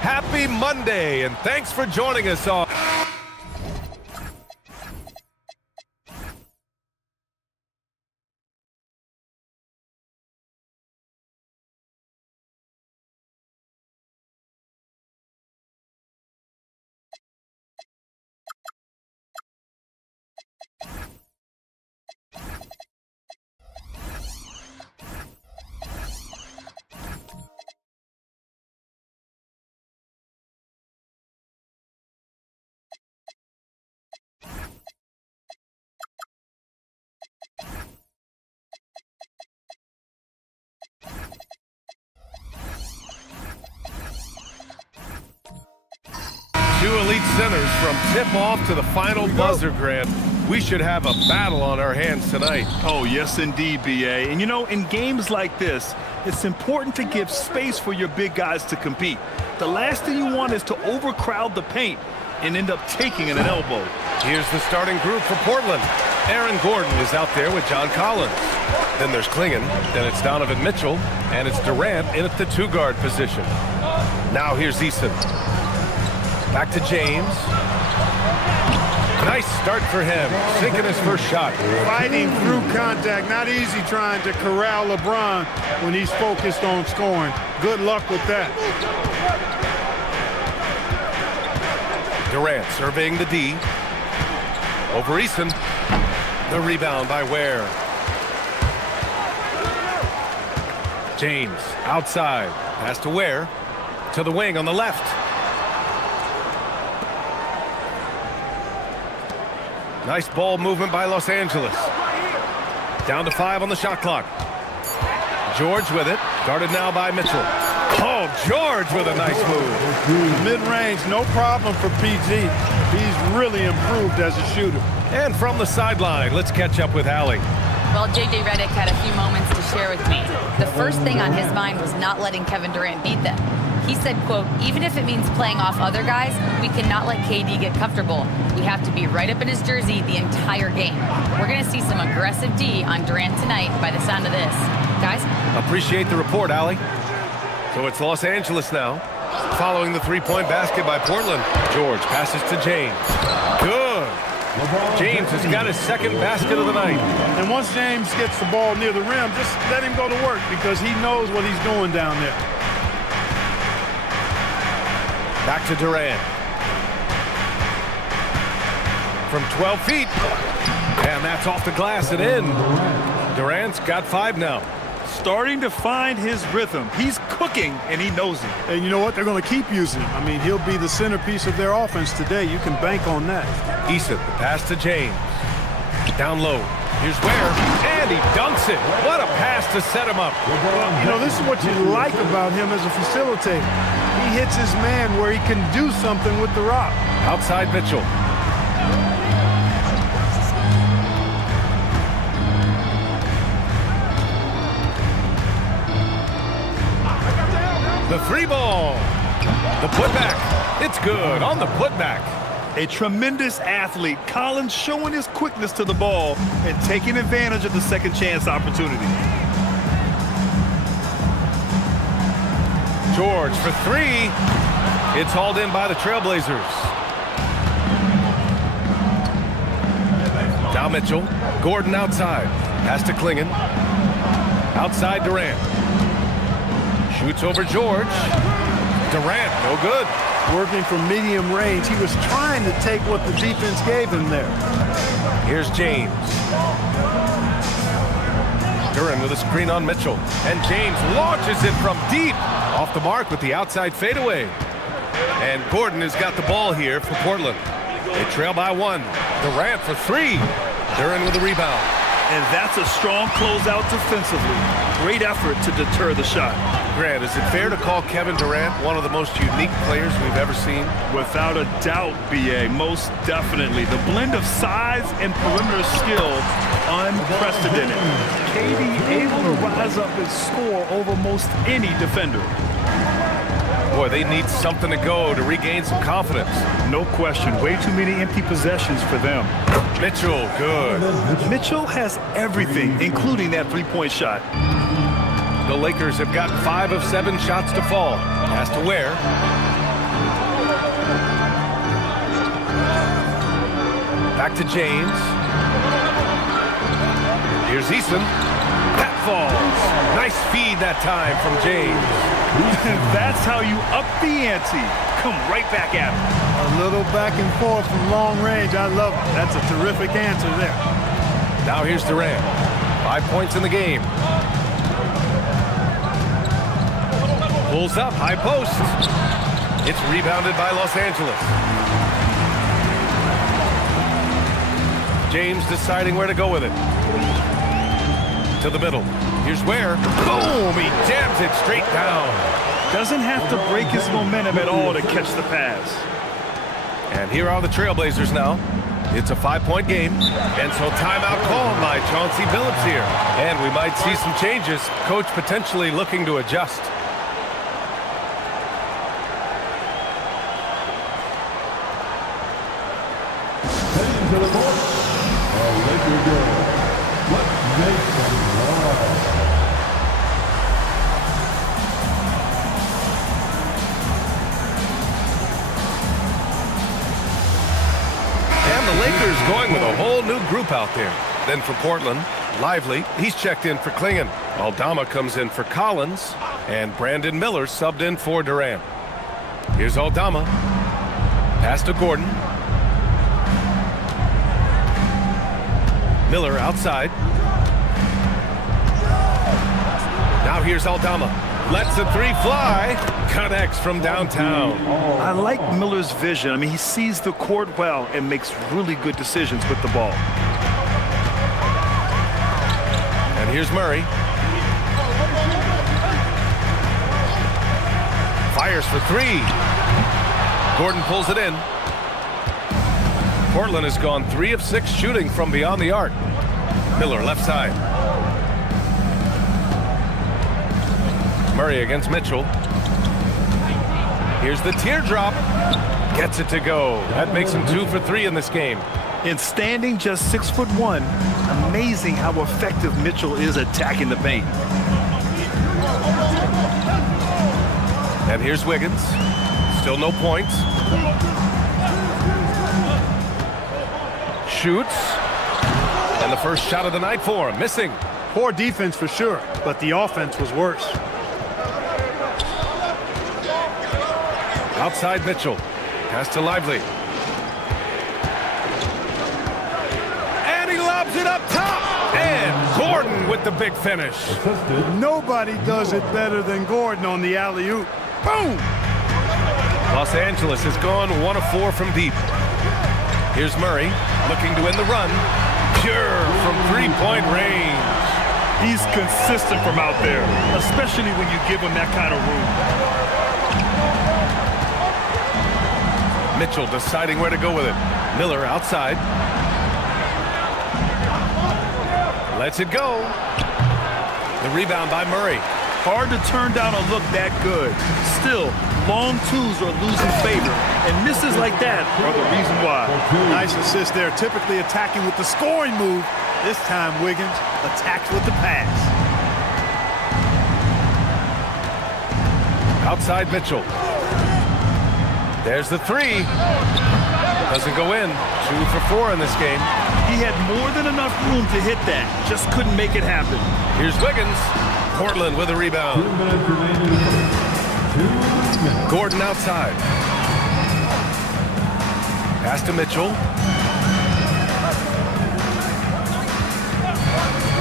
Happy Monday, and thanks for joining us on. Two elite centers from tip-off to the final buzzer, Grant. We should have a battle on our hands tonight. Oh, yes, indeed, B.A. And, you know, in games like this, it's important to give space for your big guys to compete. The last thing you want is to overcrowd the paint and end up taking an elbow. Here's the starting group for Portland. Aaron Gordon is out there with John Collins. Then there's Klingon, then it's Donovan Mitchell, and it's Durant in at the two-guard position. Now here's Eason. Back to James. Nice start for him, sinking his first shot. Fighting through contact, not easy trying to corral LeBron when he's focused on scoring. Good luck with that. Durant surveying the D. Over Eason. The rebound by Ware. James outside. Pass to Ware. To the wing on the left. Nice ball movement by Los Angeles. Down to 5 on the shot clock. George with it. Guarded now by Mitchell. Oh, George with a nice move. Mid-range, no problem for PG. He's really improved as a shooter. And from the sideline, let's catch up with Allie. Well, J.J. Redick had a few moments to share with me. The first thing on his mind was not letting Kevin Durant beat them. He said, quote, even if it means playing off other guys, we cannot let KD get comfortable. We have to be right up in his jersey the entire game. We're going to see some aggressive D on Durant tonight by the sound of this. Guys? Appreciate the report, Allie. So it's Los Angeles now. Following the three-point basket by Portland. George passes to James. Good. James has got his second basket of the night. And once James gets the ball near the rim, just let him go to work because he knows what he's doing down there. Back to Durant. From 12 feet. And that's off the glass and in. Durant's got 5 now. Starting to find his rhythm. He's cooking, and he knows it. And you know what? They're going to keep using him. I mean, he'll be the centerpiece of their offense today. You can bank on that. Eason, the pass to James. Down low. Here's Ware. And he dunks it. What a pass to set him up. Well, you know, this is what you like about him as a facilitator. He hits his man where he can do something with the rock. Outside Mitchell. The free ball. The putback. It's good on the putback. A tremendous athlete. Collins showing his quickness to the ball and taking advantage of the second chance opportunity. George for 3. It's hauled in by the Trailblazers. Now Mitchell. Gordon outside. Pass to Klingon. Outside Durant. Shoots over George. Durant, no good. Working from medium range. He was trying to take what the defense gave him there. Here's James. Duran with a screen on Mitchell. And James launches it from deep. Off the mark with the outside fadeaway. And Gordon has got the ball here for Portland. They trail by 1. Durant for 3. Duran with the rebound. And that's a strong closeout defensively. Great effort to deter the shot. Grant, is it fair to call Kevin Durant one of the most unique players we've ever seen? Without a doubt, B.A., most definitely. The blend of size and perimeter skill, unprecedented. KD able to rise up and score over most any defender. Boy, they need something to go to regain some confidence. No question. Way too many empty possessions for them. Mitchell, good. Mitchell has everything, including that three-point shot. The Lakers have got 5 of 7 shots to fall. Pass to Ware. Back to James. Here's Eason. That falls. Nice feed that time from James. That's how you up the ante. Come right back at him. A little back and forth from long range. I love it. That's a terrific answer there. Now here's Durant. 5 points in the game. Pulls up, high post. It's rebounded by Los Angeles. James deciding where to go with it. To the middle. Here's Ware. Boom! He jams it straight down. Doesn't have to break his momentum at all to catch the pass. And here are the Trailblazers now. It's a 5-point game. And so timeout called by Chauncey Billups here. And we might see some changes. Coach potentially looking to adjust. To the court, Laker girl. Let's make some noise. And the Lakers going with a whole new group out there. Then for Portland, Lively, he's checked in for Klingon. Aldama comes in for Collins. And Brandon Miller subbed in for Durant. Here's Aldama. Pass to Gordon. Miller outside. Now here's Aldama. Lets the 3 fly. Connects from downtown. I like Miller's vision. I mean, he sees the court well and makes really good decisions with the ball. here's Murray. Fires for three. Gordon pulls it in. Portland has gone 3 of 6 shooting from beyond the arc. Miller left side. Murray against Mitchell. Here's the teardrop. Gets it to go. That makes him 2 for 3 in this game. In standing just 6'1", amazing how effective Mitchell is attacking the paint. And here's Wiggins. Still no points. Shoots. And the first shot of the night for him. Missing. Poor defense for sure, but the offense was worse. Outside Mitchell. Pass to Lively. And he lobs it up top. And Gordon with the big finish. Nobody does it better than Gordon on the alley-oop. Boom! Los Angeles has gone 1 of 4 from deep. Here's Murray looking to win the run. Pure from three-point range. He's consistent from out there, especially when you give him that kind of room. Mitchell deciding where to go with it. Miller outside. Lets it go. The rebound by Murray. Hard to turn down a look that good. Still, long twos are losing favor, and misses like that are the reason why. Nice assist there. Typically attacking with the scoring move. This time Wiggins attacks with the pass. Outside Mitchell. There's the three. Doesn't go in. 2 for 4 in this game. He had more than enough room to hit that. Just couldn't make it happen. Here's Wiggins. Portland with a 2 rebound. minutes remaining. 2 minutes. Gordon outside. Pass to Mitchell.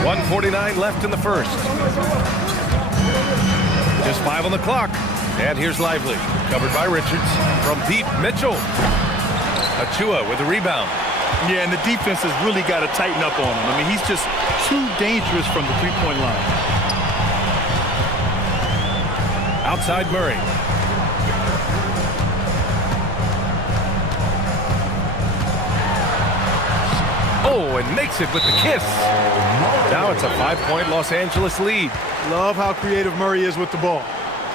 1:49 left in the first. Just 5 on the clock. And here's Lively. Covered by Richards. From deep, Mitchell. Achua with the rebound. Yeah, and the defense has really got to tighten up on him. I mean, he's just too dangerous from the three-point line. Outside Murray. Oh, and makes it with the kiss. Now it's a 5-point Los Angeles lead. Love how creative Murray is with the ball.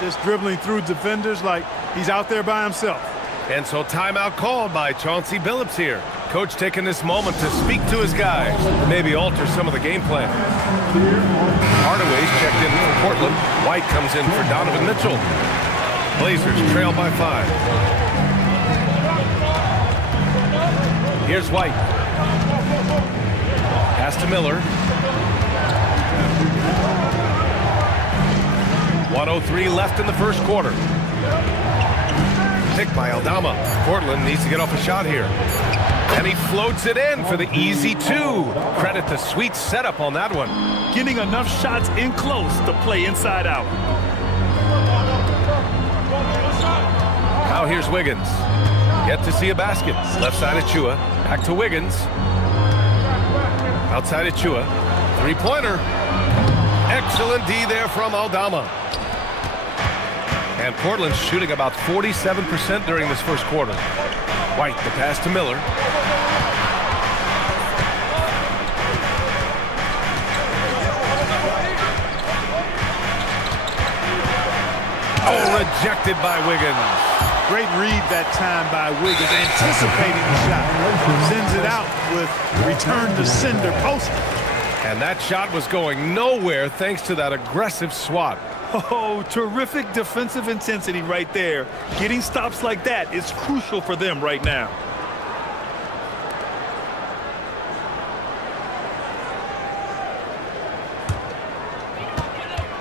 Just dribbling through defenders like he's out there by himself. And so timeout called by Chauncey Billups here. Coach taking this moment to speak to his guys, maybe alter some of the game plan. Hardaway's checked in for Portland. White comes in for Donovan Mitchell. Blazers trail by 5. Here's White. Pass to Miller. 1:03 left in the first quarter. Pick by Aldama. Portland needs to get off a shot here. And he floats it in for the easy 2. Credit the sweet setup on that one. Getting enough shots in close to play inside out. Now here's Wiggins. Yet to see a basket. Left side Achua. Back to Wiggins. Outside Achua. 3-pointer. Excellent D there from Aldama. And Portland's shooting about 47% during this first quarter. White, the pass to Miller. Oh, rejected by Wiggins. Great read that time by Wiggins, anticipating the shot. Sends it out with return to sender post. And that shot was going nowhere thanks to that aggressive swat. Oh, terrific defensive intensity right there. Getting stops like that is crucial for them right now.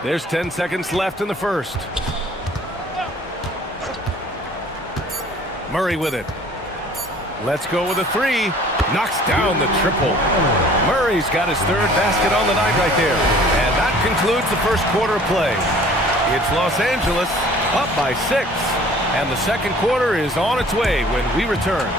There's 10 seconds left in the first. Murray with it. Let's go with a 3. Knocks down the triple. Murray's got his 3rd basket on the night right there. And that concludes the first quarter of play. It's Los Angeles up by 6. And the second quarter is on its way when we return.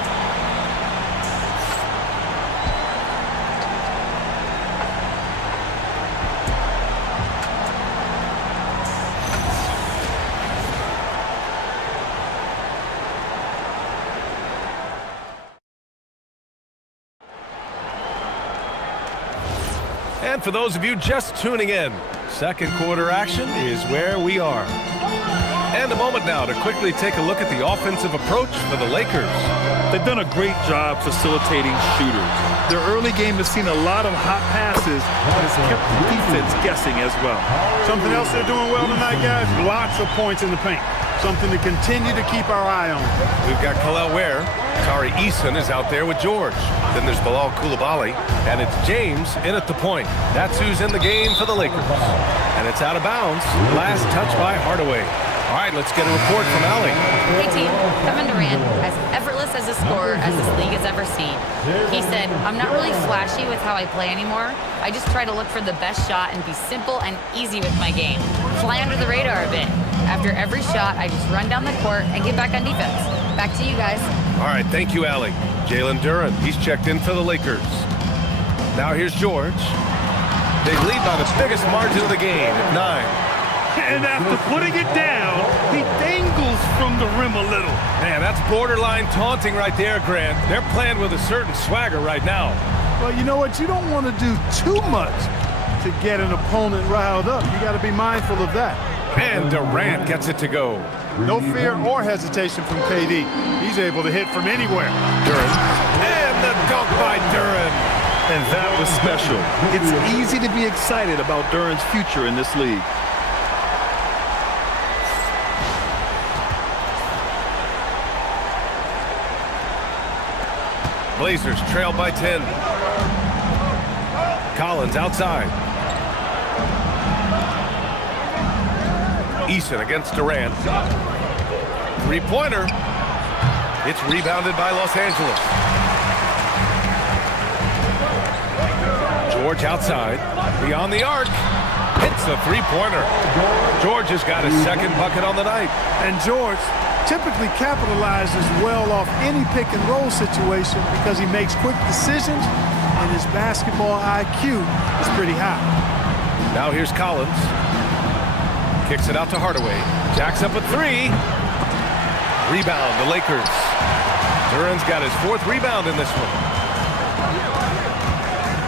And for those of you just tuning in, second quarter action is where we are. And a moment now to quickly take a look at the offensive approach for the Lakers. They've done a great job facilitating shooters. Their early game has seen a lot of hot passes and has kept the defense guessing as well. Something else they're doing well tonight, guys, lots of points in the paint. Something to continue to keep our eye on. We've got Khalil Ware. Tari Eason is out there with George. Then there's Bilal Coulibaly, and it's James in at the point. That's who's in the game for the Lakers. And it's out of bounds. Last touch by Hardaway. All right, let's get a report from Allie. Hey team, Kevin Durant, as effortless as a scorer as this league has ever seen. He said, I'm not really flashy with how I play anymore. I just try to look for the best shot and be simple and easy with my game. Fly under the radar a bit. After every shot, I just run down the court and get back on defense. Back to you guys. All right, thank you, Allie. Jalen Duren, he's checked in for the Lakers. Now here's George. They lead by the biggest margin of the game at 9. And after putting it down, he dangles from the rim a little. Man, that's borderline taunting right there, Grant. They're playing with a certain swagger right now. Well, you know what? You don't want to do too much to get an opponent riled up. You got to be mindful of that. And Durant gets it to go. No fear or hesitation from KD. He's able to hit from anywhere. Duren. And the dunk by Duren. And that was special. It's easy to be excited about Duren's future in this league. Blazers trail by 10. Collins outside. Eason against Durant. Three-pointer. It's rebounded by Los Angeles. George outside. Beyond the arc. Hits a three-pointer. George has got his second bucket on the night. And George typically capitalizes well off any pick-and-roll situation because he makes quick decisions and his basketball IQ is pretty high. Now here's Collins. Kicks it out to Hardaway. Jacks up a three. Rebound, the Lakers. Duren's got his fourth rebound in this one.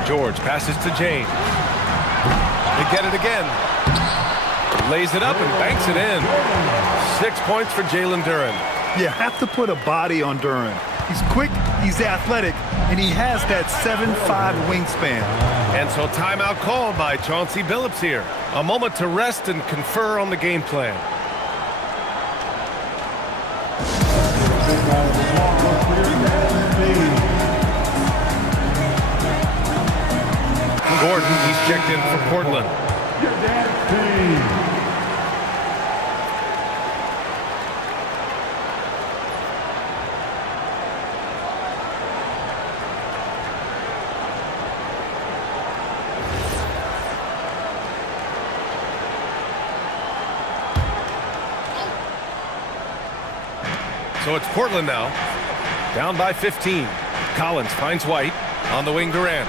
George passes to James. They get it again. Lays it up and banks it in. 6 points for Jalen Duren. You have to put a body on Duren. He's quick, he's athletic, and he has that 7'5" wingspan. And so timeout called by Chauncey Billups here. A moment to rest and confer on the game plan. Gordon, he's checked in for Portland. So it's Portland now, down by 15. Collins finds White on the wing. Durant.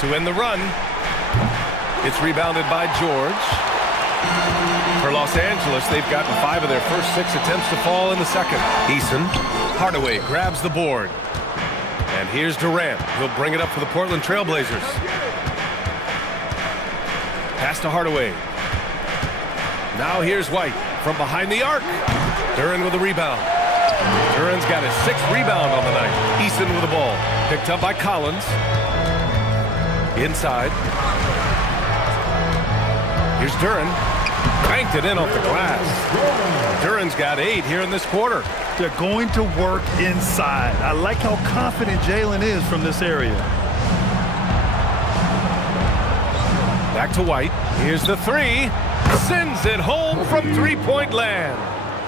To end the run. It's rebounded by George. For Los Angeles, they've gotten 5 of their first 6 attempts to fall in the second. Eason. Hardaway grabs the board. And here's Durant. He'll bring it up for the Portland Trailblazers. Pass to Hardaway. Now here's White from behind the arc. Duren with a rebound. Duren's got his 6th rebound on the night. Eason with the ball. Picked up by Collins. Inside. Here's Duren. Banked it in off the glass. Duren's got 8 here in this quarter. They're going to work inside. I like how confident Jalen is from this area. Back to White. Here's the 3. Sends it home from three-point land.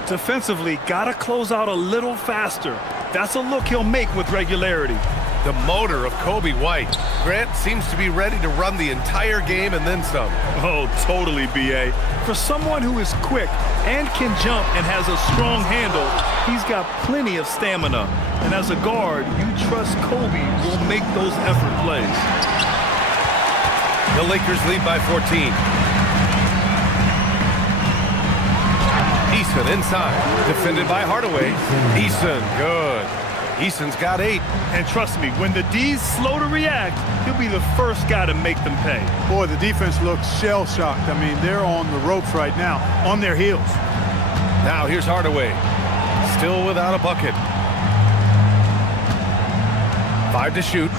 Defensively, gotta close out a little faster. That's a look he'll make with regularity. The motor of Coby White. Grant seems to be ready to run the entire game and then some. Oh, totally, B.A. For someone who is quick and can jump and has a strong handle, he's got plenty of stamina. And as a guard, you trust Coby will make those effort plays. The Lakers lead by 14. Eason inside, defended by Hardaway. Eason, good. Eason's got 8. And trust me, when the D's slow to react, he'll be the first guy to make them pay. Boy, the defense looks shell-shocked. I mean, they're on the ropes right now, on their heels. Now here's Hardaway. Still without a bucket. 5 to shoot.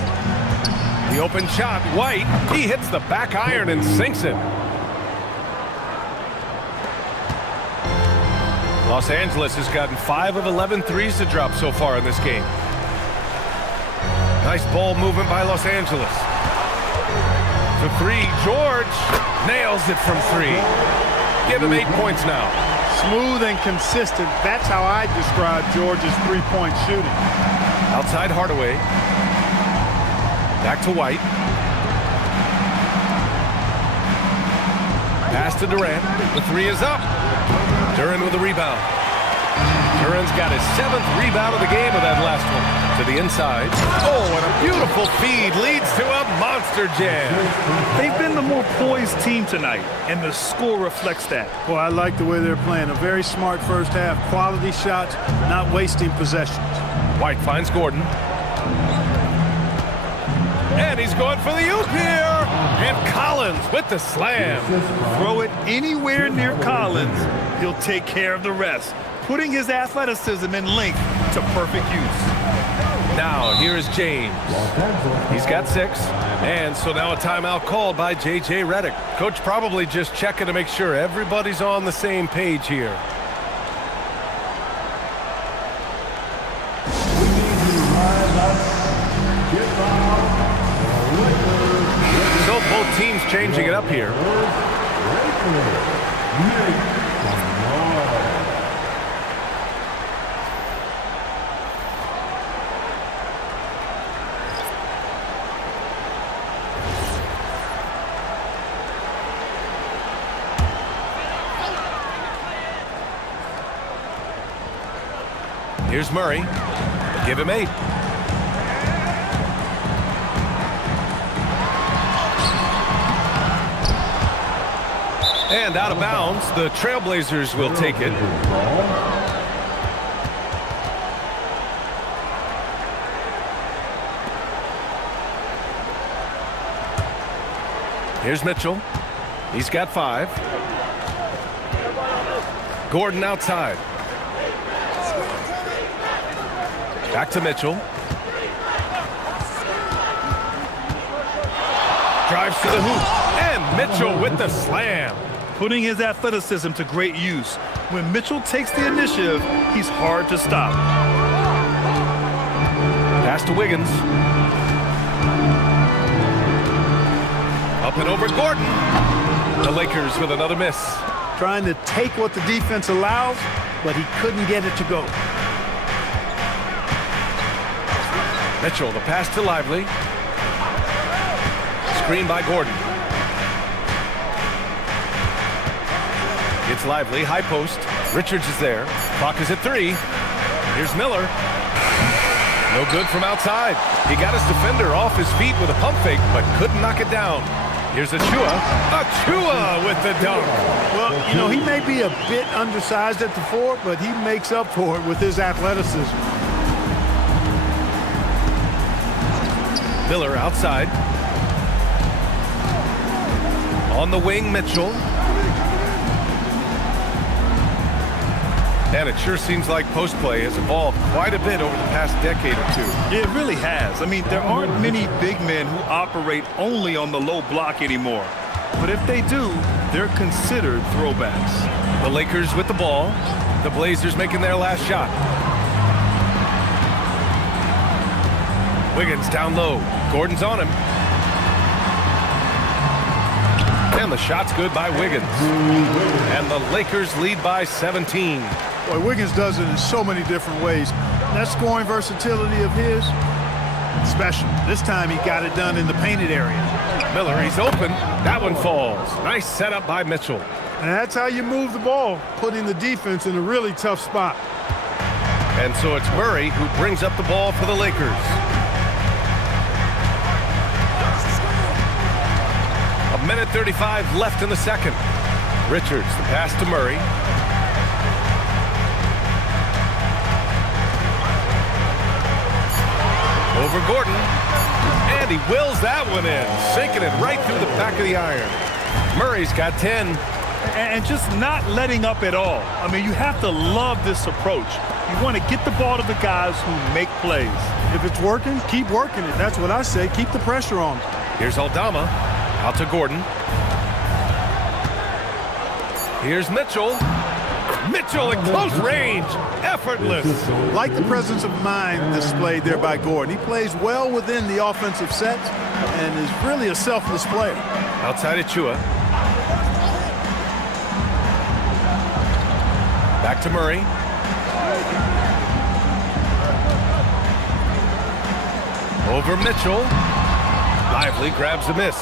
The open shot, White. He hits the back iron and sinks it. Los Angeles has gotten 5 of 11 threes to drop so far in this game. Nice ball movement by Los Angeles. For 3, George nails it from 3. Give him 8 points now. Smooth and consistent. That's how I describe George's three-point shooting. Outside Hardaway. Back to White. Pass to Durant. The 3 is up. Duran with a rebound. Duran's got his 7th rebound of the game with that last one. To the inside. Oh, and a beautiful feed leads to a monster jam. They've been the more poised team tonight, and the score reflects that. Well, I like the way they're playing. A very smart first half. Quality shots, not wasting possessions. White finds Gordon. And he's going for the oop here. And Collins with the slam. Throw it anywhere near Collins, he'll take care of the rest, putting his athleticism and length to perfect use. Now, here is James. He's got 6. And so now a timeout called by J.J. Redick. Coach probably just checking to make sure everybody's on the same page here. So both teams changing it up here. Here's Murray. Give him 8. And out of bounds, the Trailblazers will take it. Here's Mitchell. He's got 5. Gordon outside. Back to Mitchell. Drives to the hoop. And Mitchell with the slam. Putting his athleticism to great use. When Mitchell takes the initiative, he's hard to stop. Pass to Wiggins. Up and over Gordon. The Lakers with another miss. Trying to take what the defense allows, but he couldn't get it to go. Mitchell, the pass to Lively. Screen by Gordon. It's Lively, high post. Richards is there. Clock is at 3. Here's Miller. No good from outside. He got his defender off his feet with a pump fake, but couldn't knock it down. Here's Achua. Achua with the dunk. Well, you know, he may be a bit undersized at the 4, but he makes up for it with his athleticism. Miller outside. On the wing, Mitchell. And it sure seems like post play has evolved quite a bit over the past decade or 2. It really has. I mean, there aren't many big men who operate only on the low block anymore. But if they do, they're considered throwbacks. The Lakers with the ball. The Blazers making their last shot. Wiggins down low. Gordon's on him. And the shot's good by Wiggins. And the Lakers lead by 17. Boy, Wiggins does it in so many different ways. That scoring versatility of his, special. This time he got it done in the painted area. Miller, he's open. That one falls. Nice setup by Mitchell. And that's how you move the ball, putting the defense in a really tough spot. And so it's Murray who brings up the ball for the Lakers. A minute 35 left in the second. Richards, the pass to Murray. Over Gordon. And he wills that one in, sinking it right through the back of the iron. Murray's got 10. And just not letting up at all. I mean, you have to love this approach. You want to get the ball to the guys who make plays. If it's working, keep working it. That's what I say. Keep the pressure on. Here's Aldama. Out to Gordon. Here's Mitchell. Mitchell in close range. Effortless. Like the presence of mind displayed there by Gordon. He plays well within the offensive set and is really a selfless player. Outside Achua. Back to Murray. Over Mitchell. Lively grabs a miss.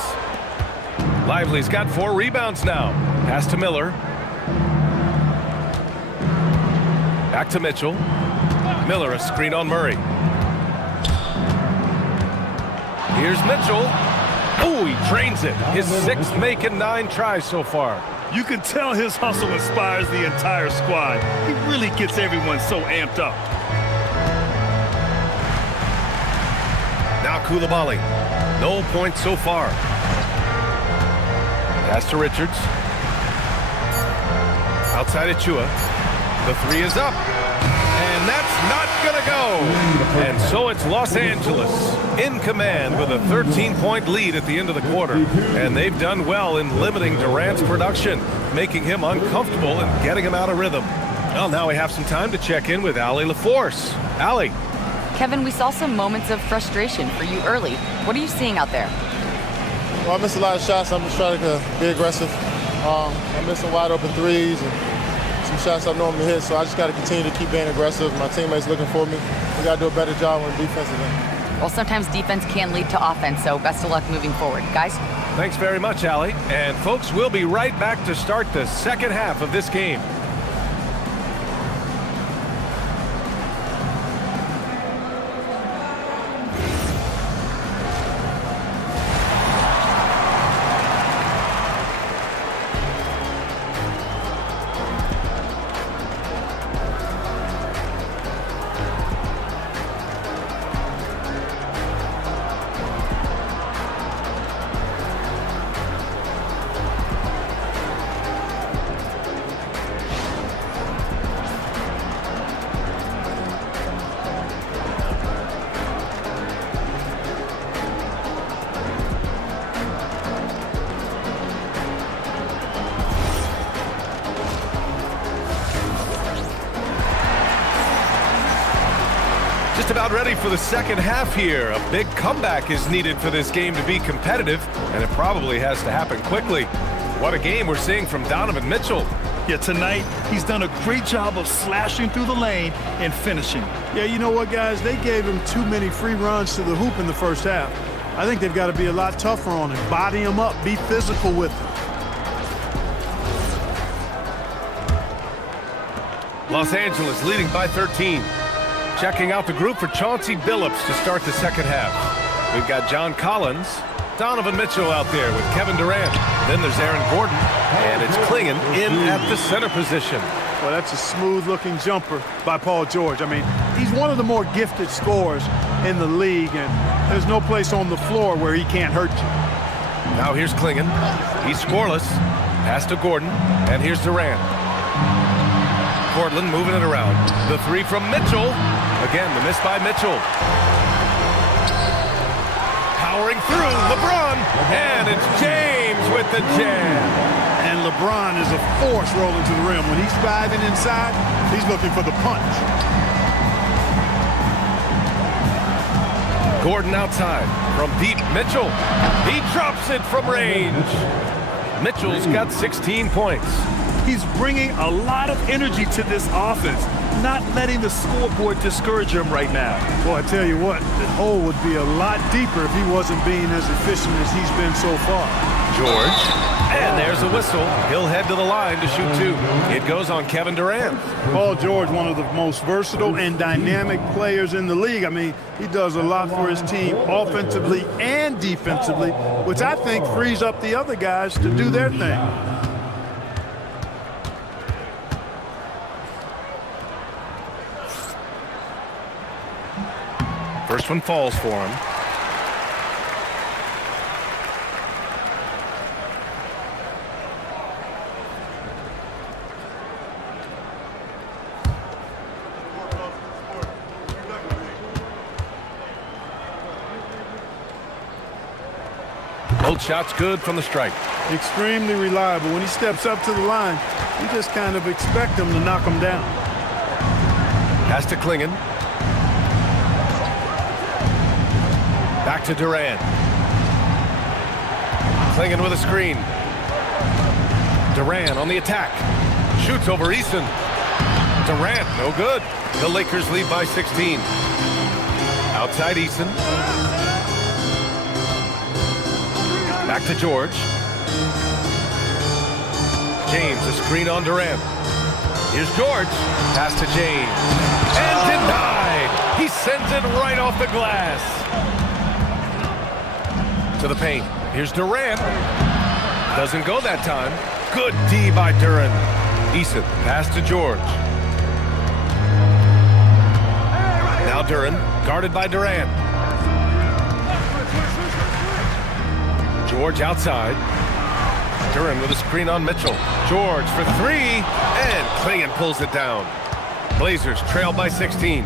Lively's got 4 rebounds now. Pass to Miller. Back to Mitchell. Miller, a screen on Murray. Here's Mitchell. Oh, he drains it. His 6th make in 9 tries so far. You can tell his hustle inspires the entire squad. He really gets everyone so amped up. Now Coulibaly. No points so far. Pass to Richards. Outside Achua. The 3 is up. And that's not going to go. And so it's Los Angeles in command with a 13-point lead at the end of the quarter. And they've done well in limiting Durant's production, making him uncomfortable and getting him out of rhythm. Well, now we have some time to check in with Allie LaForce. Allie. Kevin, we saw some moments of frustration for you early. What are you seeing out there? Well, I missed a lot of shots. I'm just trying to be aggressive. I missed some wide open threes and some shots I normally hit, so I just got to continue to keep being aggressive. My teammates looking for me. We got to do a better job on the defensive end. Well, sometimes defense can lead to offense, so best of luck moving forward. Guys? Thanks very much, Allie. And folks, we'll be right back to start the second half of this game. Just about ready for the second half here. A big comeback is needed for this game to be competitive, and it probably has to happen quickly. What a game we're seeing from Donovan Mitchell. Yeah, tonight he's done a great job of slashing through the lane and finishing. Yeah, you know what, guys? They gave him too many free runs to the hoop in the first half. I think they've got to be a lot tougher on him. Body him up. Be physical with him. Los Angeles leading by 13. Checking out the group for Chauncey Billups to start the second half. We've got John Collins, Donovan Mitchell out there with Kevin Durant. Then there's Aaron Gordon, and it's Klingon in at the center position. Well, that's a smooth-looking jumper by Paul George. I mean, he's one of the more gifted scorers in the league, and there's no place on the floor where he can't hurt you. Now here's Klingon. He's scoreless. Pass to Gordon, and here's Durant. Portland moving it around. The 3 from Mitchell. Again, the miss by Mitchell. Powering through, LeBron, and it's James with the jam. And LeBron is a force rolling to the rim. When he's driving inside, he's looking for the punch. Gordon outside from deep. Mitchell. He drops it from range. Mitchell's got 16 points. He's bringing a lot of energy to this offense, not letting the scoreboard discourage him right now. Well, I tell you what, the hole would be a lot deeper if he wasn't being as efficient as he's been so far. George. And there's a whistle. He'll head to the line to shoot 2. It goes on Kevin Durant. Paul George, one of the most versatile and dynamic players in the league. I mean, he does a lot for his team offensively and defensively, which I think frees up the other guys to do their thing. First one falls for him. Both shots good from the strike. Extremely reliable. When he steps up to the line, you just kind of expect him to knock him down. Pass to Klingon. Back to Durant. Klingon with a screen. Durant on the attack. Shoots over Eason. Durant, no good. The Lakers lead by 16. Outside Eason. Back to George. James, a screen on Durant. Here's George. Pass to James. And denied. He sends it right off the glass. To the paint. Here's Durant. Doesn't go that time. Good D by Durant. Eason, pass to George. Now Durant, guarded by Durant. George outside. Durant with a screen on Mitchell. George for three, and Klingon pulls it down. Blazers trail by 16.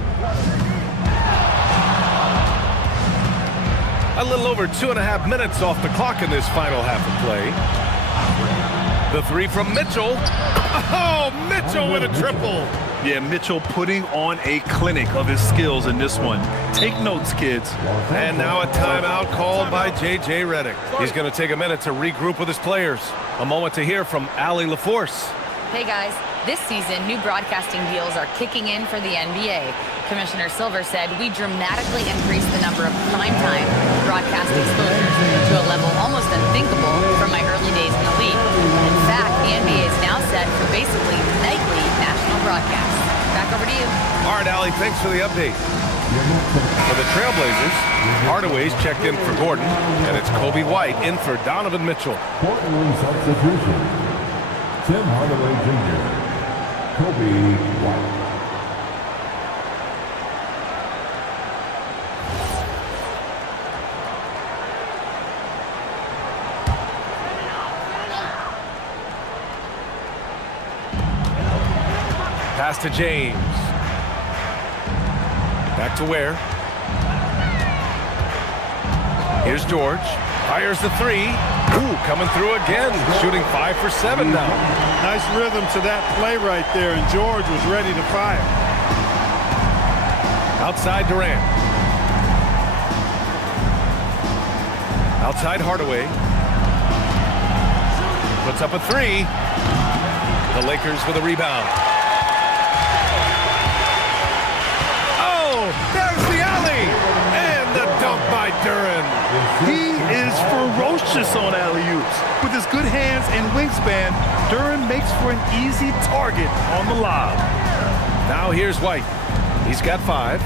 A little over 2.5 minutes off the clock in this final half of play. The three from Mitchell. Oh, Mitchell with a triple. Yeah, Mitchell putting on a clinic of his skills in this one. Take notes, kids. And now a timeout called by J.J. Redick. He's going to take a minute to regroup with his players. A moment to hear from Allie LaForce. Hey guys, this season new broadcasting deals are kicking in for the NBA. Commissioner Silver said we dramatically increased the number of primetime broadcast exposures to a level almost unthinkable from my early days in the league. In fact, the NBA is now set for basically nightly national broadcasts. Back over to you. All right, Allie, thanks for the update. For the Trailblazers, Hardaway's checked in for Gordon, and it's Kobe White in for Donovan Mitchell. Portland substitution. Tim Hardaway Jr. Kobe White. Pass to James. Back to Ware. Here's George. Fires the three. Ooh, coming through again. Shooting 5 for 7 now. Nice rhythm to that play right there, and George was ready to fire. Outside Durant. Outside Hardaway. Puts up a three. The Lakers with a rebound. There's the alley, and the dunk by Durant. He is ferocious on alley-oops. With his good hands and wingspan, Durant makes for an easy target on the lob. Now here's White. He's got 5.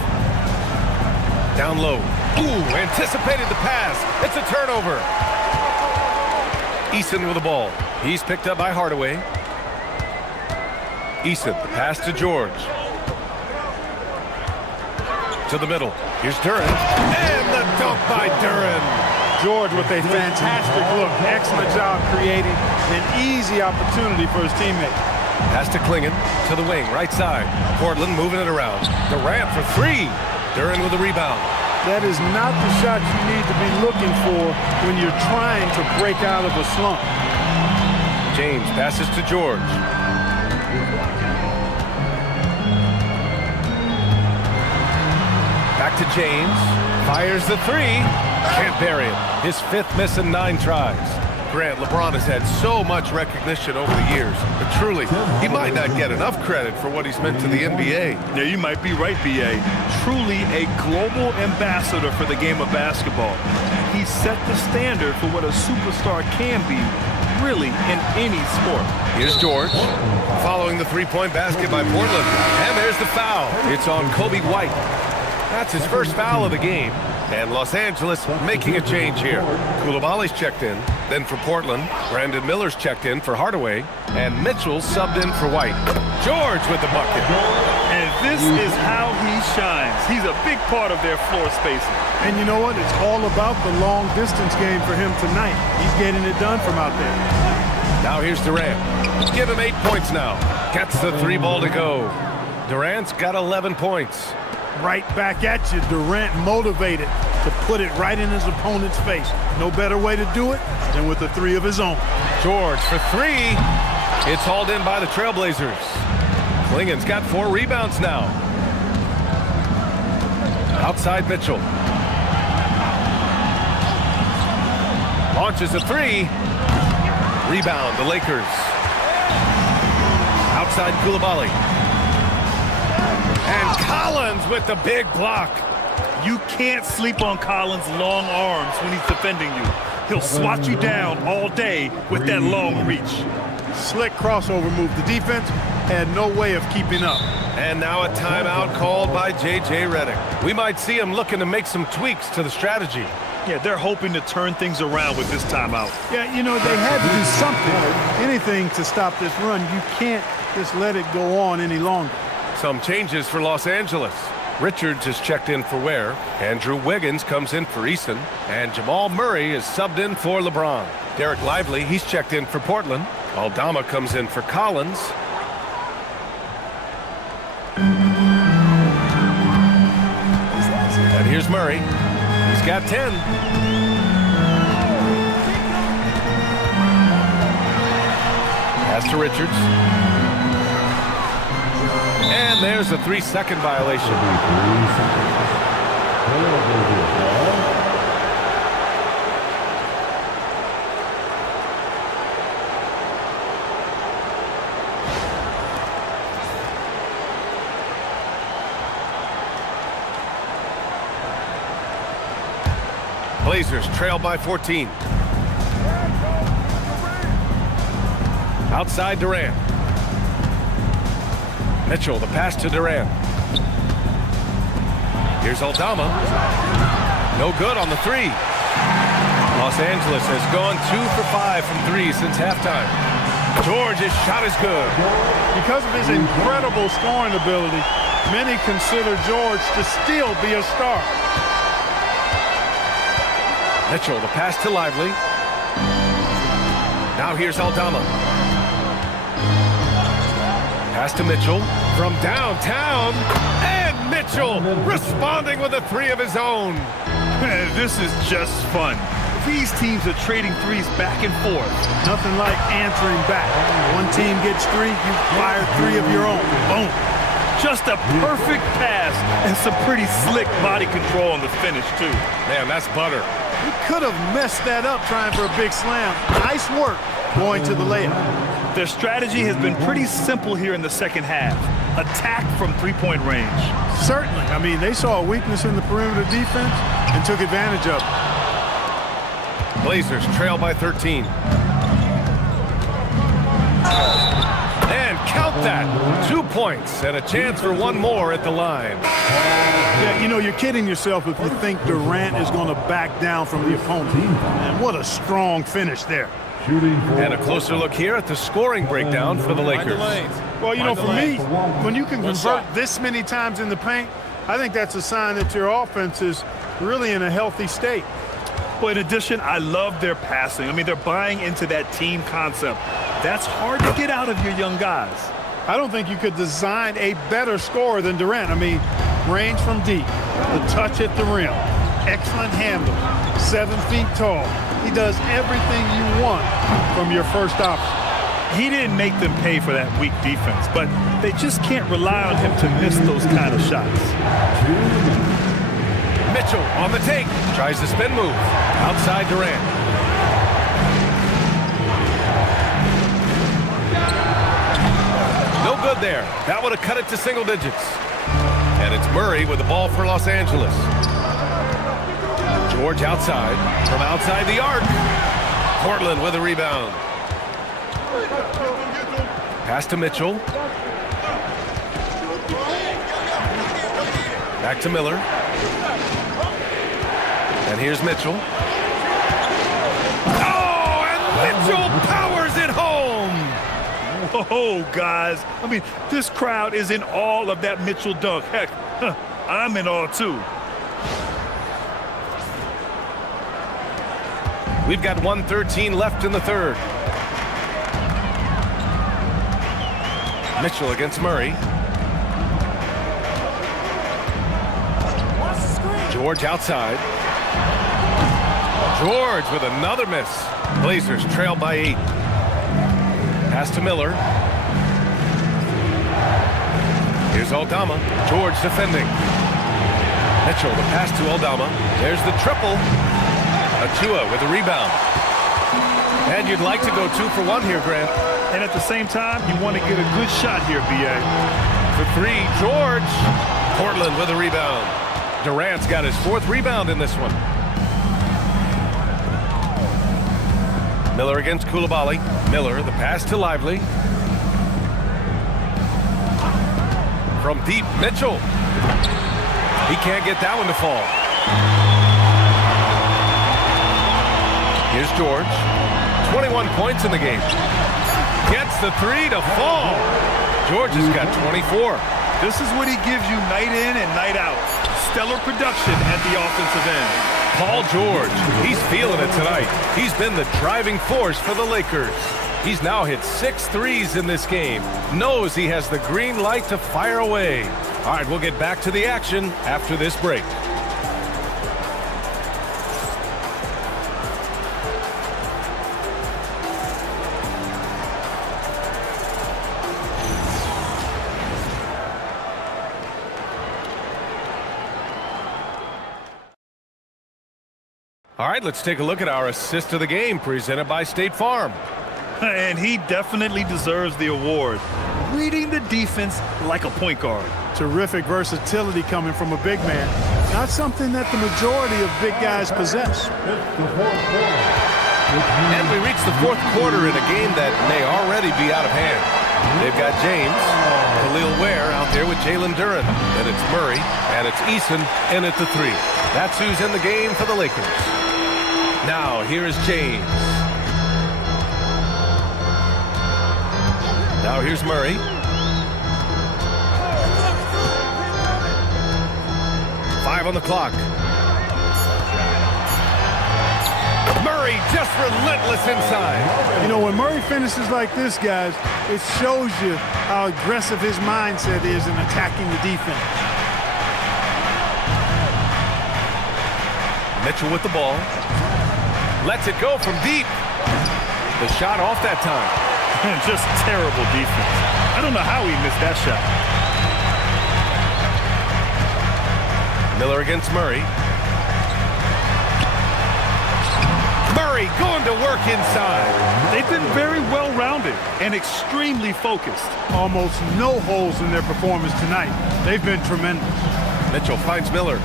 Down low. Ooh, anticipated the pass. It's a turnover. Eason with the ball. He's picked up by Hardaway. Eason, the pass to George. To the middle. Here's Durant. And the dunk by Durant. George with a fantastic look. Excellent job creating an easy opportunity for his teammate. Pass to Klingon. To the wing, right side. Portland moving it around. Durant for 3. Durant with the rebound. That is not the shot you need to be looking for when you're trying to break out of a slump. James passes to George. Back to James. Fires the 3. Can't bury it. His 5th miss in 9 tries. Grant, LeBron has had so much recognition over the years, but truly, he might not get enough credit for what he's meant to the NBA. Yeah, you might be right, B.A. Truly a global ambassador for the game of basketball. He set the standard for what a superstar can be, really, in any sport. Here's George, following the three-point basket by Portland. And there's the foul. It's on Kobe White. That's his first foul of the game. And Los Angeles making a change here. Koulibaly's checked in. Then for Portland, Brandon Miller's checked in for Hardaway. And Mitchell subbed in for White. George with the bucket. And this is how he shines. He's a big part of their floor spacing. And you know what? It's all about the long distance game for him tonight. He's getting it done from out there. Now here's Durant. Give him 8 points now. Gets the 3 ball to go. Durant's got 11 points. Right back at you. Durant motivated to put it right in his opponent's face. No better way to do it than with a 3 of his own. George for 3. It's hauled in by the Trailblazers. Klingen's got 4 rebounds now. Outside Mitchell. Launches a 3. Rebound, the Lakers. Outside Coulibaly. And Collins with the big block. You can't sleep on Collins' long arms when he's defending you. He'll swat you down all day with that long reach. Slick crossover move. The defense had no way of keeping up. And now a timeout called by J.J. Redick. We might see him looking to make some tweaks to the strategy. Yeah, they're hoping to turn things around with this timeout. Yeah, you know, they had to do something, anything to stop this run. You can't just let it go on any longer. Some changes for Los Angeles. Richards is checked in for Ware. Andrew Wiggins comes in for Eason. And Jamal Murray is subbed in for LeBron. Derek Lively, he's checked in for Portland. Aldama comes in for Collins. And here's Murray. He's got 10. Pass to Richards. And there's a 3-second violation. Blazers trail by 14. Outside Durant. Mitchell, the pass to Durant. Here's Aldama. No good on the 3. Los Angeles has gone 2 for 5 from 3 since halftime. George's shot is good. Because of his incredible scoring ability, many consider George to still be a star. Mitchell, the pass to Lively. Now here's Aldama. Pass to Mitchell from downtown. And Mitchell responding with a 3 of his own. Man, this is just fun. These teams are trading threes back and forth. Nothing like answering back. One team gets 3, you fire 3 of your own. Boom. Just a perfect pass and some pretty slick body control on the finish, too. Man, that's butter. He could have messed that up trying for a big slam. Nice work going to the layup. Their strategy has been pretty simple here in the second half. Attack from 3-point range. Certainly. I mean, they saw a weakness in the perimeter defense and took advantage of it. Blazers trail by 13. And count that. 2 points and a chance for 1 more at the line. Yeah, you know, you're kidding yourself if you think Durant is going to back down from the opponent. And what a strong finish there. And a closer look here at the scoring breakdown for the Lakers. Well, you know, for me, when you can convert this many times in the paint, I think that's a sign that your offense is really in a healthy state. Well, in addition, I love their passing. I mean, they're buying into that team concept. That's hard to get out of your young guys. I don't think you could design a better scorer than Durant. I mean, range from deep, the touch at the rim, excellent handle, 7 feet tall. He does everything you want from your first option. He didn't make them pay for that weak defense, but they just can't rely on him to miss those kind of shots. Mitchell on the take. Tries the spin move. Outside Durant. No good there. That would have cut it to single digits. And it's Murray with the ball for Los Angeles. George outside. From outside the arc. Portland with a rebound. Pass to Mitchell. Back to Miller. And here's Mitchell. Oh, and Mitchell powers it home. Whoa, guys. I mean, this crowd is in awe of that Mitchell dunk. Heck, I'm in awe, too. We've got 1:13 left in the third. Mitchell against Murray. George outside. George with another miss. Blazers trail by 8. Pass to Miller. Here's Aldama. George defending. Mitchell, the pass to Aldama. There's the triple. Achua with a rebound. And you'd like to go 2 for 1 here, Grant. And at the same time, you want to get a good shot here, B.A. For 3, George. Portland with a rebound. Durant's got his 4th rebound in this one. Miller against Coulibaly. Miller, the pass to Lively. From deep, Mitchell. He can't get that one to fall. Here's George. 21 points in the game. Gets the 3 to fall. George has got 24. This is what he gives you night in and night out. Stellar production at the offensive end. Paul George, he's feeling it tonight. He's been the driving force for the Lakers. He's now hit 6 threes in this game. Knows he has the green light to fire away. All right, we'll get back to the action after this break. All right, let's take a look at our assist of the game presented by State Farm. And he definitely deserves the award. Reading the defense like a point guard. Terrific versatility coming from a big man. Not something that the majority of big guys possess. And we reach the 4th quarter in a game that may already be out of hand. They've got James, Khalil Ware out there with Jalen Duren. Then it's Murray, and it's Eason in at the 3. That's who's in the game for the Lakers. Now, here is James. Now here's Murray. Five on the clock. Murray just relentless inside. You know, when Murray finishes like this, guys, it shows you how aggressive his mindset is in attacking the defense. Mitchell with the ball. Lets it go from deep. The shot off that time. Just terrible defense. I don't know how he missed that shot. Miller against Murray. Murray going to work inside. They've been very well-rounded and extremely focused. Almost no holes in their performance tonight. They've been tremendous. Mitchell finds Miller.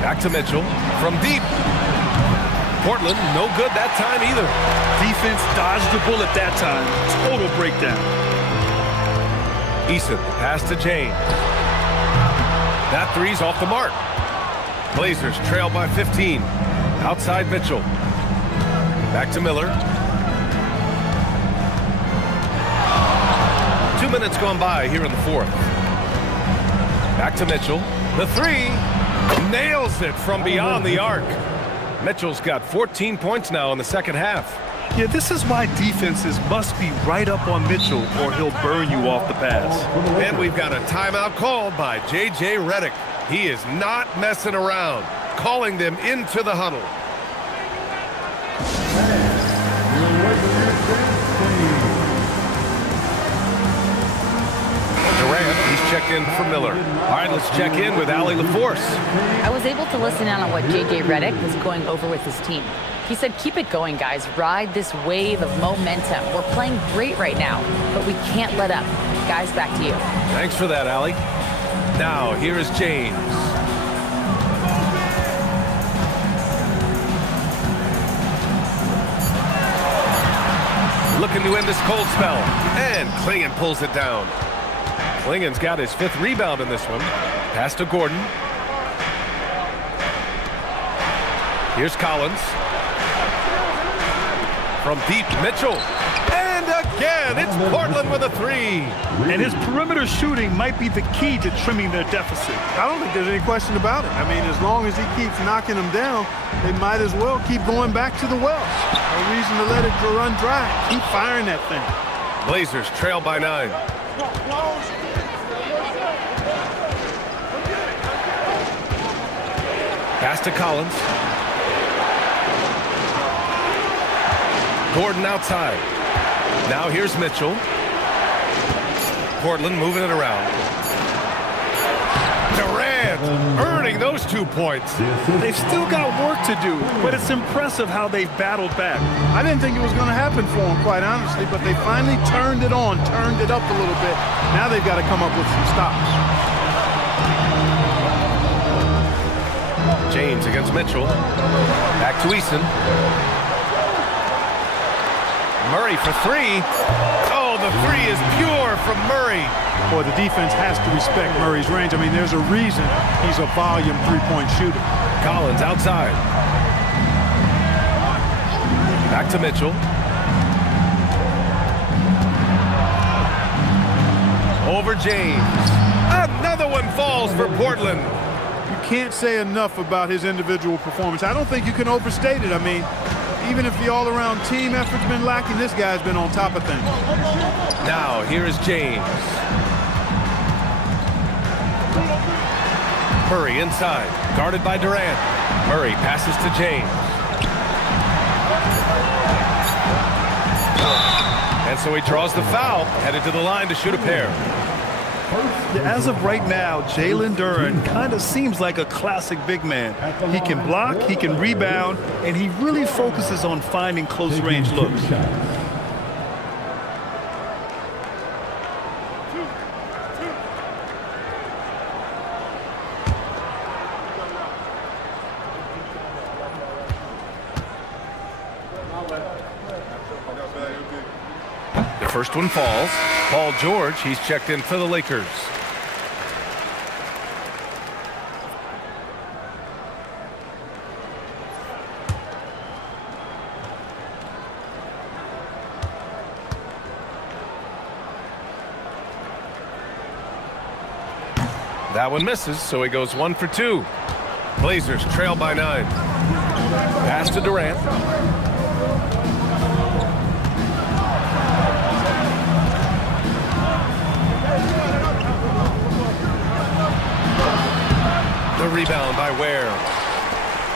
Back to Mitchell from deep. Portland, no good that time either. Defense dodged the bullet that time. Total breakdown. Eason, pass to James. That 3's off the mark. Blazers trail by 15. Outside Mitchell. Back to Miller. 2 minutes gone by here in the 4th. Back to Mitchell. The 3. Nails it from beyond the arc. Mitchell's got 14 points now in the second half. Yeah, this is why defenses must be right up on Mitchell or he'll burn you off the pass. And we've got a timeout called by J.J. Redick. He is not messing around, calling them into the huddle. Durant, he's checked in for Miller. All right, let's check in with Allie LaForce. I was able to listen in on what J.J. Redick was going over with his team. He said, keep it going, guys. Ride this wave of momentum. We're playing great right now, but we can't let up. Guys, back to you. Thanks for that, Allie. Now, here is James. Looking to end this cold spell. And Clingan pulls it down. Klingen's got his 5th rebound in this one. Pass to Gordon. Here's Collins. From deep, Mitchell. And again, it's Portland with a 3. And his perimeter shooting might be the key to trimming their deficit. I don't think there's any question about it. I mean, as long as he keeps knocking them down, they might as well keep going back to the well. No reason to let it run dry. Keep firing that thing. Blazers trail by 9. Pass to Collins. Gordon outside. Now here's Mitchell. Portland moving it around. Durant earning those 2 points. They've still got work to do, but it's impressive how they've battled back. I didn't think it was going to happen for them, quite honestly, but they finally turned it on, turned it up a little bit. Now they've got to come up with some stops. James against Mitchell. Back to Eason. Murray for 3. Oh, the 3 is pure from Murray. Boy, the defense has to respect Murray's range. I mean, there's a reason he's a volume three-point shooter. Collins outside. Back to Mitchell. Over James. Another one falls for Portland. You can't say enough about his individual performance. I don't think you can overstate it. I mean, even if the all-around team effort's been lacking, this guy's been on top of things. Now, here is James. Murray inside, guarded by Durant. Murray passes to James. And so he draws the foul, headed to the line to shoot a pair. As of right now, Jalen Duren kind of seems like a classic big man. He can block, he can rebound, and he really focuses on finding close-range looks. The first one falls. Paul George, he's checked in for the Lakers. That one misses, so he goes 1 for 2. Blazers trail by 9. Pass to Durant. The rebound by Ware.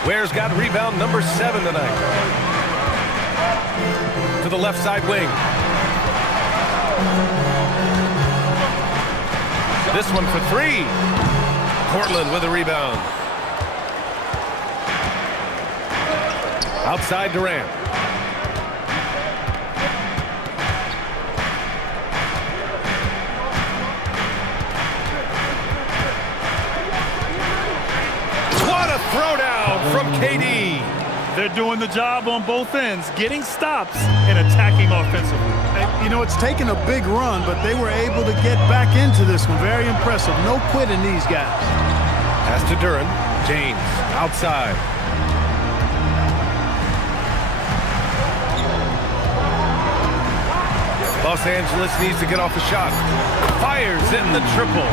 Ware's got rebound number 7 tonight. To the left side wing. This one for 3. Portland with a rebound. Outside Durant. What a throwdown from KD. They're doing the job on both ends, getting stops and attacking offensively. You know, it's taken a big run, but they were able to get back into this one. Very impressive. No quitting these guys. Pass to Duren. James outside. Los Angeles needs to get off a shot. Fires in the triple.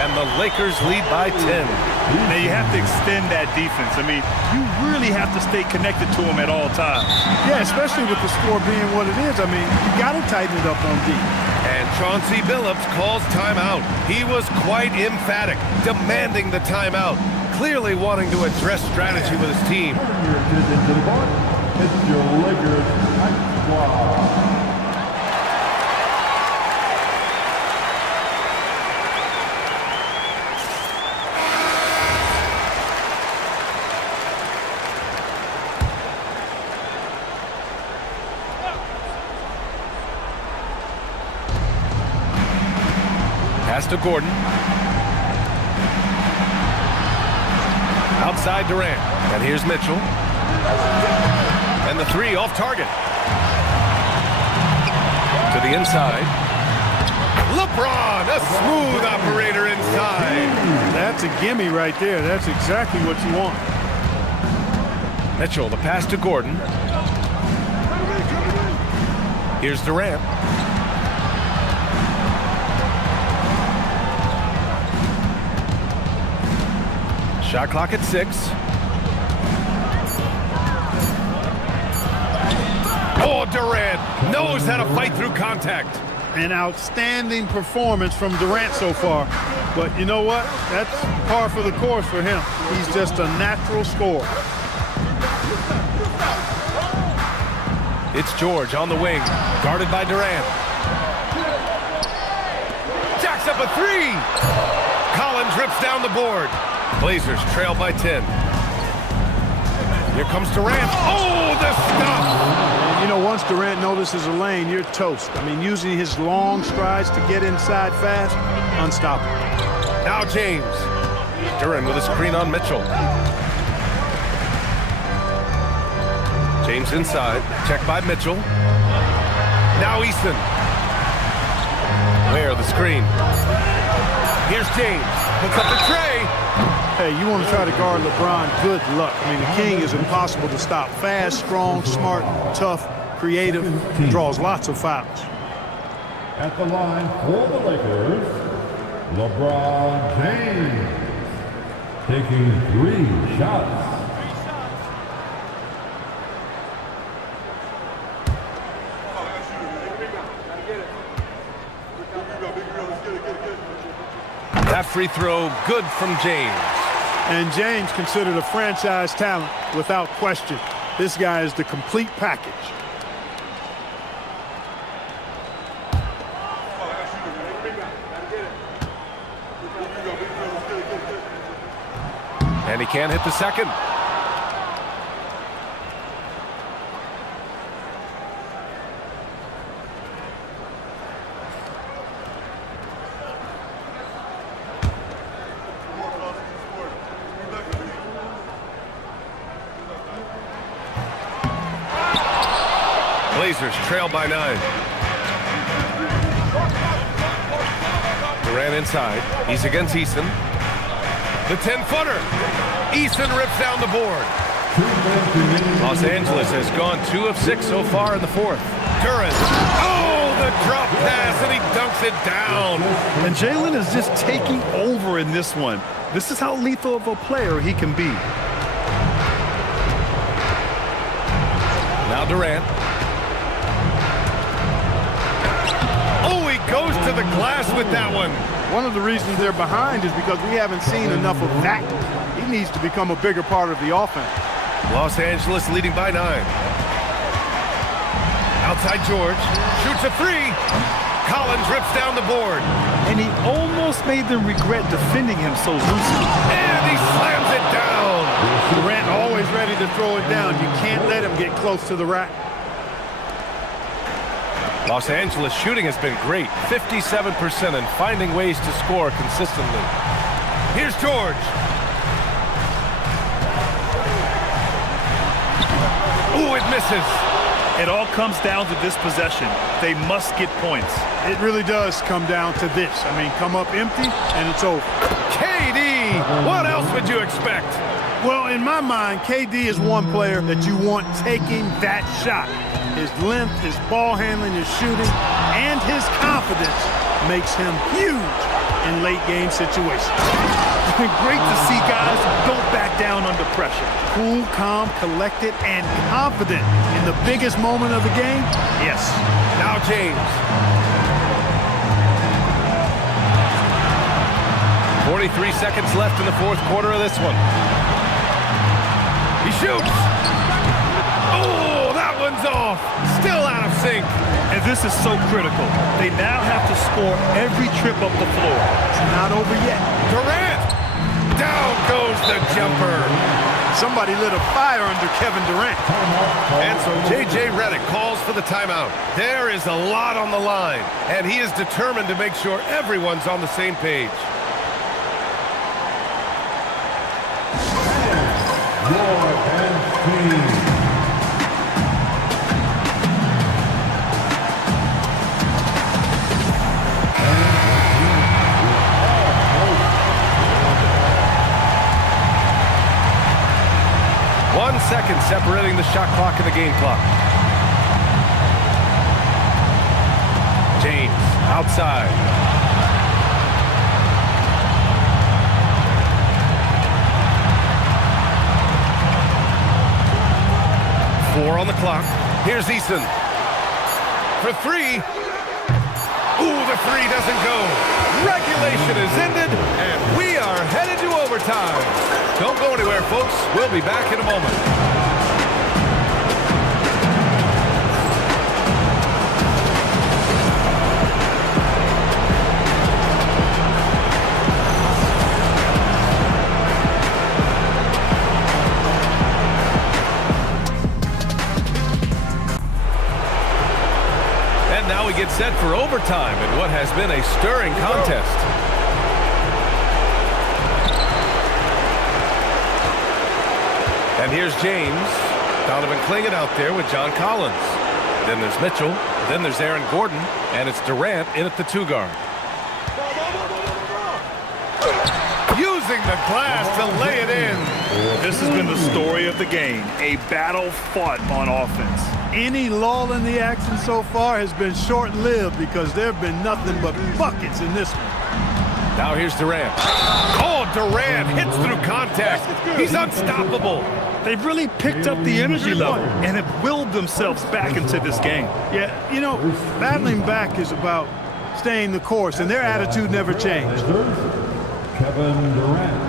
And the Lakers lead by 10. Now you have to extend that defense. I mean, you really have to stay connected to them at all times. Yeah, especially with the score being what it is. I mean, you got to tighten it up on D. And Chauncey Billups calls timeout. He was quite emphatic, demanding the timeout, clearly wanting to address strategy with his team. It's your Lakers Night Squad. Pass to Gordon. Outside Durant. And here's Mitchell. And the 3 off target. To the inside. LeBron, a smooth operator inside. That's a gimme right there. That's exactly what you want. Mitchell, the pass to Gordon. Here's Durant. Shot clock at 6. Oh, Durant knows how to fight through contact. An outstanding performance from Durant so far. But you know what? That's par for the course for him. He's just a natural scorer. It's George on the wing, guarded by Durant. Jacks up a 3. Collins rips down the board. Blazers trail by 10. Here comes Durant. Oh, the stop! You know, once Durant notices a lane, you're toast. I mean, using his long strides to get inside fast, unstoppable. Now James. Duran with a screen on Mitchell. James inside. Checked by Mitchell. Now Eason. Where the screen. Here's James. Hooks up the tray. Hey, you want to try to guard LeBron, good luck. I mean, the king is impossible to stop. Fast, strong, smart, tough, creative, draws lots of fouls. At the line for the Lakers, LeBron James, taking 3 shots. That free throw good from James. And James considered a franchise talent without question. This guy is the complete package. And he can't hit the second. Blazers trail by 9. Durant inside. He's against Eason. The 10-footer. Eason rips down the board. Los Angeles has gone 2 of 6 so far in the 4th. Duran. Oh, the drop pass, and he dunks it down. And Jalen is just taking over in this one. This is how lethal of a player he can be. Now Durant. Oh, he goes to the glass with that one. One of the reasons they're behind is because we haven't seen enough of that. He needs to become a bigger part of the offense. Los Angeles leading by 9. Outside George. Shoots a 3. Collins rips down the board. And he almost made them regret defending him so loosely. And he slams it down. Durant always ready to throw it down. You can't let him get close to the rack. Los Angeles shooting has been great. 57% and finding ways to score consistently. Here's George. Ooh, it misses. It all comes down to this possession. They must get points. It really does come down to this. I mean, come up empty, and it's over. KD, what else would you expect? Well, in my mind, KD is one player that you want taking that shot. His length, his ball handling, his shooting, and his confidence makes him huge in late-game situations. It's been great to see guys don't back down under pressure. Cool, calm, collected, and confident in the biggest moment of the game. Yes. Now James. 43 seconds left in the 4th quarter of this one. He shoots. Oh, that one's off. Still out of sync. And this is so critical. They now have to score every trip up the floor. It's not over yet. Durant. Down goes the jumper. Somebody lit a fire under Kevin Durant. And so J.J. Redick calls for the timeout. There is a lot on the line, and he is determined to make sure everyone's on the same page. separating the shot clock and the game clock. James outside. Four on the clock. Here's Eason. For three. Ooh, the three doesn't go. Regulation is ended, and we are headed to overtime. Don't go anywhere, folks. We'll be back in a moment. Now we get set for overtime in what has been a stirring contest. And here's James. Donovan Clingan out there with John Collins. Then there's Mitchell. Then there's Aaron Gordon. And it's Durant in at the 2 guard. Using the glass to lay it in. This has been the story of the game. A battle fought on offense. Any lull in the action so far has been short-lived because there have been nothing but buckets in this one. Now here's Durant. Oh, Durant hits through contact. He's unstoppable. They've really picked up the energy level and have willed themselves back into this game. Yeah, you know, battling back is about staying the course, and their attitude never changed. Kevin Durant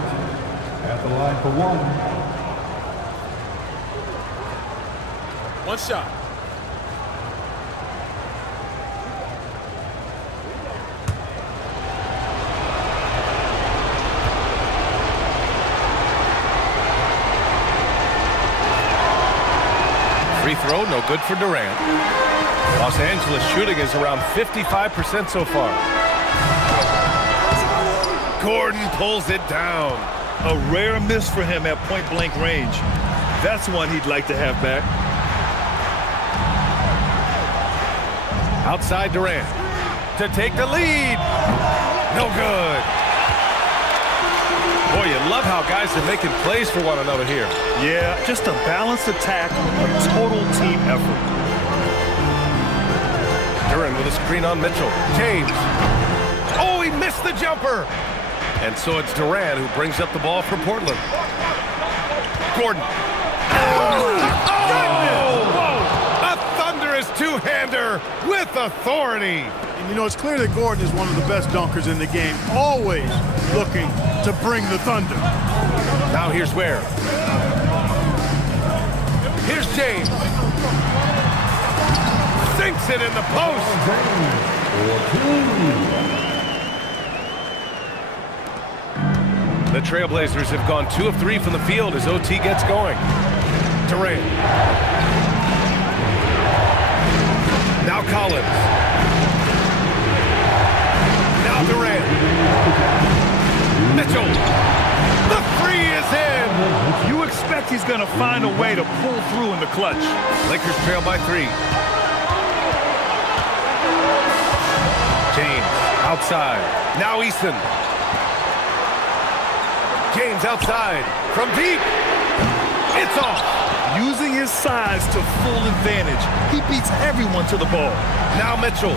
at the line for one. One shot. Free throw, no good for Durant. Los Angeles shooting is around 55% so far. Gordon pulls it down. A rare miss for him at point-blank range. That's one he'd like to have back. Outside Durant to take the lead. No good. Boy, you love how guys are making plays for one another here. Yeah, just a balanced attack, a total team effort. Duran with a screen on Mitchell. James. Oh, he missed the jumper. And so it's Durant who brings up the ball for Portland. Gordon. A thunderous two-hander with authority. And you know, it's clear that Gordon is one of the best dunkers in the game, always looking to bring the thunder. Now here's Ware. Here's James. Sinks it in the post. The Trailblazers have gone 2 of 3 from the field as OT gets going. Durant. Now Collins. Now Durant. Mitchell. The three is in. You expect he's going to find a way to pull through in the clutch. Lakers trail by 3. James outside. Now Eason. James outside from deep. It's off. Using his size to full advantage. He beats everyone to the ball. Now Mitchell.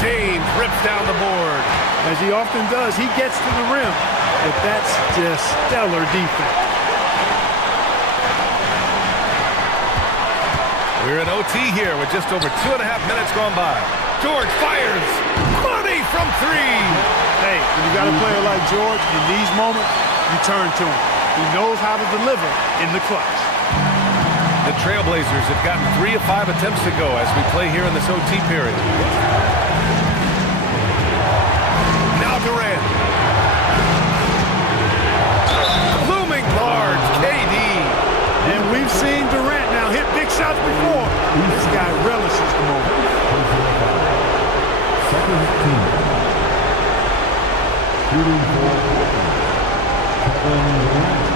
James rips down the board. As he often does, he gets to the rim, but that's just stellar defense. We're in OT here with just over 2.5 minutes gone by. George fires. Money from 3. Hey, when you got a player like George, in these moments, you turn to him. He knows how to deliver in the clutch. The Trailblazers have gotten 3 of 5 attempts to go as we play here in this OT period. Now Durant. Looming large, KD. And we've seen Durant now hit big shots before. This guy relishes the moment. Second team. Shooting for Kevin Durant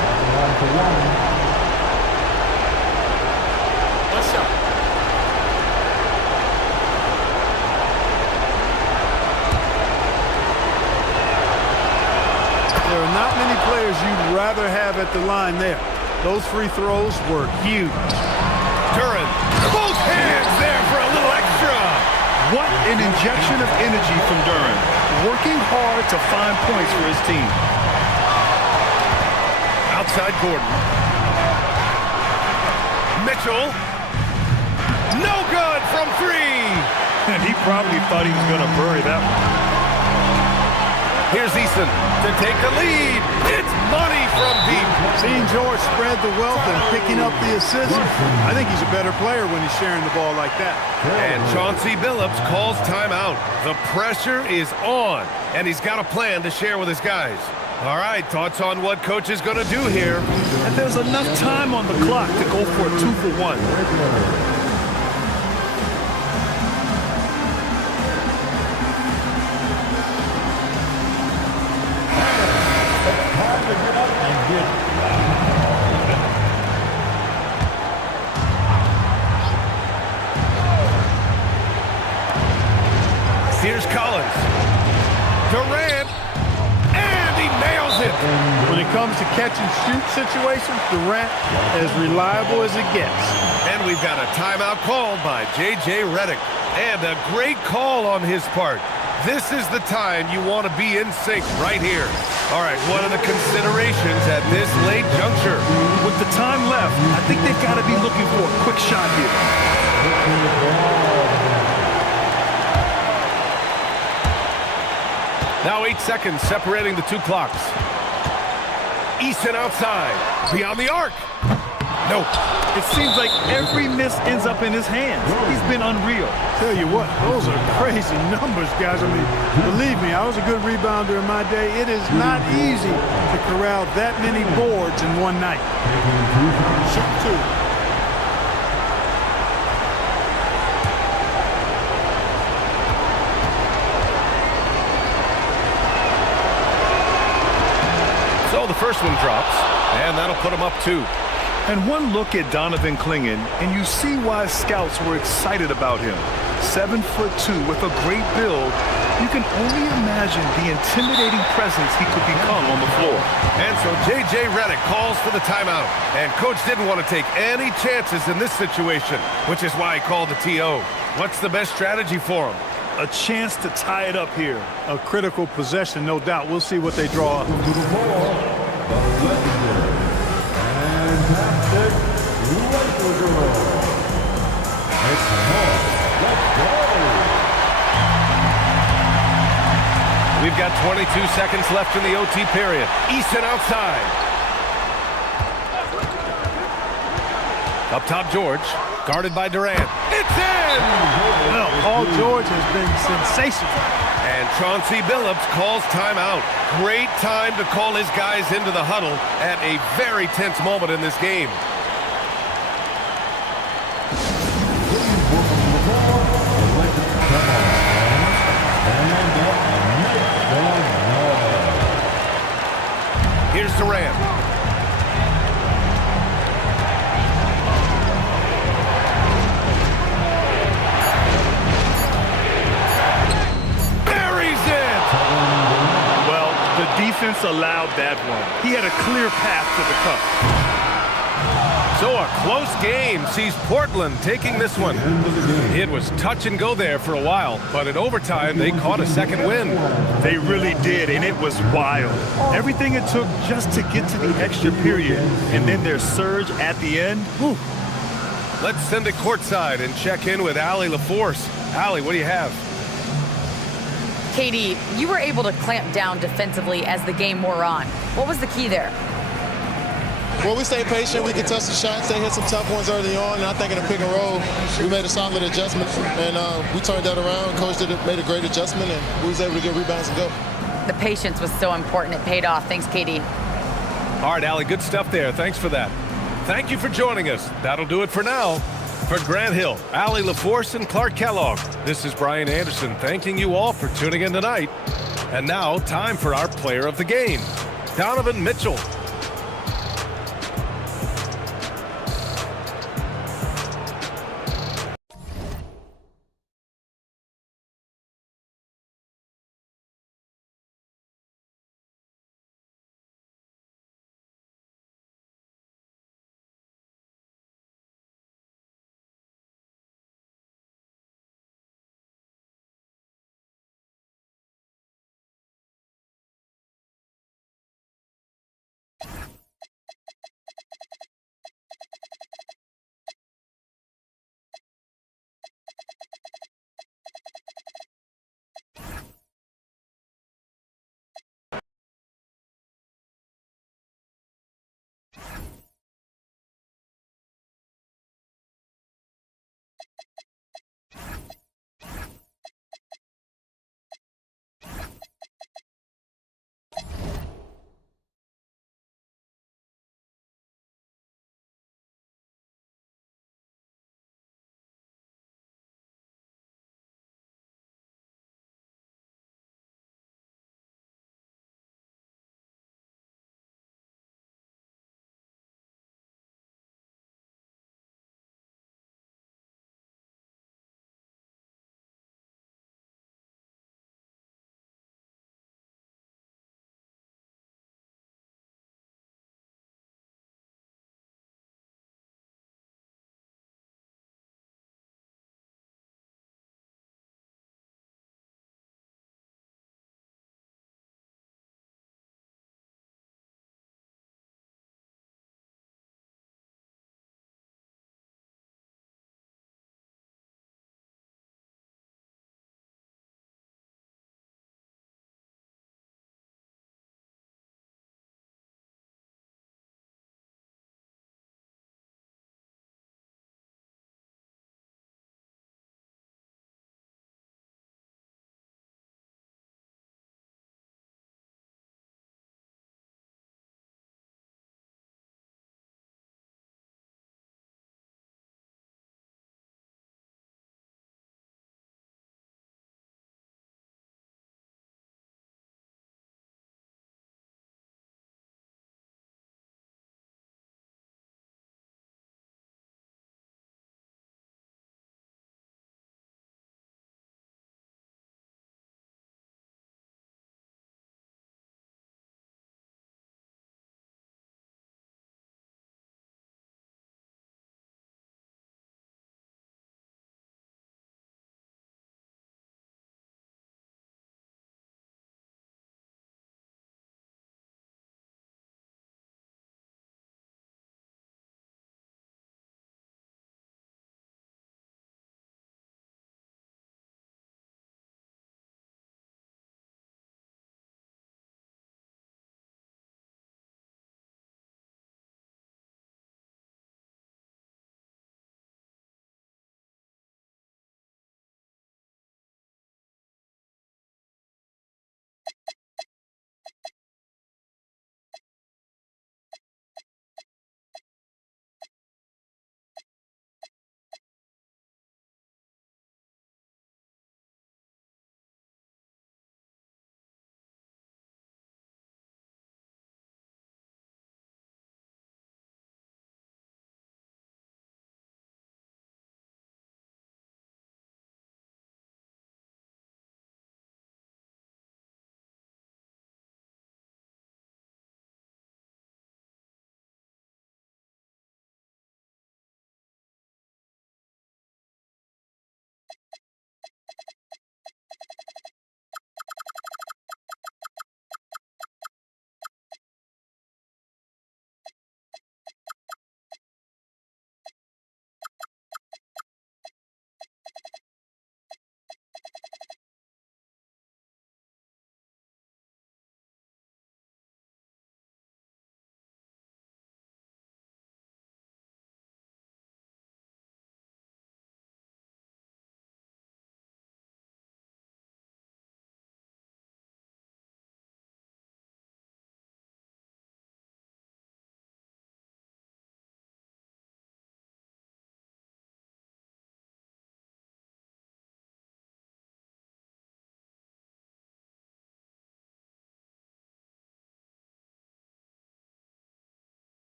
at the line for one. One shot. There are not many players you'd rather have at the line there. Those free throws were huge. Duren, both hands there for a little extra. What an injection of energy from Duren, working hard to find points for his team. Outside Gordon. Mitchell. No good from three. And he probably thought he was going to bury that one. Here's Eason to take the lead. It's money from deep. Seeing George spread the wealth and picking up the assists, I think he's a better player when he's sharing the ball like that. And Chauncey Billups calls timeout. The pressure is on, and he's got a plan to share with his guys. All right, thoughts on what coach is going to do here? And there's enough time on the clock to go for a 2-for-1. Here's Collins. Durant. And he nails it. When it comes to catch and shoot situations, Durant as reliable as it gets. And we've got a timeout called by J.J. Redick. And a great call on his part. This is the time you want to be in sync right here. All right, what are the considerations at this late juncture? With the time left, I think they've got to be looking for a quick shot here. Now 8 seconds separating the two clocks. Eason outside. Beyond the arc. Nope. It seems like every miss ends up in his hands. He's been unreal. Tell you what, those are crazy numbers, guys. I mean, believe me, I was a good rebounder in my day. It is not easy to corral that many boards in one night. Shoot two. So the first one drops, and that'll put him up 2. And one look at Donovan Clingan, and you see why scouts were excited about him. 7'2" with a great build. You can only imagine the intimidating presence he could become on the floor. And so J.J. Redick calls for the timeout. And coach didn't want to take any chances in this situation, which is why he called the T.O. What's the best strategy for him? A chance to tie it up here. A critical possession, no doubt. We'll see what they draw up. We've got 22 seconds left in the OT period. Eason outside. Up top, George. Guarded by Durant. It's in! Well, Paul George has been sensational. And Chauncey Billups calls timeout. Great time to call his guys into the huddle at a very tense moment in this game. Here's Durant. Buries it! Well, the defense allowed that one. He had a clear path to the cup. So a close game sees Portland taking this one. It was touch and go there for a while, but in overtime, they caught a second win. They really did, and it was wild. Everything it took just to get to the extra period, and then their surge at the end. Whew. Let's send it courtside and check in with Allie LaForce. Allie, what do you have? KD, you were able to clamp down defensively as the game wore on. What was the key there? Well, we stayed patient. We contested the shots. They hit some tough ones early on. And I think in the pick and roll, we made a solid adjustment. And we turned that around. Coach made a great adjustment, and we was able to get rebounds and go. The patience was so important. It paid off. Thanks, KD. All right, Allie, good stuff there. Thanks for that. Thank you for joining us. That'll do it for now. For Grant Hill, Allie LaForce, and Clark Kellogg, this is Brian Anderson thanking you all for tuning in tonight. And now, time for our player of the game, Donovan Mitchell.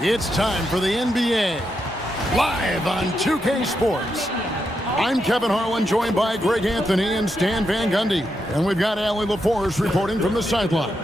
It's time for the NBA, live on 2K Sports. I'm Kevin Harlan, joined by Greg Anthony and Stan Van Gundy. And we've got Allie LaForce reporting from the sideline.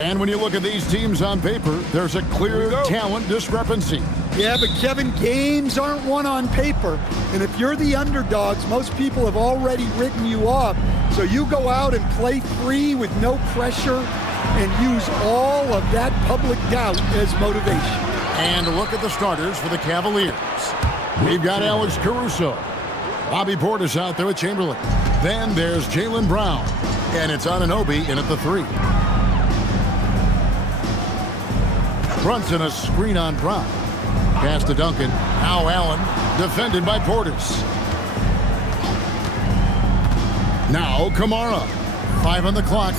And when you look at these teams on paper, there's a clear talent discrepancy. Yeah, but Kevin, games aren't won on paper. And if you're the underdogs, most people have already written you off. So you go out and play free with no pressure and use all of that public doubt as motivation. And look at the starters for the Cavaliers. We've got Alex Caruso. Bobby Portis out there with Chamberlain. Then there's Jaylen Brown. And it's Anunoby in at the 3. Brunson, a screen on Brown. Pass to Duncan. Now Allen, defended by Portis. Now Kamara. 5 on the clock.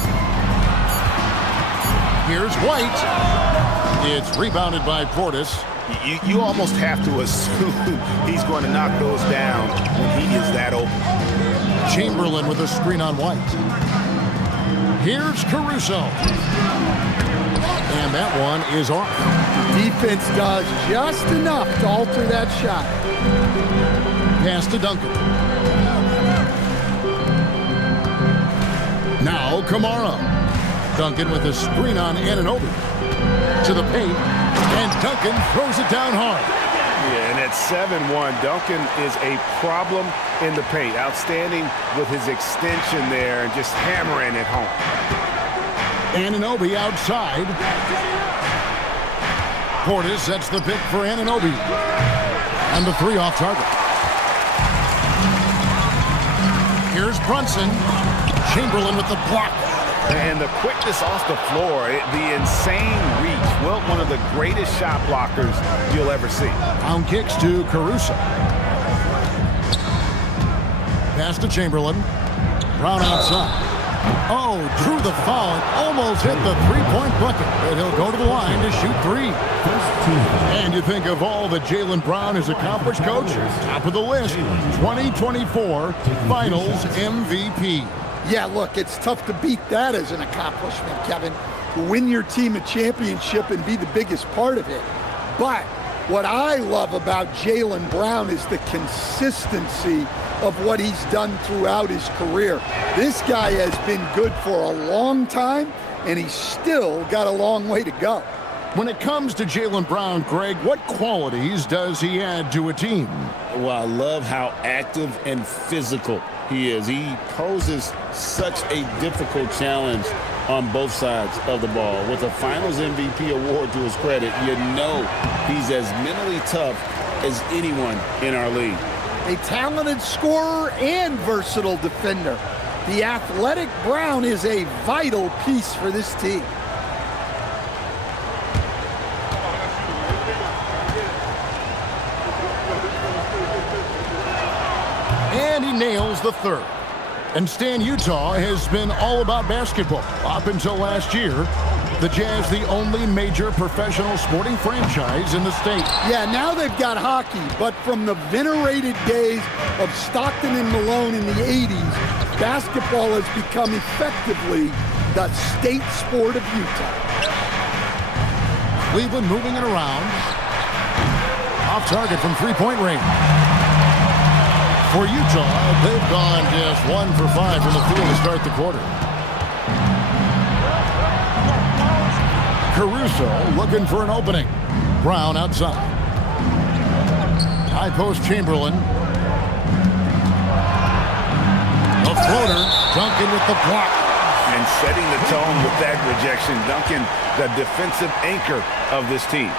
Here's White. It's rebounded by Portis. You almost have to assume he's going to knock those down when he is that open. Chamberlain with a screen on White. Here's Caruso. And that one is off. Defense does just enough to alter that shot. Pass to Duncan. Now Kamara. Duncan with a screen on Anunoby. To the paint. And Duncan throws it down hard. Yeah, and at 7-1, Duncan is a problem in the paint. Outstanding with his extension there and just hammering it home. Anunoby outside. Portis sets the pick for Anunoby. And the 3 off target. Here's Brunson. Chamberlain with the block. And the quickness off the floor, the insane reach. Well, one of the greatest shot blockers you'll ever see. Down kicks to Caruso. Pass to Chamberlain. Brown outside. Oh, drew the foul. Almost hit the three-point bucket. But he'll go to the line to shoot 3. And you think of all that Jaylen Brown has accomplished, Coach? Top of the list. 2024 Finals MVP. Yeah, look, it's tough to beat that as an accomplishment, Kevin. Win your team a championship and be the biggest part of it. But What I love about Jaylen Brown is the consistency of what he's done throughout his career. This guy has been good for a long time, and he's still got a long way to go. When it comes to Jaylen Brown, Greg, what qualities does he add to a team? Well, I love how active and physical he is. He poses such a difficult challenge on both sides of the ball. With a Finals MVP award to his credit, you know he's as mentally tough as anyone in our league. A talented scorer and versatile defender. The athletic Brown is a vital piece for this team. And he nails the third. And Stan, Utah has been all about basketball up until last year. The Jazz, the only major professional sporting franchise in the state. Yeah, now they've got hockey, but from the venerated days of Stockton and Malone in the 80s, basketball has become effectively the state sport of Utah. Cleveland moving it around. Off target from three-point range. For Utah, they've gone just 1 for 5 from the field to start the quarter. Caruso looking for an opening. Brown outside. High post Chamberlain. The floater. Duncan with the block. And setting the tone with that rejection. Duncan, the defensive anchor of this team.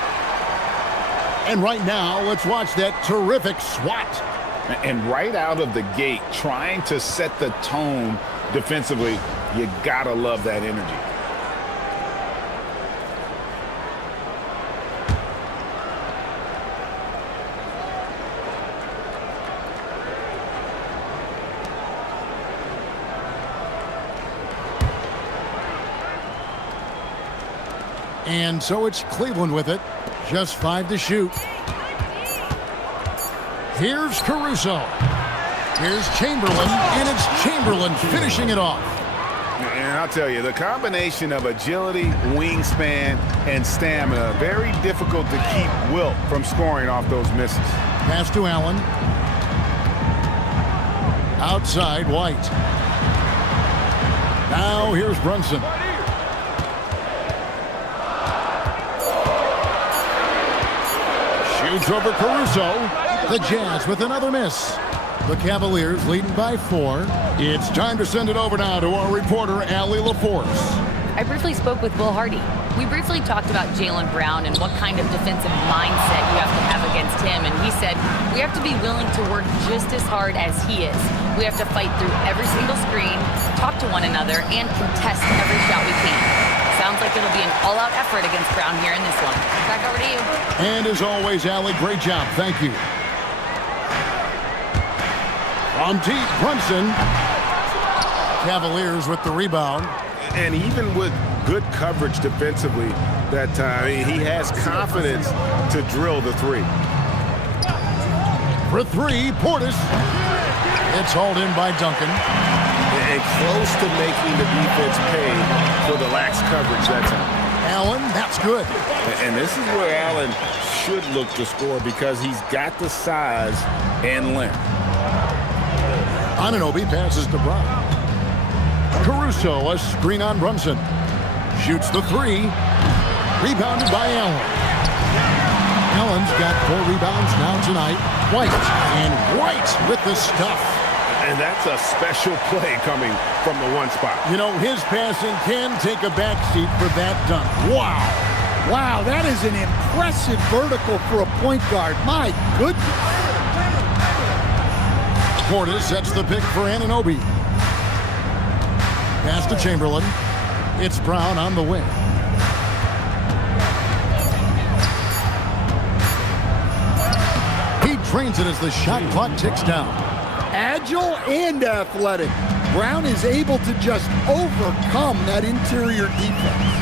And right now, let's watch that terrific swat. And right out of the gate, trying to set the tone defensively, you gotta love that energy. And so it's Cleveland with it. Just 5 to shoot. Here's Caruso. Here's Chamberlain, and it's Chamberlain finishing it off. And I'll tell you, the combination of agility, wingspan, and stamina, very difficult to keep Wilt from scoring off those misses. Pass to Allen. Outside, White. Now here's Brunson. Shoots over Caruso. The Jazz with another miss. The Cavaliers leading by 4. It's time to send it over now to our reporter, Allie LaForce. I briefly spoke with Will Hardy. We briefly talked about Jaylen Brown and what kind of defensive mindset you have to have against him. And he said, we have to be willing to work just as hard as he is. We have to fight through every single screen, talk to one another, and contest every shot we can. Sounds like it'll be an all-out effort against Brown here in this one. Back over to you. And as always, Allie, great job. Thank you. From deep, Brunson. Cavaliers with the rebound. And even with good coverage defensively that time, he has confidence to drill the three. For 3, Portis. It's hauled in by Duncan. And close to making the defense pay for the lax coverage that time. Allen, that's good. And this is where Allen should look to score because he's got the size and length. Anunoby passes to Brown. Caruso, a screen on Brunson. Shoots the 3. Rebounded by Allen. Allen's got 4 rebounds now tonight. White. And White with the stuff. And that's a special play coming from the one spot. You know, his passing can take a backseat for that dunk. Wow. Wow, that is an impressive vertical for a point guard. My goodness. Portis sets the pick for Anunoby. Pass to Chamberlain. It's Brown on the wing. He drains it as the shot clock ticks down. Agile and athletic. Brown is able to just overcome that interior defense.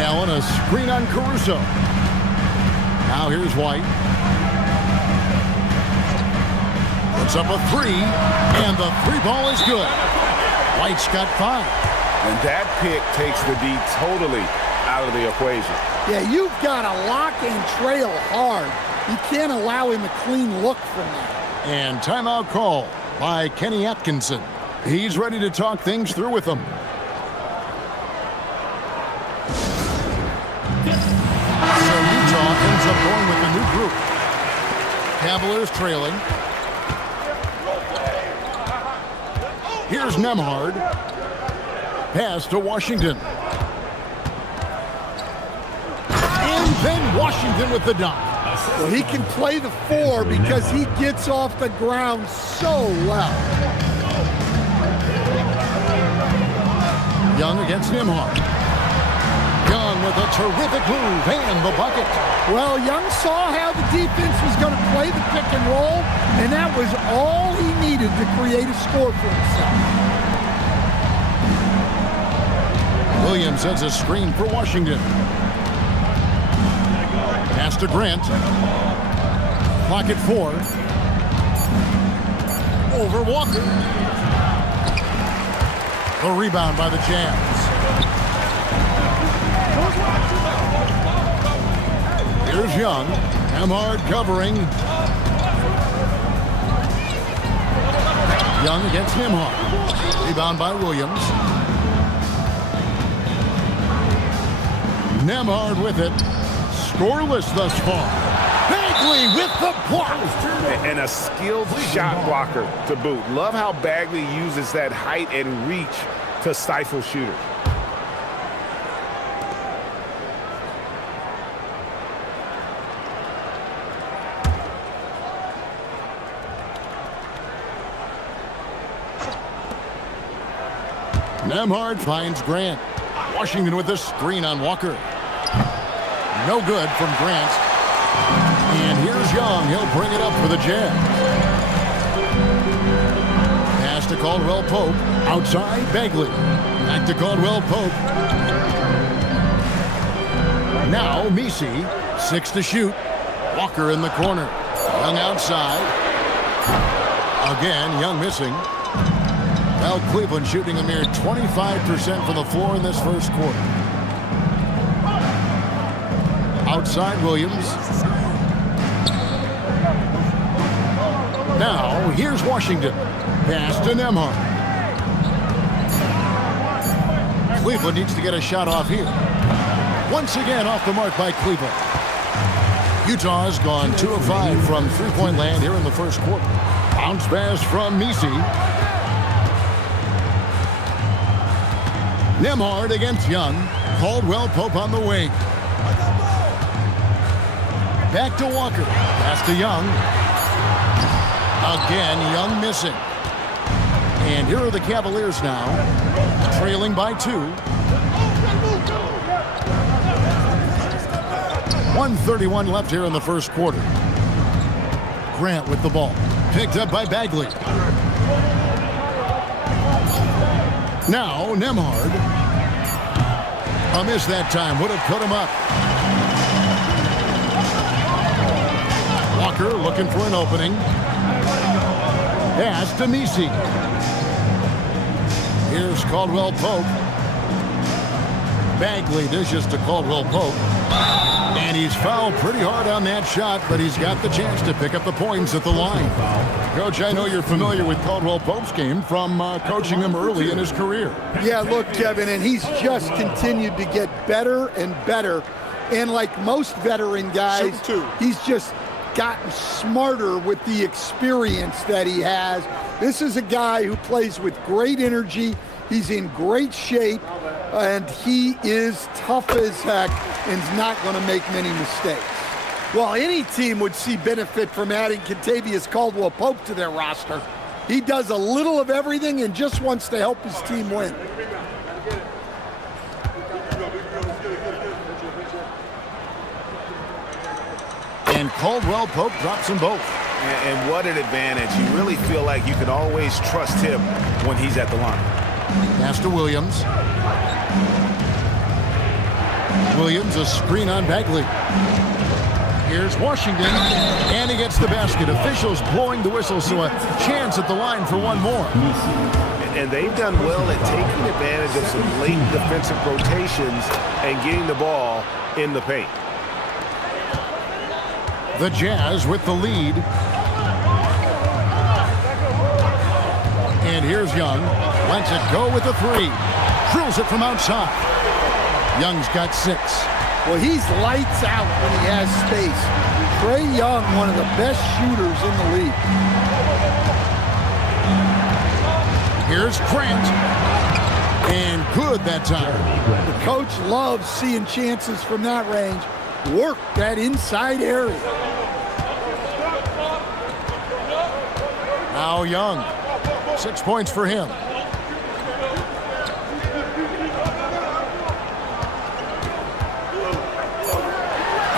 Allen, a screen on Caruso. Now here's White. Puts up a 3, and the 3 ball is good. White's got 5. And that pick takes the D totally out of the equation. Yeah, you've got to lock and trail hard. You can't allow him a clean look from that. And timeout call by Kenny Atkinson. He's ready to talk things through with them. So Utah ends up going with a new group. Cavaliers trailing. Here's Nembhard. Pass to Washington. And then Washington with the dunk. Well, he can play the 4 because he gets off the ground so well. Young against Nembhard. Young with a terrific move and the bucket. Well, Young saw how the defense was going to play the pick and roll, and that was all he needed to create a score for himself. Williams sends a screen for Washington. Pass to Grant. Clock at 4. Over Walker. The rebound by the Jazz. Here's Young. Nembhard covering. Young against Nembhard. Rebound by Williams. Nembhard with it. Scoreless thus far. Bagley with the block. And a skilled shot blocker to boot. Love how Bagley uses that height and reach to stifle shooters. Nembhard finds Grant. Washington with the screen on Walker. No good from Grant. And here's Young. He'll bring it up for the Jazz. Pass to Caldwell Pope. Outside, Bagley. Back to Caldwell Pope. Now, Messi. 6 to shoot. Walker in the corner. Young outside. Again, Young missing. Well, Cleveland shooting a mere 25% from the floor in this first quarter. Outside Williams. Now, here's Washington. Pass to Nembhard. Cleveland needs to get a shot off here. Once again off the mark by Cleveland. Utah has gone 2 of 5 from three-point land here in the first quarter. Bounce pass from Messi. Nembhard against Young. Caldwell Pope on the wing. Back to Walker. Pass to Young. Again, Young missing. And here are the Cavaliers now, trailing by 2. 1:31 left here in the first quarter. Grant with the ball. Picked up by Bagley. Now, Nembhard. A miss that time. Would have put him up. Walker looking for an opening. Pass to Messi. Here's Caldwell Pope. Bagley dishes to Caldwell Pope. And he's fouled pretty hard on that shot, but he's got the chance to pick up the points at the line. Coach, I know you're familiar with Caldwell Pope's game from coaching him early in his career. Yeah, look, Kevin, and he's just continued to get better and better. And like most veteran guys, he's just gotten smarter with the experience that he has. This is a guy who plays with great energy. He's in great shape, and he is tough as heck and is not going to make many mistakes. Well, any team would see benefit from adding Kentavious Caldwell-Pope to their roster. He does a little of everything and just wants to help his team win. And Caldwell Pope drops them both. And what an advantage. You really feel like you can always trust him when he's at the line. Pass to Williams. Williams, a screen on Bagley. Here's Washington, and he gets the basket. Officials blowing the whistle, so a chance at the line for one more. and they've done well at taking advantage of some late defensive rotations and getting the ball in the paint. The Jazz with the lead. And here's Young. Lets it go with the three. Drills it from outside. Young's got 6. Well, he's lights out when he has space. Trae Young, one of the best shooters in the league. Here's Grant. And good that time. The coach loves seeing chances from that range. Work that inside area. Now Young. 6 points for him.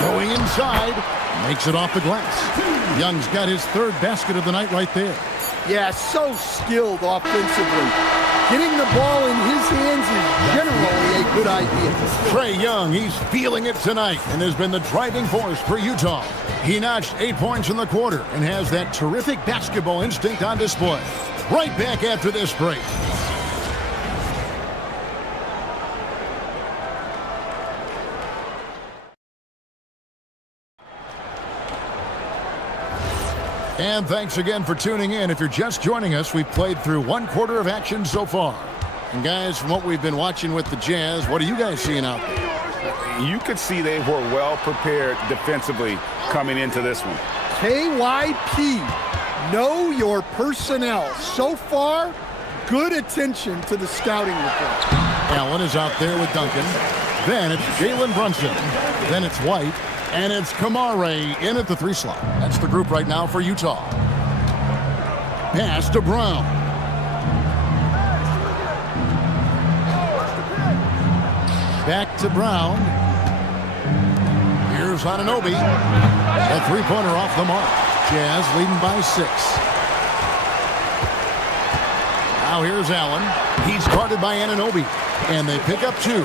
Going inside. Makes it off the glass. Young's got his 3rd basket of the night right there. Yeah, so skilled offensively. Getting the ball in his hands is generally a good idea. Trae Young, he's feeling it tonight and has been the driving force for Utah. He notched 8 points in the quarter and has that terrific basketball instinct on display. Right back after this break. And thanks again for tuning in. If you're just joining us, we've played through 1 quarter of action so far. And guys, from what we've been watching with the Jazz, what are you guys seeing out there? You could see they were well prepared defensively coming into this one. KYP, know your personnel. So far, good attention to the scouting report. Allen is out there with Duncan. Then it's Jalen Brunson. Then it's White. And it's Kamare in at the 3 slot. That's the group right now for Utah. Pass to Brown. Back to Brown. Here's Anunoby. A 3-pointer off the mark. Jazz leading by 6. Now here's Allen. He's guarded by Anunoby. And they pick up 2.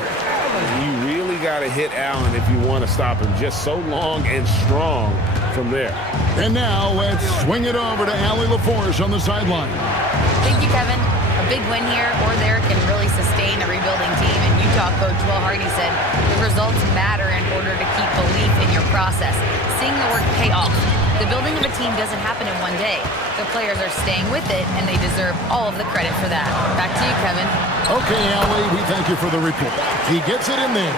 You really got to hit Allen if you want to stop him. Just so long and strong from there. And now let's swing it over to Allie LaForce on the sideline. Thank you, Kevin. A big win here or there can really sustain a rebuilding team. And Utah coach Will Hardy said the results matter in order to keep belief in your process. Seeing the work pay off. The building of a team doesn't happen in one day. The players are staying with it, and they deserve all of the credit for that. Back to you, Kevin. Okay, Allie, we thank you for the report. He gets it in there.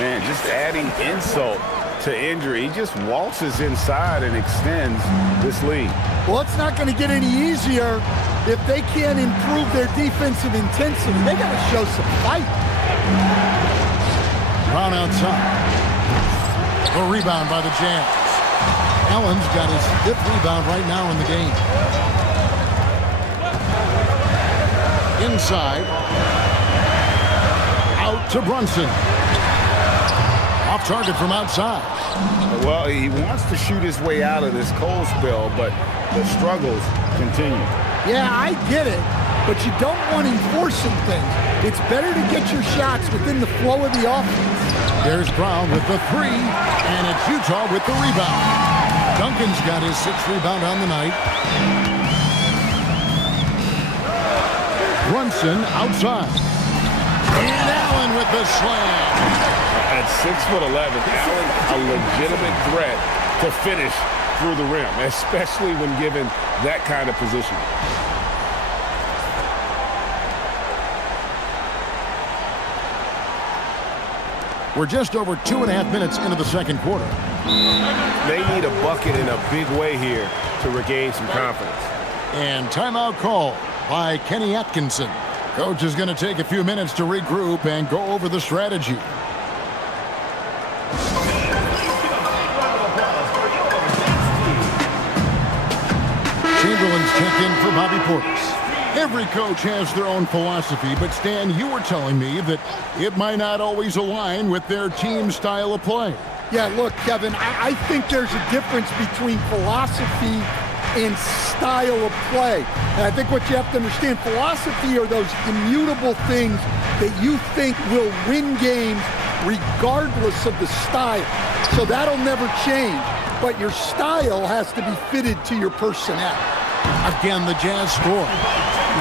Man, just adding insult to injury. He just waltzes inside and extends this lead. Well, it's not going to get any easier if they can't improve their defensive intensity. They got to show some fight. Brown outside. A rebound by the Jazz. Allen's got his 5th rebound right now in the game. Inside. Out to Brunson. Off target from outside. Well, he wants to shoot his way out of this cold spell, but the struggles continue. Yeah, I get it, but you don't want him forcing things. It's better to get your shots within the flow of the offense. There's Brown with the 3, and it's Utah with the rebound. Duncan's got his 6th rebound on the night. Brunson outside. And Allen with the slam. At 6'11", Allen a legitimate threat to finish through the rim, especially when given that kind of position. We're just over 2.5 minutes into the second quarter. They need a bucket in a big way here to regain some confidence. And timeout call by Kenny Atkinson. Coach is going to take a few minutes to regroup and go over the strategy. Chamberlain's check in for Bobby Portis. Every coach has their own philosophy, but Stan, you were telling me that it might not always align with their team style of play. Yeah, look, Kevin, I think there's a difference between philosophy and style of play. And I think what you have to understand, philosophy are those immutable things that you think will win games regardless of the style. So that'll never change. But your style has to be fitted to your personnel. Again, the Jazz score.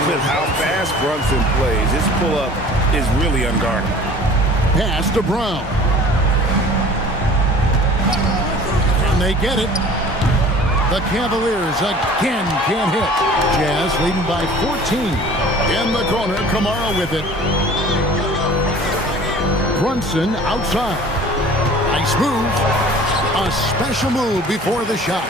With how fast Brunson plays, his pull-up is really unguarded. Pass to Brown. And they get it. The Cavaliers again can't hit. Jazz leading by 14. In the corner, Kamara with it. Brunson outside. Nice move. A special move before the shot.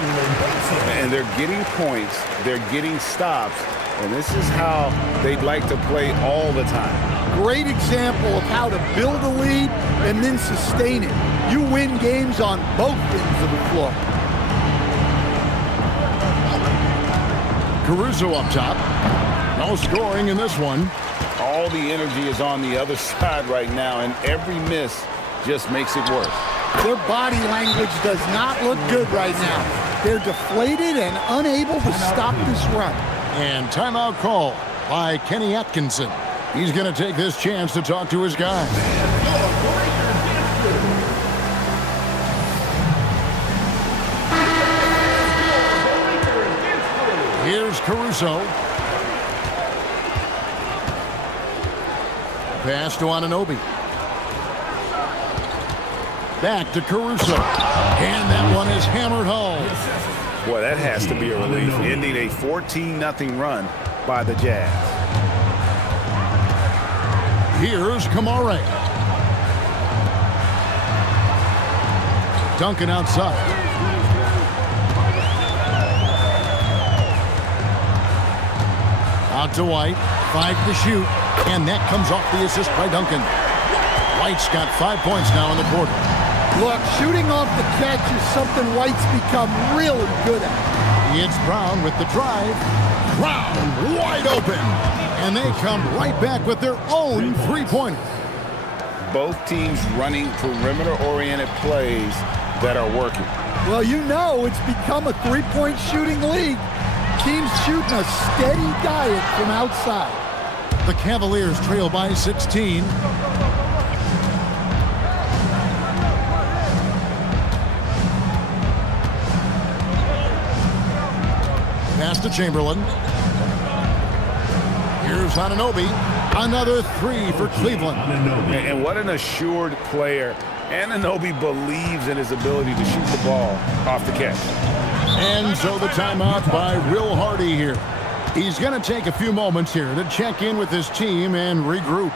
And they're getting points. They're getting stops. And this is how they'd like to play all the time. Great example of how to build a lead and then sustain it. You win games on both ends of the floor. Caruso up top. No scoring in this one. All the energy is on the other side right now, and every miss just makes it worse. Their body language does not look good right now. They're deflated and unable to stop this run. And timeout call by Kenny Atkinson. He's going to take this chance to talk to his guys. Here's Caruso. Pass to Anunoby. Back to Caruso. And that one is hammered home. Boy, that has to be a relief. Ending a 14-0 run by the Jazz. Here's Kamara. Duncan outside. Out to White. 5 to shoot. And that comes off the assist by Duncan. White's got 5 points now in the quarter. Look, shooting off the catch is something White's become really good at. It's Brown with the drive. Brown wide open. And they come right back with their own three-pointer. Both teams running perimeter-oriented plays that are working. Well, you know it's become a three-point shooting league. Teams shooting a steady diet from outside. The Cavaliers trail by 16. Pass to Chamberlain. Here's Anunoby. Another 3 for Cleveland. And what an assured player. Anunoby believes in his ability to shoot the ball off the catch. And so the timeout by Will Hardy here. He's going to take a few moments here to check in with his team and regroup.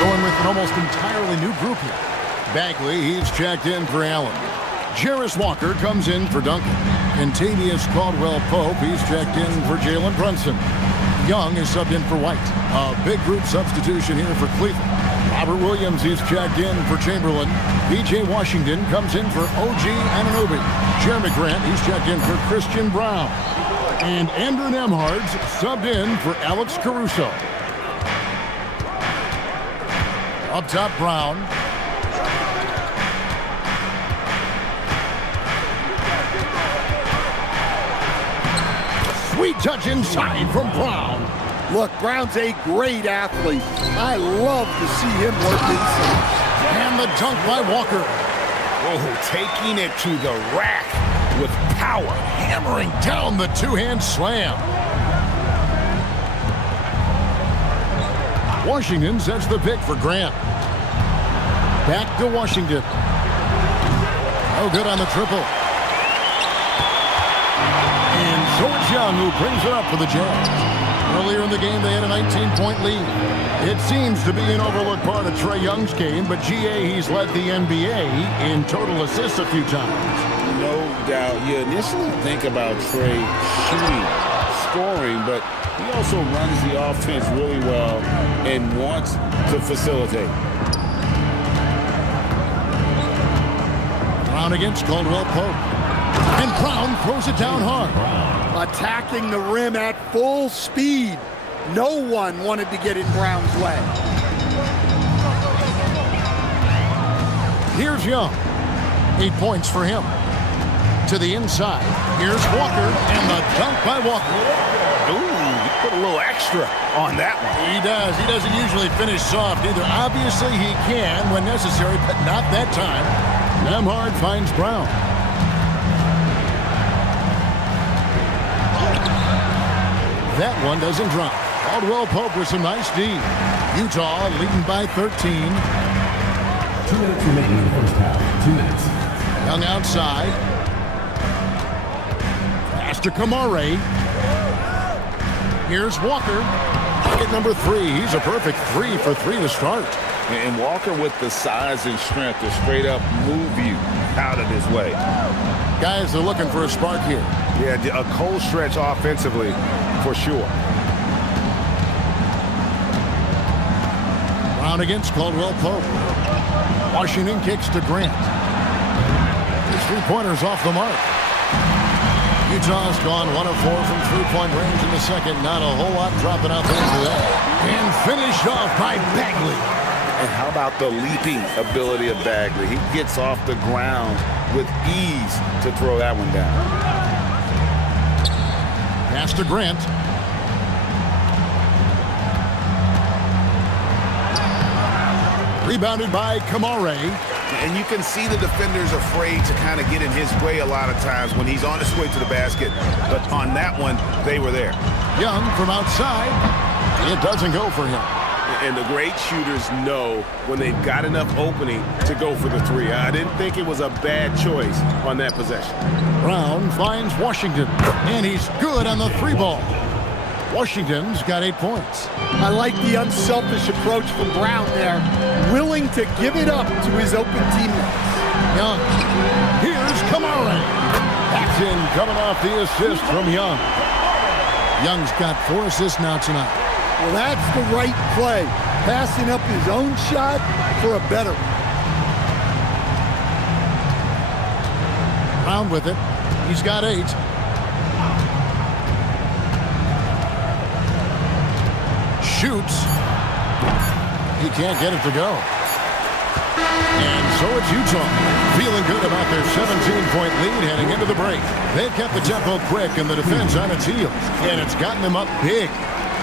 Going with an almost entirely new group here. Bagley, he's checked in for Allen. Jarris Walker comes in for Duncan. Contavious Caldwell-Pope, he's checked in for Jalen Brunson. Young is subbed in for White. A big group substitution here for Cleveland. Robert Williams, he's checked in for Chamberlain. P.J. Washington comes in for OG Anunoby. Jeremy Grant, he's checked in for Christian Brown. And Andrew Nembhard's subbed in for Alex Caruso. Up top, Brown. Sweet touch inside from Brown. Look, Brown's a great athlete. I love to see him work inside. And the dunk by Walker. Oh, taking it to the rack with power. Hammering down the two-hand slam. Washington sets the pick for Grant. Back to Washington. Oh, good on the triple. And George Young, who brings it up for the Jazz. Earlier in the game, they had a 19-point lead. It seems to be an overlooked part of Trae Young's game, but GA, he's led the NBA in total assists a few times. No doubt. You initially think about Trae shooting, scoring, but he also runs the offense really well and wants to facilitate. Brown against Caldwell-Pope. And Brown throws it down hard. Attacking the rim at full speed. No one wanted to get in Brown's way. Here's Young. 8 points for him. To the inside. Here's Walker, and the dunk by Walker. Ooh, you put a little extra on that one. He does. He doesn't usually finish soft either. Obviously, he can when necessary, but not that time. Nembhard finds Brown. That one doesn't drop. Caldwell Pope with some nice D. Utah leading by 13. 2 minutes remaining in the first half. 2 minutes. Young outside. Pass to Kamare. Here's Walker. Bucket number 3. He's a perfect 3 for 3 to start. And Walker with the size and strength to straight up move you out of his way. Guys are looking for a spark here. Yeah, a cold stretch offensively for sure. Brown against Caldwell Pope. Washington kicks to Grant. His three-pointers off the mark. Utah's gone 1 of 4 from three-point range in the second. Not a whole lot dropping out there for that. And finished off by Bagley. And how about the leaping ability of Bagley? He gets off the ground with ease to throw that one down. Pass to Grant. Rebounded by Kamare. And you can see the defenders afraid to kind of get in his way a lot of times when he's on his way to the basket. But on that one, they were there. Young from outside. It doesn't go for him. And the great shooters know when they've got enough opening to go for the 3. I didn't think it was a bad choice on that possession. Brown finds Washington, and he's good on the 3 ball. Washington's got 8 points. I like the unselfish approach from Brown there, willing to give it up to his open teammates. Young. Here's Kamare. That's in, coming off the assist from Young. Young's got 4 assists now tonight. Well, that's the right play. Passing up his own shot for a better one. Brown with it. He's got 8. Shoots. He can't get it to go. And so it's Utah. Feeling good about their 17-point lead heading into the break. They've kept the tempo quick and the defense on its heels. And it's gotten them up big.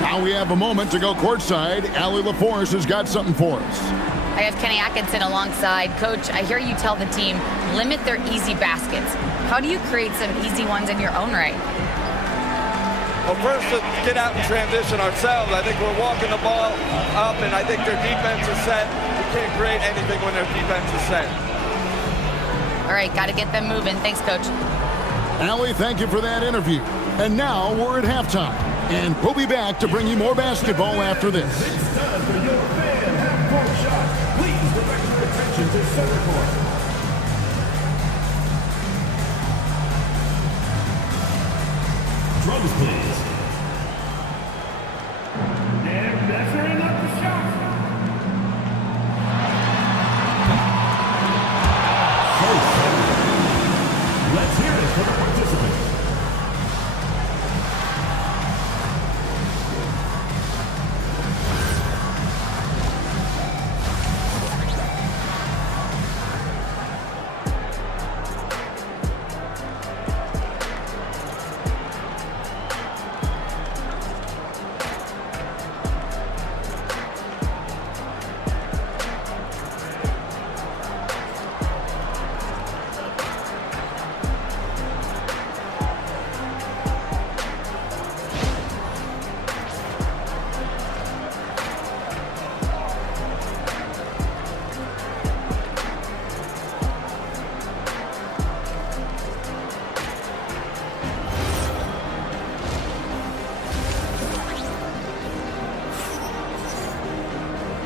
Now we have a moment to go courtside. Allie LaForce has got something for us. I have Kenny Atkinson alongside. Coach, I hear you tell the team, limit their easy baskets. How do you create some easy ones in your own right? Well, first, let's get out and transition ourselves. I think we're walking the ball up, and I think their defense is set. We can't create anything when their defense is set. All right, got to get them moving. Thanks, Coach. Allie, thank you for that interview. And now we're at halftime. And we'll be back to bring you more basketball after this. It's time for your fan half-court shot. Please direct your attention to center court. Drums, please. And measuring up the shot. Let's hear it for the participants.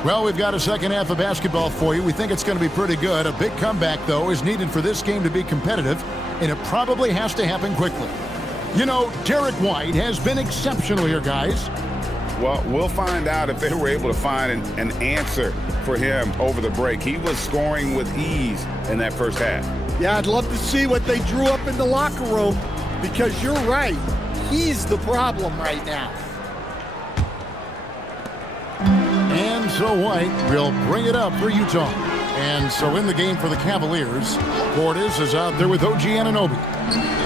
Well, we've got a second half of basketball for you. We think it's going to be pretty good. A big comeback, though, is needed for this game to be competitive, and it probably has to happen quickly. You know, Derek White has been exceptional here, guys. Well, we'll find out if they were able to find an answer for him over the break. He was scoring with ease in that first half. Yeah, I'd love to see what they drew up in the locker room, because you're right. He's the problem right now. And so White will bring it up for Utah. And so in the game for the Cavaliers, Portis is out there with OG Anunoby.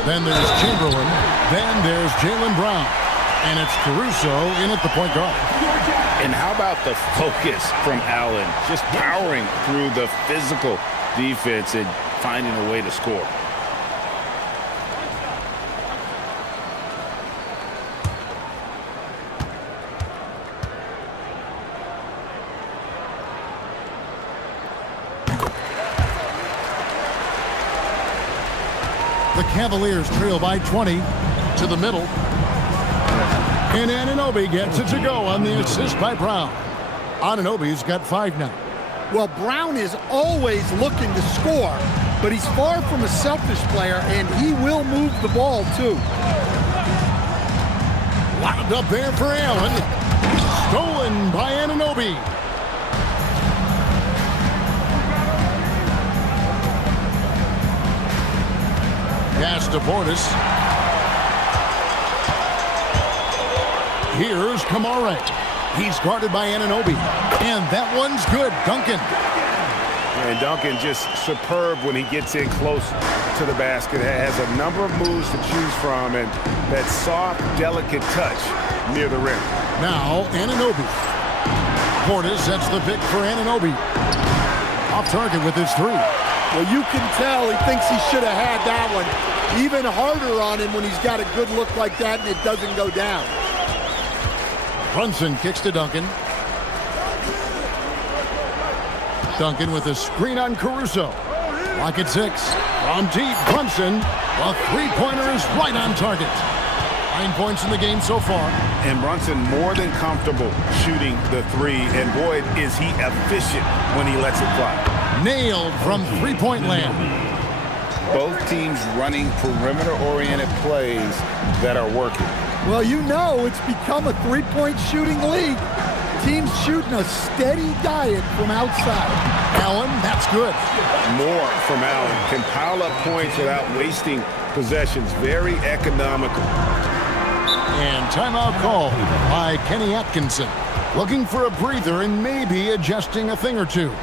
Then there's Chamberlain. Then there's Jaylen Brown. And it's Caruso in at the point guard. And how about the focus from Allen? Just powering through the physical defense and finding a way to score. The Cavaliers trail by 20 to the middle. And Anunoby gets it to go on the assist by Brown. Anunoby's got 5 now. Well, Brown is always looking to score, but he's far from a selfish player, and he will move the ball, too. Lobbed up there for Allen. Stolen by Anunoby. Pass to Portis. Here's Kamara. He's guarded by Anunoby. And that one's good. Duncan. And Duncan just superb when he gets in close to the basket. Has a number of moves to choose from, and that soft, delicate touch near the rim. Now Anunoby. Portis sets the pick for Anunoby. Off target with his 3. Well, you can tell he thinks he should have had that one. Even harder on him when he's got a good look like that and it doesn't go down. Brunson kicks to Duncan. Duncan with a screen on Caruso. Lock at 6. From deep, Brunson. A 3-pointer is right on target. 9 points in the game so far. And Brunson more than comfortable shooting the 3. And boy, is he efficient when he lets it fly. Nailed from 3-point land. Both teams running perimeter-oriented plays that are working. Well, you know it's become a 3-point shooting league. Teams shooting a steady diet from outside. Allen, that's good. More from Allen. Can pile up points without wasting possessions. Very economical. And timeout call by Kenny Atkinson. Looking for a breather and maybe adjusting a thing or two.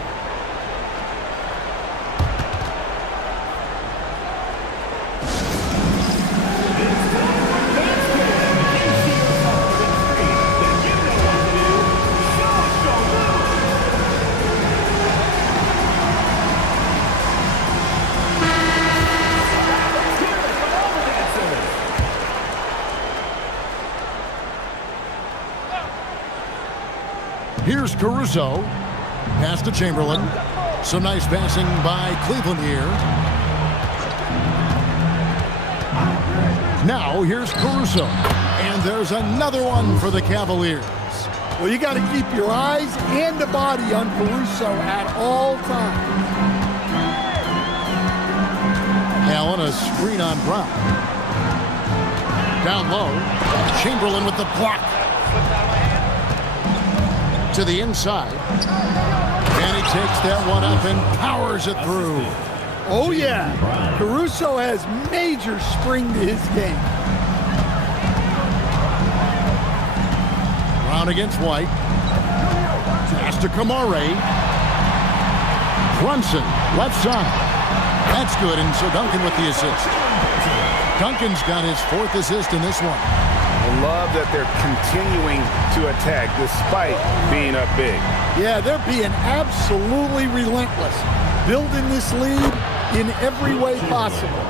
Here's Caruso. Pass to Chamberlain. Some nice passing by Cleveland here. Now here's Caruso. And there's another one for the Cavaliers. Well, you got to keep your eyes and the body on Caruso at all times. Allen, a screen on Brown. Down low. Chamberlain with the block. To the inside. And he takes that one up and powers it through. Oh, yeah. Caruso has major spring to his game. Brown against White. Pass to Kamara. Brunson, left side. That's good, and so Duncan with the assist. Duncan's got his 4th assist in this one. I love that they're continuing to attack despite being up big. Yeah, they're being absolutely relentless. Building this lead in every way possible.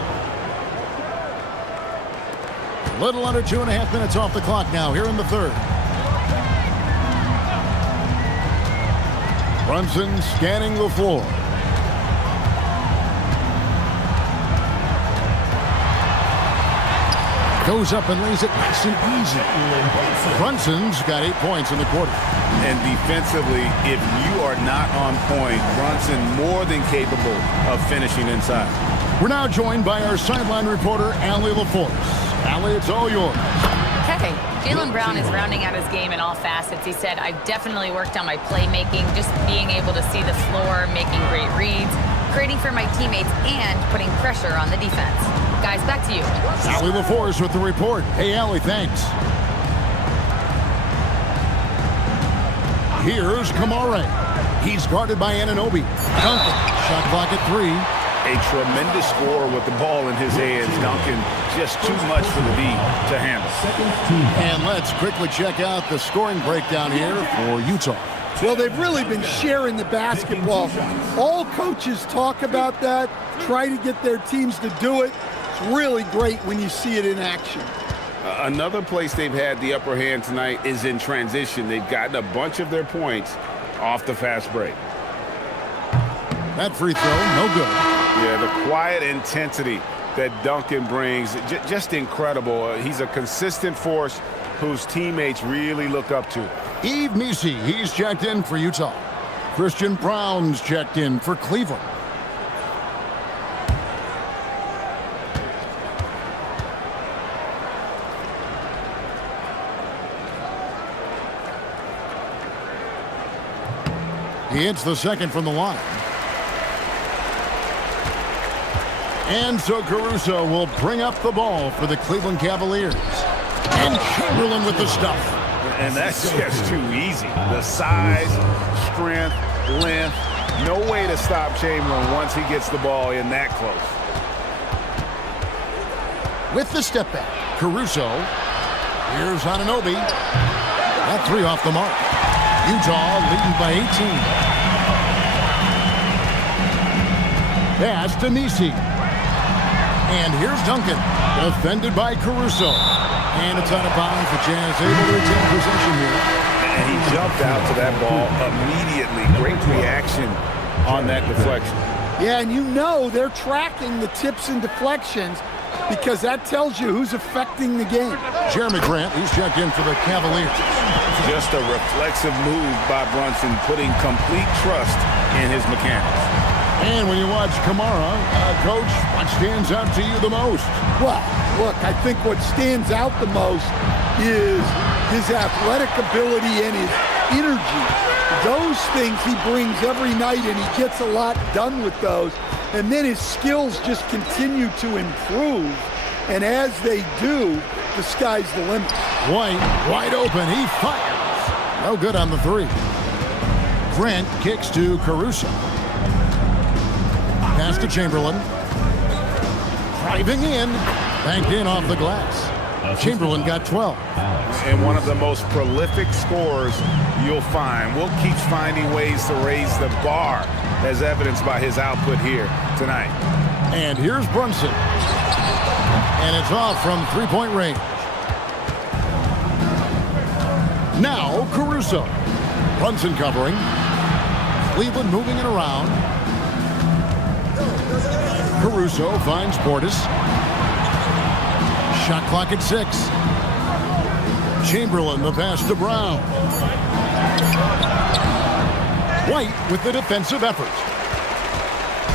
A little under 2.5 minutes off the clock now here in the 3rd. Brunson scanning the floor. Goes up and lays it nice and easy. Brunson's got 8 points in the quarter. And defensively, if you are not on point, Brunson more than capable of finishing inside. We're now joined by our sideline reporter, Allie LaForce. Allie, it's all yours. Okay, Jaylen Brown is rounding out his game in all facets. He said, I've definitely worked on my playmaking, just being able to see the floor, making great reads, creating for my teammates, and putting pressure on the defense. Guys, back to you. Allie LaForce with the report. Hey, Allie, thanks. Here's Kamara. He's guarded by Anunoby. Duncan, shot clock at 3. A tremendous scorer with the ball in his hands. Duncan, just too much for the D to handle. And let's quickly check out the scoring breakdown here for Utah. Well, they've really been sharing the basketball. All coaches talk about that, try to get their teams to do it. It's really great when you see it in action. Another place they've had the upper hand tonight is in transition. They've gotten a bunch of their points off the fast break. That free throw, no good. Yeah, the quiet intensity that Duncan brings, just incredible. He's a consistent force whose teammates really look up to. Yves Missi, he's checked in for Utah. Christian Braun's checked in for Cleveland. He hits the second from the line. And so Caruso will bring up the ball for the Cleveland Cavaliers. And Chamberlain with the stuff. And that's just too easy. The size, strength, length, no way to stop Chamberlain once he gets the ball in that close. With the step back, Caruso. Here's Anunoby. That 3 off the mark. Utah leading by 18. Pass to Missi. And here's Duncan, defended by Caruso. And it's out of bounds for Jazz, able to retain possession here. And he jumped out to that ball immediately. Great reaction on that deflection. Yeah, and you know they're tracking the tips and deflections because that tells you who's affecting the game. Jeremy Grant, he's checked in for the Cavaliers. Just a reflexive move by Brunson, putting complete trust in his mechanics. And when you watch Kamara, Coach, what stands out to you the most? Well, look, I think what stands out the most is his athletic ability and his energy. Those things he brings every night, and he gets a lot done with those. And then his skills just continue to improve. And as they do, the sky's the limit. White, wide open, he fires. No good on the 3. Grant kicks to Caruso. Pass to Chamberlain. Driving in. Banked in off the glass. Chamberlain got 12. And one of the most prolific scorers you'll find. Will keeps finding ways to raise the bar, as evidenced by his output here tonight. And here's Brunson. And it's off from three-point range. Now Caruso. Brunson covering. Cleveland moving it around. Caruso finds Portis. Shot clock at 6. Chamberlain, the pass to Brown. White with the defensive effort.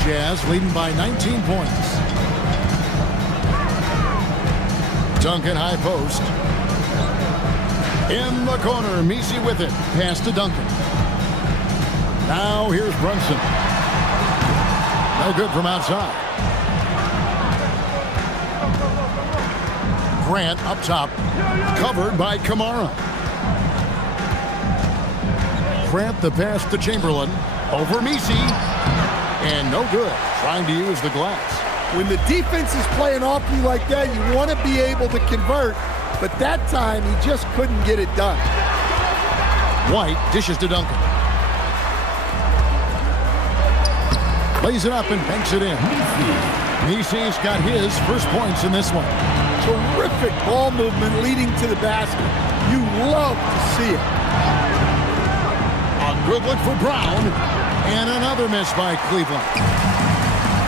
Jazz leading by 19 points. Duncan high post. In the corner, Missi with it. Pass to Duncan. Now here's Brunson. No good from outside. Grant up top, covered by Kamara. Grant the pass to Chamberlain, over Missi, and no good, trying to use the glass. When the defense is playing off you like that, you want to be able to convert, but that time he just couldn't get it done. White dishes to Duncan. Lays it up and banks it in. Missi's got his first points in this one. Terrific ball movement leading to the basket. You love to see it. A good look for Brown. And another miss by Cleveland.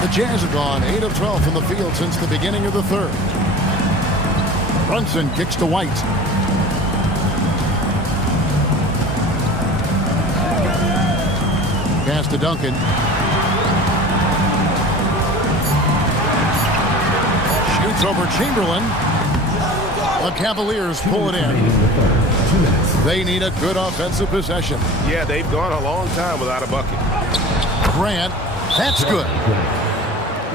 The Jazz have gone 8 of 12 from the field since the beginning of the third. Brunson kicks to White. Pass to Duncan. Shoots over Chamberlain. The Cavaliers pull it in. They need a good offensive possession. Yeah, they've gone a long time without a bucket. Grant, that's good.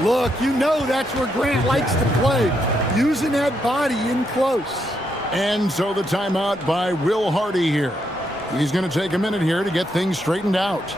Look, you know that's where Grant likes to play, using that body in close. And so the timeout by Will Hardy here. He's going to take a minute here to get things straightened out.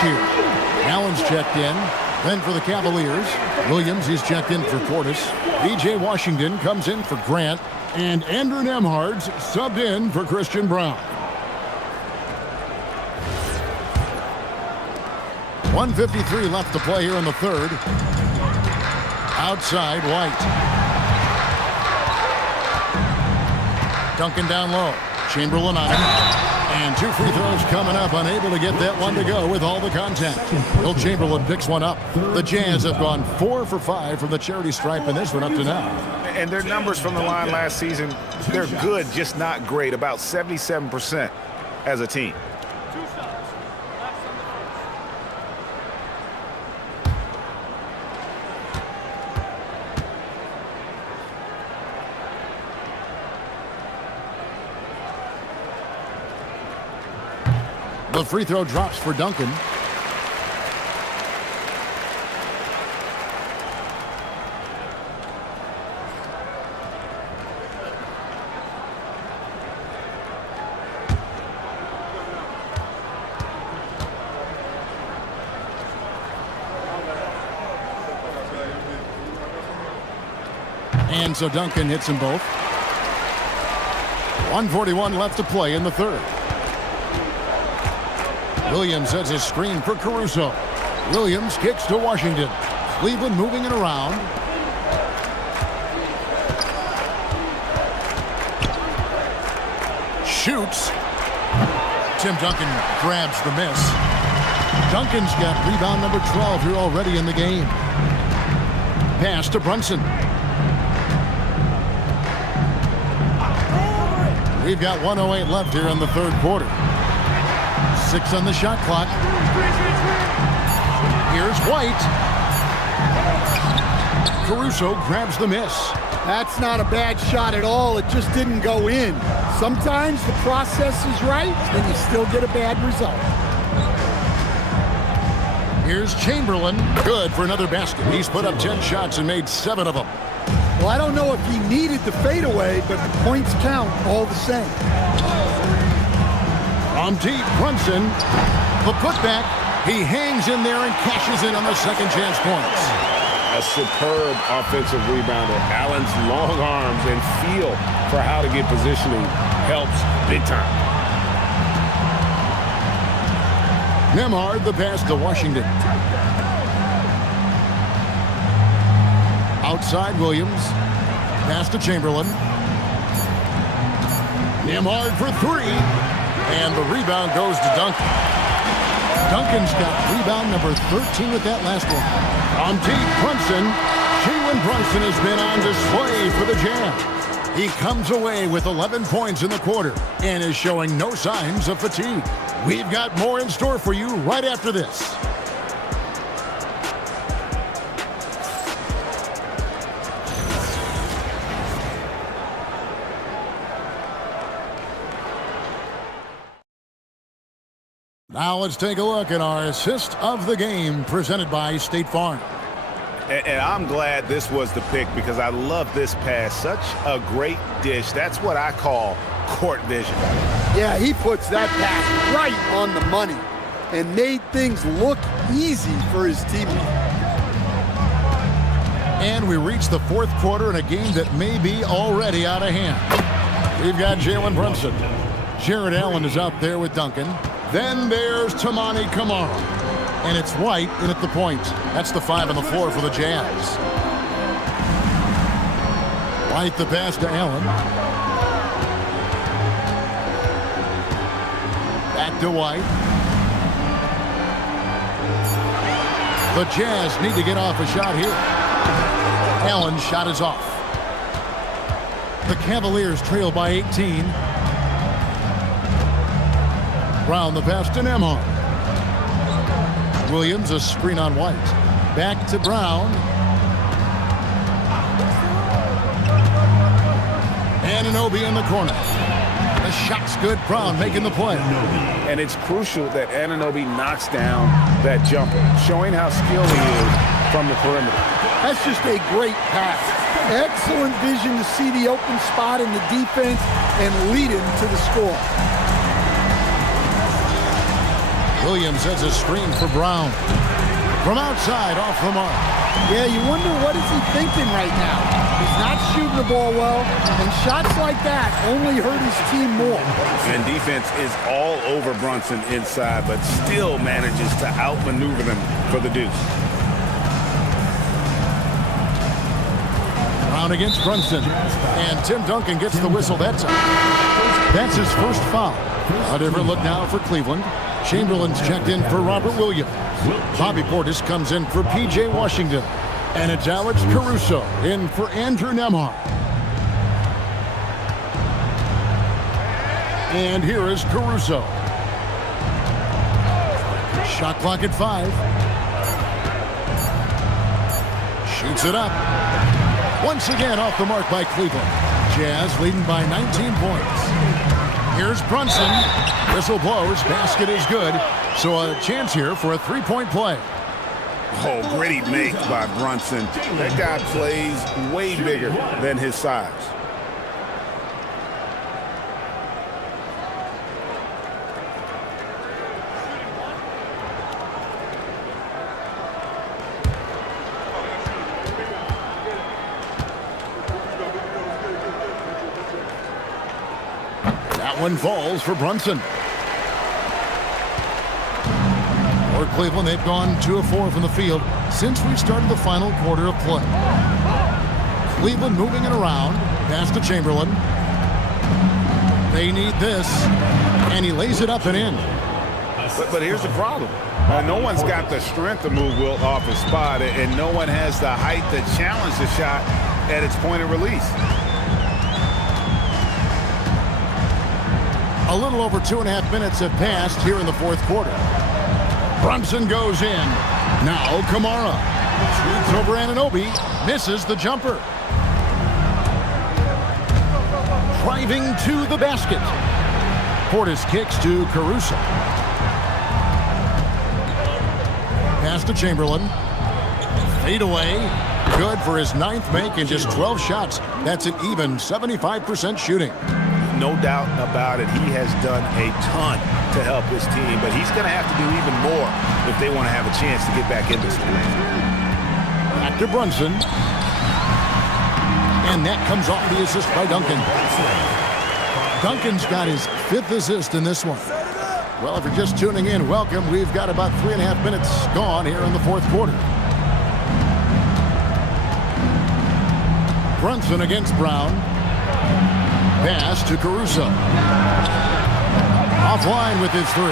Here. Allen's checked in. Then for the Cavaliers, Williams, he's checked in for Portis. B.J. Washington comes in for Grant. And Andrew Nembhard's subbed in for Christian Braun. 1:53 left to play here in the third. Outside, White. Duncan down low. Chamberlain on him. And 2 free throws coming up, unable to get that one to go with all the contact. Will Chamberlain picks one up. The Jazz have gone 4 for 5 from the charity stripe in this one up to now. And their numbers from the line last season, they're good, just not great, about 77% as a team. The free throw drops for Duncan. And so Duncan hits them both. 1:41 left to play in the third. Williams sets a screen for Caruso. Williams kicks to Washington. Cleveland moving it around. Shoots. Tim Duncan grabs the miss. Duncan's got rebound number 12 here already in the game. Pass to Brunson. We've got 1:08 left here in the third quarter. 6 on the shot clock. Here's White. Caruso grabs the miss. That's not a bad shot at all. It just didn't go in. Sometimes the process is right, and you still get a bad result. Here's Chamberlain. Good for another basket. He's put up 10 shots and made 7 of them. Well, I don't know if he needed the fadeaway, but the points count all the same. From deep, Brunson. The putback. He hangs in there and cashes in on the second chance points. A superb offensive rebounder. Allen's long arms and feel for how to get positioning helps big time. Nembhard, the pass to Washington. Outside, Williams. Pass to Chamberlain. Nembhard for 3. And the rebound goes to Duncan. Duncan's got rebound number 13 with that last one. On deep, Brunson. Jalen Brunson has been on display for the Jazz. He comes away with 11 points in the quarter and is showing no signs of fatigue. We've got more in store for you right after this. Now let's take a look at our assist of the game presented by State Farm. And I'm glad this was the pick because I love this pass. Such a great dish. That's what I call court vision. Yeah, he puts that pass right on the money. and made things look easy for his teammates. And we reach the fourth quarter in a game that may be already out of hand. We've got Jalen Brunson. Jared Allen is out there with Duncan. Then there's Toumani Camara. And it's White in at the point. That's the 5 on the floor for the Jazz. White the pass to Allen. Back to White. The Jazz need to get off a shot here. Allen's shot is off. The Cavaliers trail by 18. Brown the pass to Nembhard. Williams a screen on White. Back to Brown. Anunoby in the corner. The shot's good. Brown making the play. And it's crucial that Anunoby knocks down that jumper, showing how skilled he is from the perimeter. That's just a great pass. Excellent vision to see the open spot in the defense and lead him to the score. Williams has a screen for Brown. From outside, off the mark. Yeah, you wonder what is he thinking right now. He's not shooting the ball well, and shots like that only hurt his team more. And defense is all over Brunson inside, but still manages to outmaneuver them for the deuce. Brown against Brunson. And Tim Duncan gets the whistle that time. That's his first foul. A different look now for Cleveland. Chamberlain's checked in for Robert Williams. Bobby Portis comes in for P.J. Washington. And it's Alex Caruso in for Andrew Nembhard. And here is Caruso. Shot clock at 5. Shoots it up. Once again off the mark by Cleveland. Jazz leading by 19 points. Here's Brunson. Whistle blows. Basket is good. So a chance here for a three-point play. Oh, gritty make by Brunson. That guy plays way bigger than his size. That one falls for Brunson. For Cleveland, they've gone 2 of 4 from the field since we started the final quarter of play. Cleveland moving it around. Pass to Chamberlain. They need this. And he lays it up and in. But here's the problem. No one's got the strength to move Wilt off his spot, and no one has the height to challenge the shot at its point of release. A little over 2.5 minutes have passed here in the fourth quarter. Brunson goes in. Now Camara. Shoots over Anunoby. Misses the jumper. Driving to the basket. Portis kicks to Caruso. Pass to Chamberlain. Fade away. Good for his 9th make in just 12 shots. That's an even 75% shooting. No doubt about it. He has done a ton to help his team, but he's going to have to do even more if they want to have a chance to get back in this game. Back to Brunson. And that comes off the assist by Duncan. Duncan's got his 5th assist in this one. Well, if you're just tuning in, welcome. We've got about 3.5 minutes gone here in the fourth quarter. Brunson against Brown. Pass to Caruso. Offline with his 3.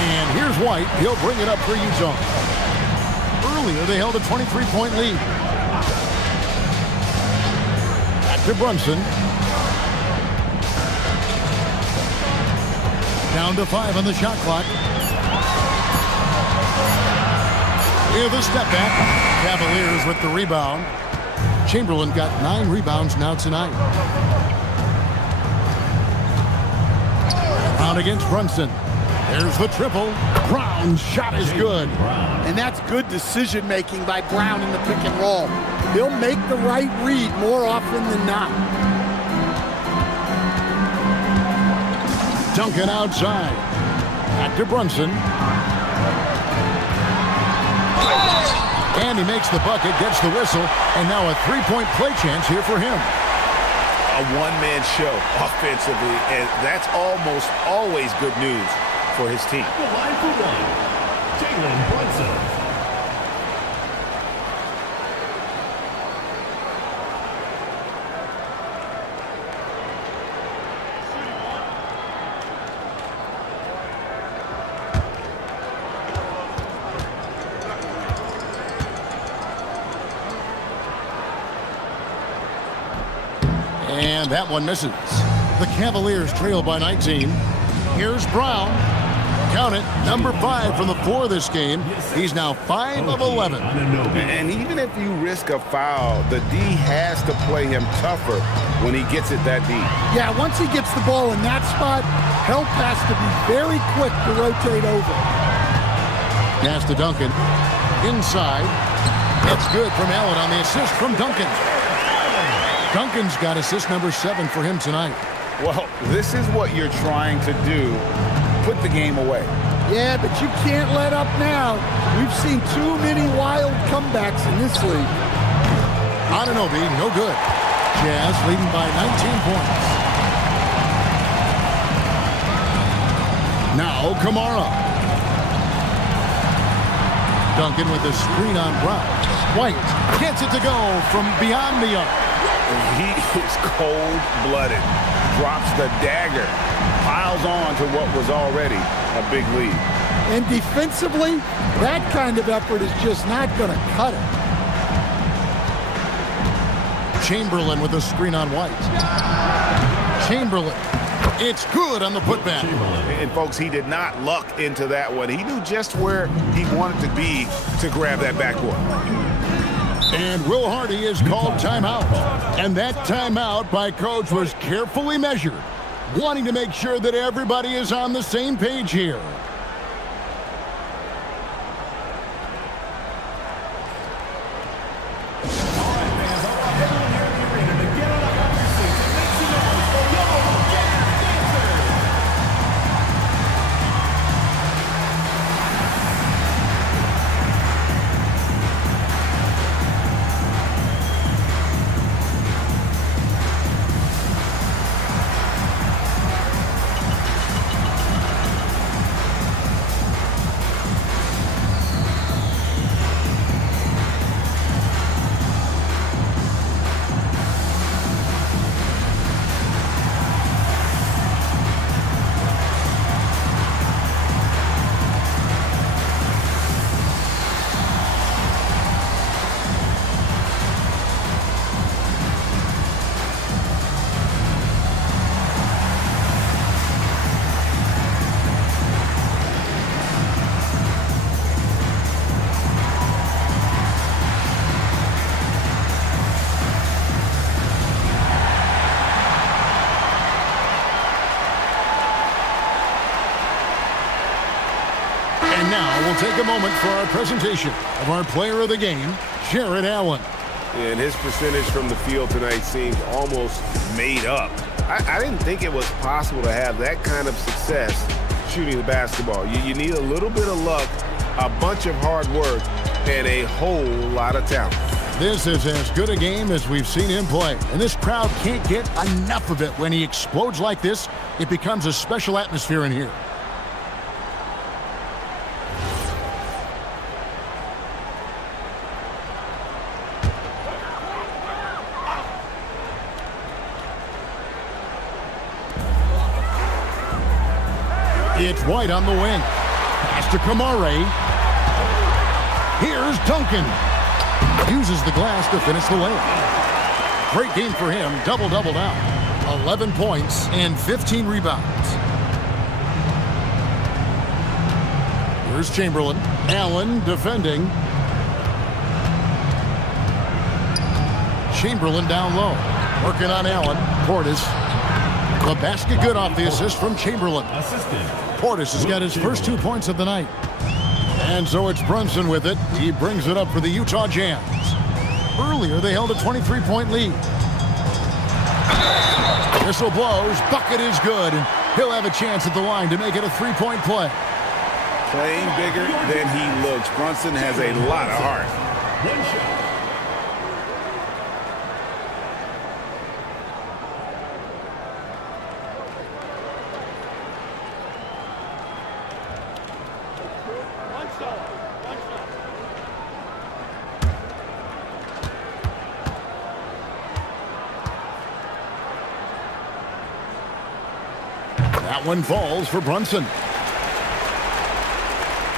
And here's White. He'll bring it up for Utah. Earlier, they held a 23-point lead. Back to Brunson. Down to 5 on the shot clock. Here's the step back. Cavaliers with the rebound. Chamberlain got 9 rebounds now tonight. Brown against Brunson. There's the triple. Brown's shot is good. And that's good decision making by Brown in the pick and roll. He'll make the right read more often than not. Duncan outside. Back to Brunson. And he makes the bucket, gets the whistle, and now a three-point play chance here for him. A one-man show offensively, and that's almost always good news for his team. The line for one, Jalen Brunson. And that one misses. The Cavaliers trail by 19. Here's Brown. Count it, number 5 from the floor this game. He's now 5 of 11. And even if you risk a foul, the D has to play him tougher when he gets it that deep. Yeah, once he gets the ball in that spot, help has to be very quick to rotate over. Pass to Duncan. Inside. It's good from Allen on the assist from Duncan. Duncan's got assist number 7 for him tonight. Well, this is what you're trying to do. Put the game away. Yeah, but you can't let up now. We've seen too many wild comebacks in this league. Anunoby, no good. Jazz leading by 19 points. Now Kamara. Duncan with the screen on Brown. White gets it to go from beyond the arc. He is cold-blooded. Drops the dagger. Piles on to what was already a big lead. And defensively, that kind of effort is just not going to cut it. Chamberlain with a screen on White. Chamberlain. It's good on the putback. And, folks, he did not luck into that one. He knew just where he wanted to be to grab that backboard. And Will Hardy is called timeout. And that timeout by Coach was carefully measured, wanting to make sure that everybody is on the same page here. We'll take a moment for our presentation of our player of the game, Jarrett Allen. And his percentage from the field tonight seemed almost made up. I didn't think it was possible to have that kind of success shooting the basketball. You need a little bit of luck, a bunch of hard work, and a whole lot of talent. This is as good a game as we've seen him play, and this crowd can't get enough of it. When he explodes like this, it becomes a special atmosphere in here. It's White on the wing. Pass to Kamara. Here's Duncan. Uses the glass to finish the layup. Great game for him. Double-double now. 11 points and 15 rebounds. Here's Chamberlain. Allen defending. Chamberlain down low. Working on Allen. Portis. The basket good off the assist from Chamberlain. Portis has got his first 2 points of the night. And so it's Brunson with it. He brings it up for the Utah Jazz. Earlier, they held a 23-point lead. Whistle blows. Bucket is good. And he'll have a chance at the line to make it a 3-point play. playing bigger than he looks. Brunson has a lot of heart. That one falls for Brunson.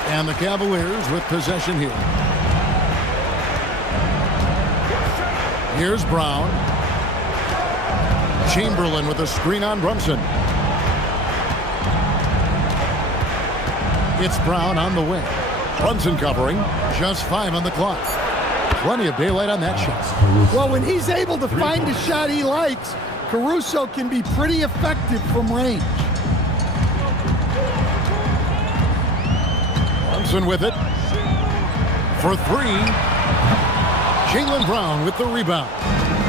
And the Cavaliers with possession here. Here's Brown. Chamberlain with a screen on Brunson. It's Brown on the wing. Brunson covering. Just 5 on the clock. Plenty of daylight on that shot. Well, when he's able to find a shot he likes, Caruso can be pretty effective from range. Brunson with it. For 3. Jaylen Brown with the rebound.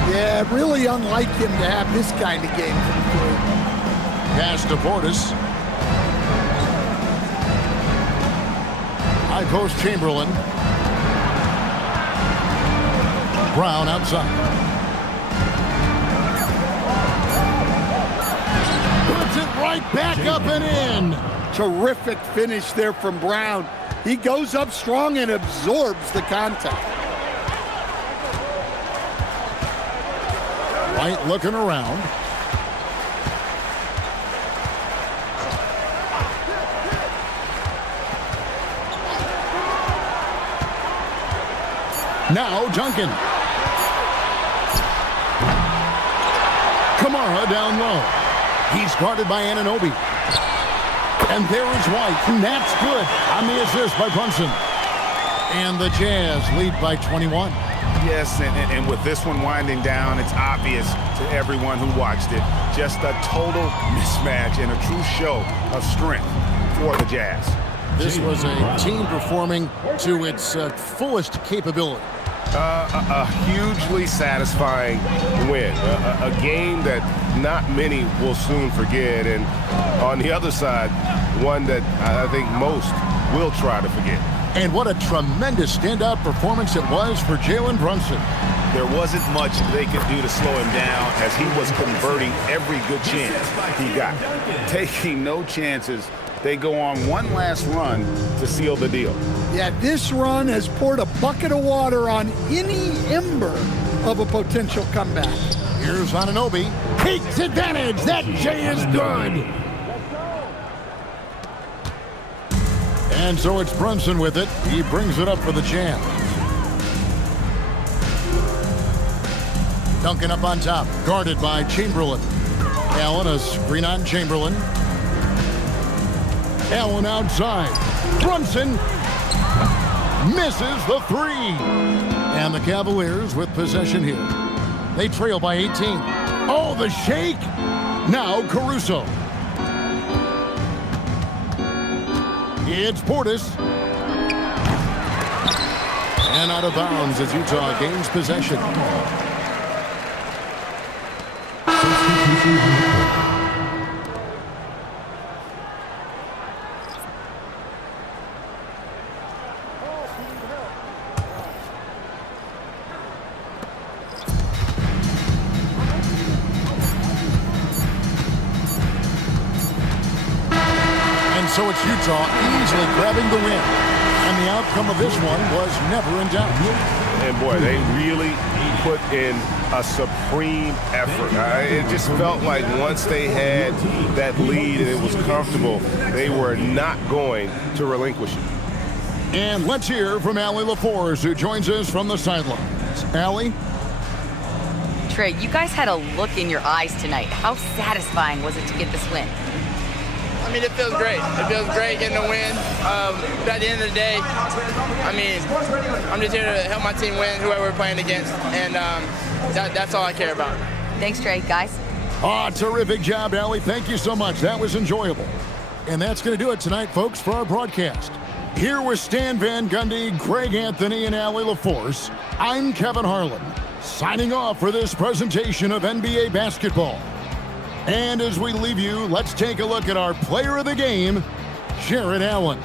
Yeah, really unlike him to have this kind of game from 3. Pass to Portis. High post Chamberlain. Brown outside. Puts it right back up and in. Terrific finish there from Brown. He goes up strong and absorbs the contact. White looking around. Now Duncan. Kamara down low. He's guarded by Anunoby. And there is White, and that's good on the assist by Brunson. And the Jazz lead by 21. Yes, and with this one winding down, it's obvious to everyone who watched it. Just a total mismatch and a true show of strength for the Jazz. This was a team performing to its fullest capability. A hugely satisfying win. A game that not many will soon forget. And on the other side, one that I think most will try to forget. And what a tremendous standout performance it was for Jalen Brunson. There wasn't much they could do to slow him down as he was converting every good chance he got. Taking no chances, they go on one last run to seal the deal. Yeah, this run has poured a bucket of water on any ember of a potential comeback. Here's Anunoby. Takes advantage. That J is good. And so it's Brunson with it. He brings it up for the Jam. Duncan up on top, guarded by Chamberlain. Allen, a screen on Chamberlain. Allen outside. Brunson misses the 3. And the Cavaliers with possession here. They trail by 18. Oh, the shake. Now Caruso. It's Portis. And out of bounds as Utah gains possession. So it's Utah easily grabbing the win. And the outcome of this one was never in doubt. And boy, they really put in a supreme effort. It just felt like once they had that lead and it was comfortable, they were not going to relinquish it. And let's hear from Allie LaForce, who joins us from the sidelines. Allie? Trey, you guys had a look in your eyes tonight. How satisfying was it to get this win? I mean, it feels great. It feels great getting the win. But at the end of the day, I mean, I'm just here to help my team win, whoever we're playing against, and that's all I care about. Thanks, Trey. Guys? Terrific job, Allie. Thank you so much. That was enjoyable. And that's going to do it tonight, folks, for our broadcast. Here with Stan Van Gundy, Greg Anthony, and Allie LaForce, I'm Kevin Harlan, signing off for this presentation of NBA basketball. And as we leave you, let's take a look at our player of the game, Jarrett Allen.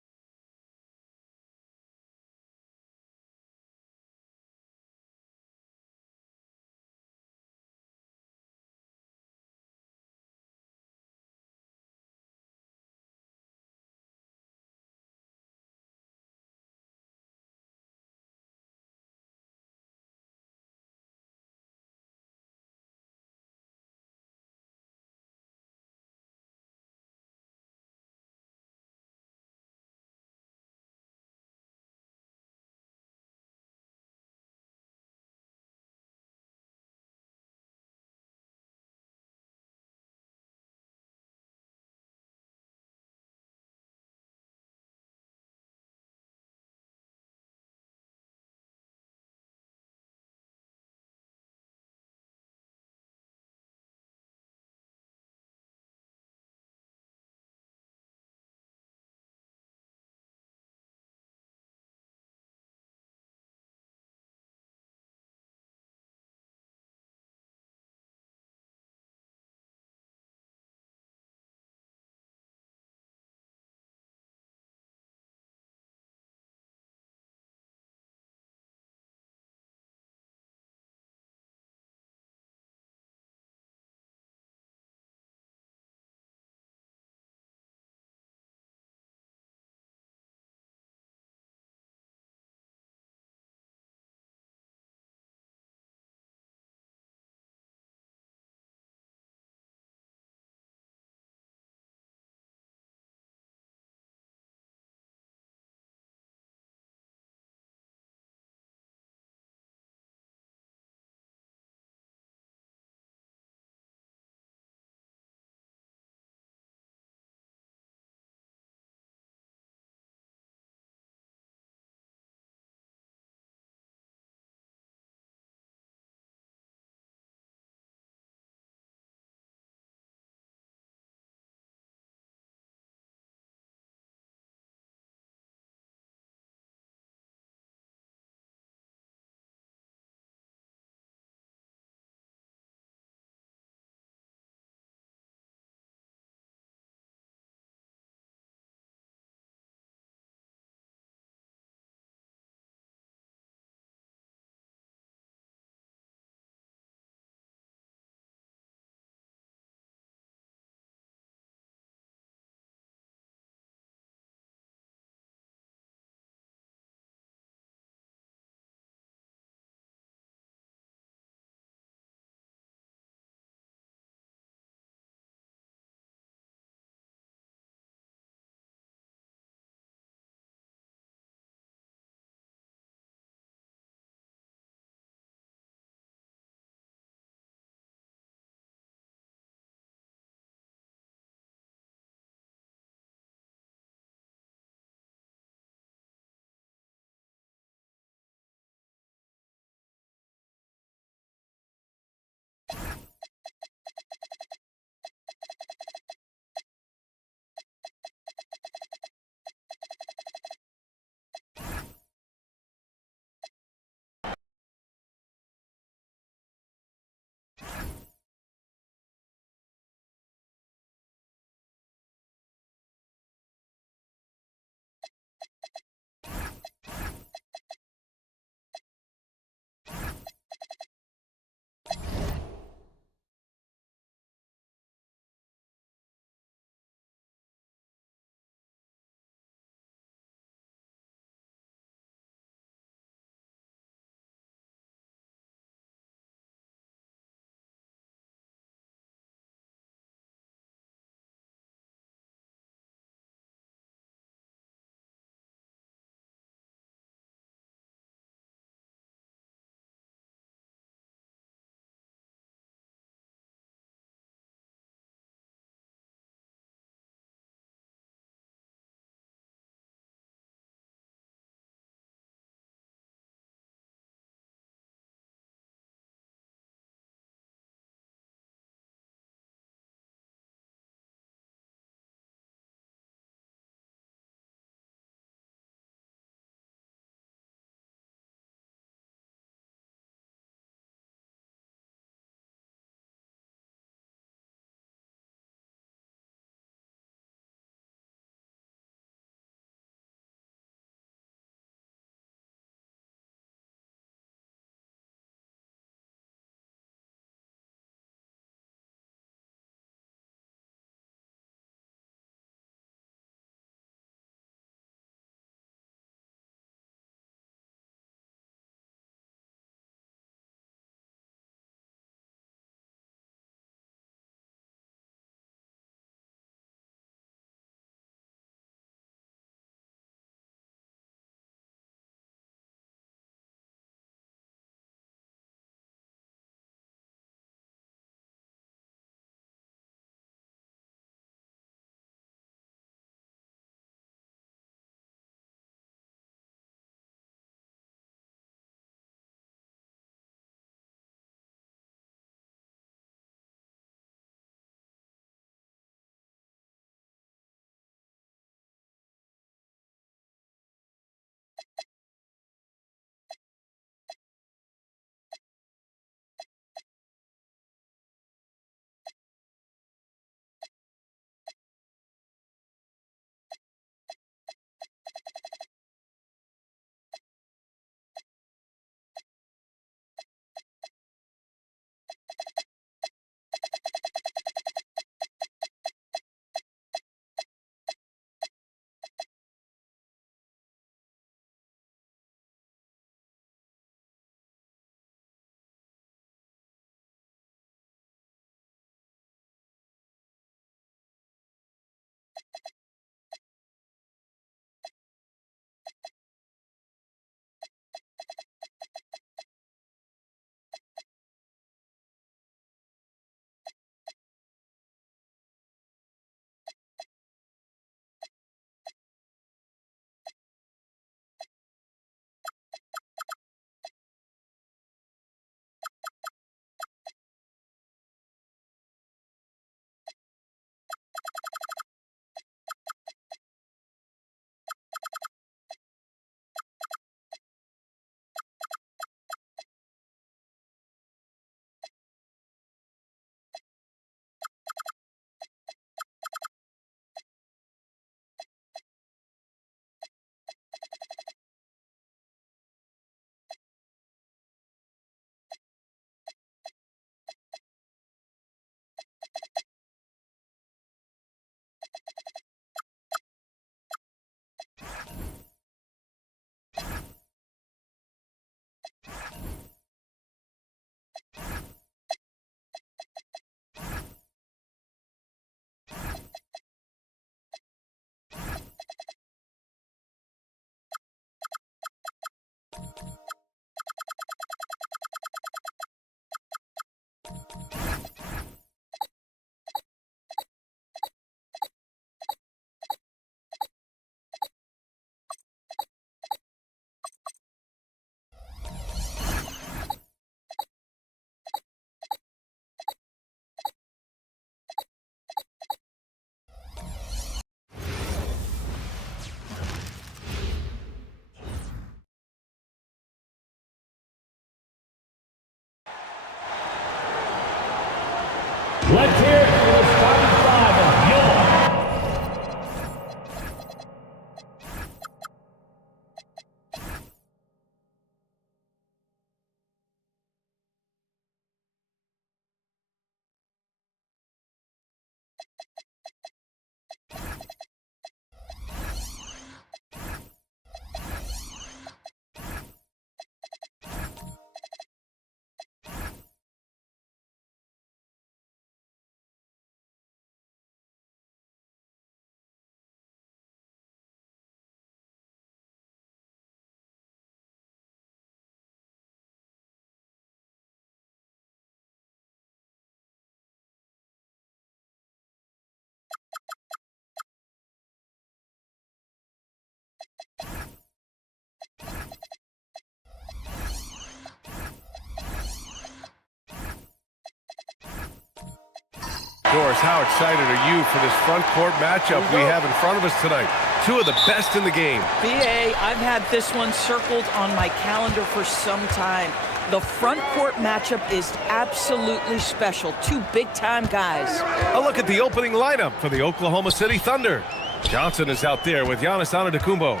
Doris, how excited are you for this front court matchup we have in front of us tonight? Two of the best in the game. BA, I've had this one circled on my calendar for some time. The front court matchup is absolutely special. Two big-time guys. A look at the opening lineup for the Oklahoma City Thunder. Johnson is out there with Giannis Antetokounmpo.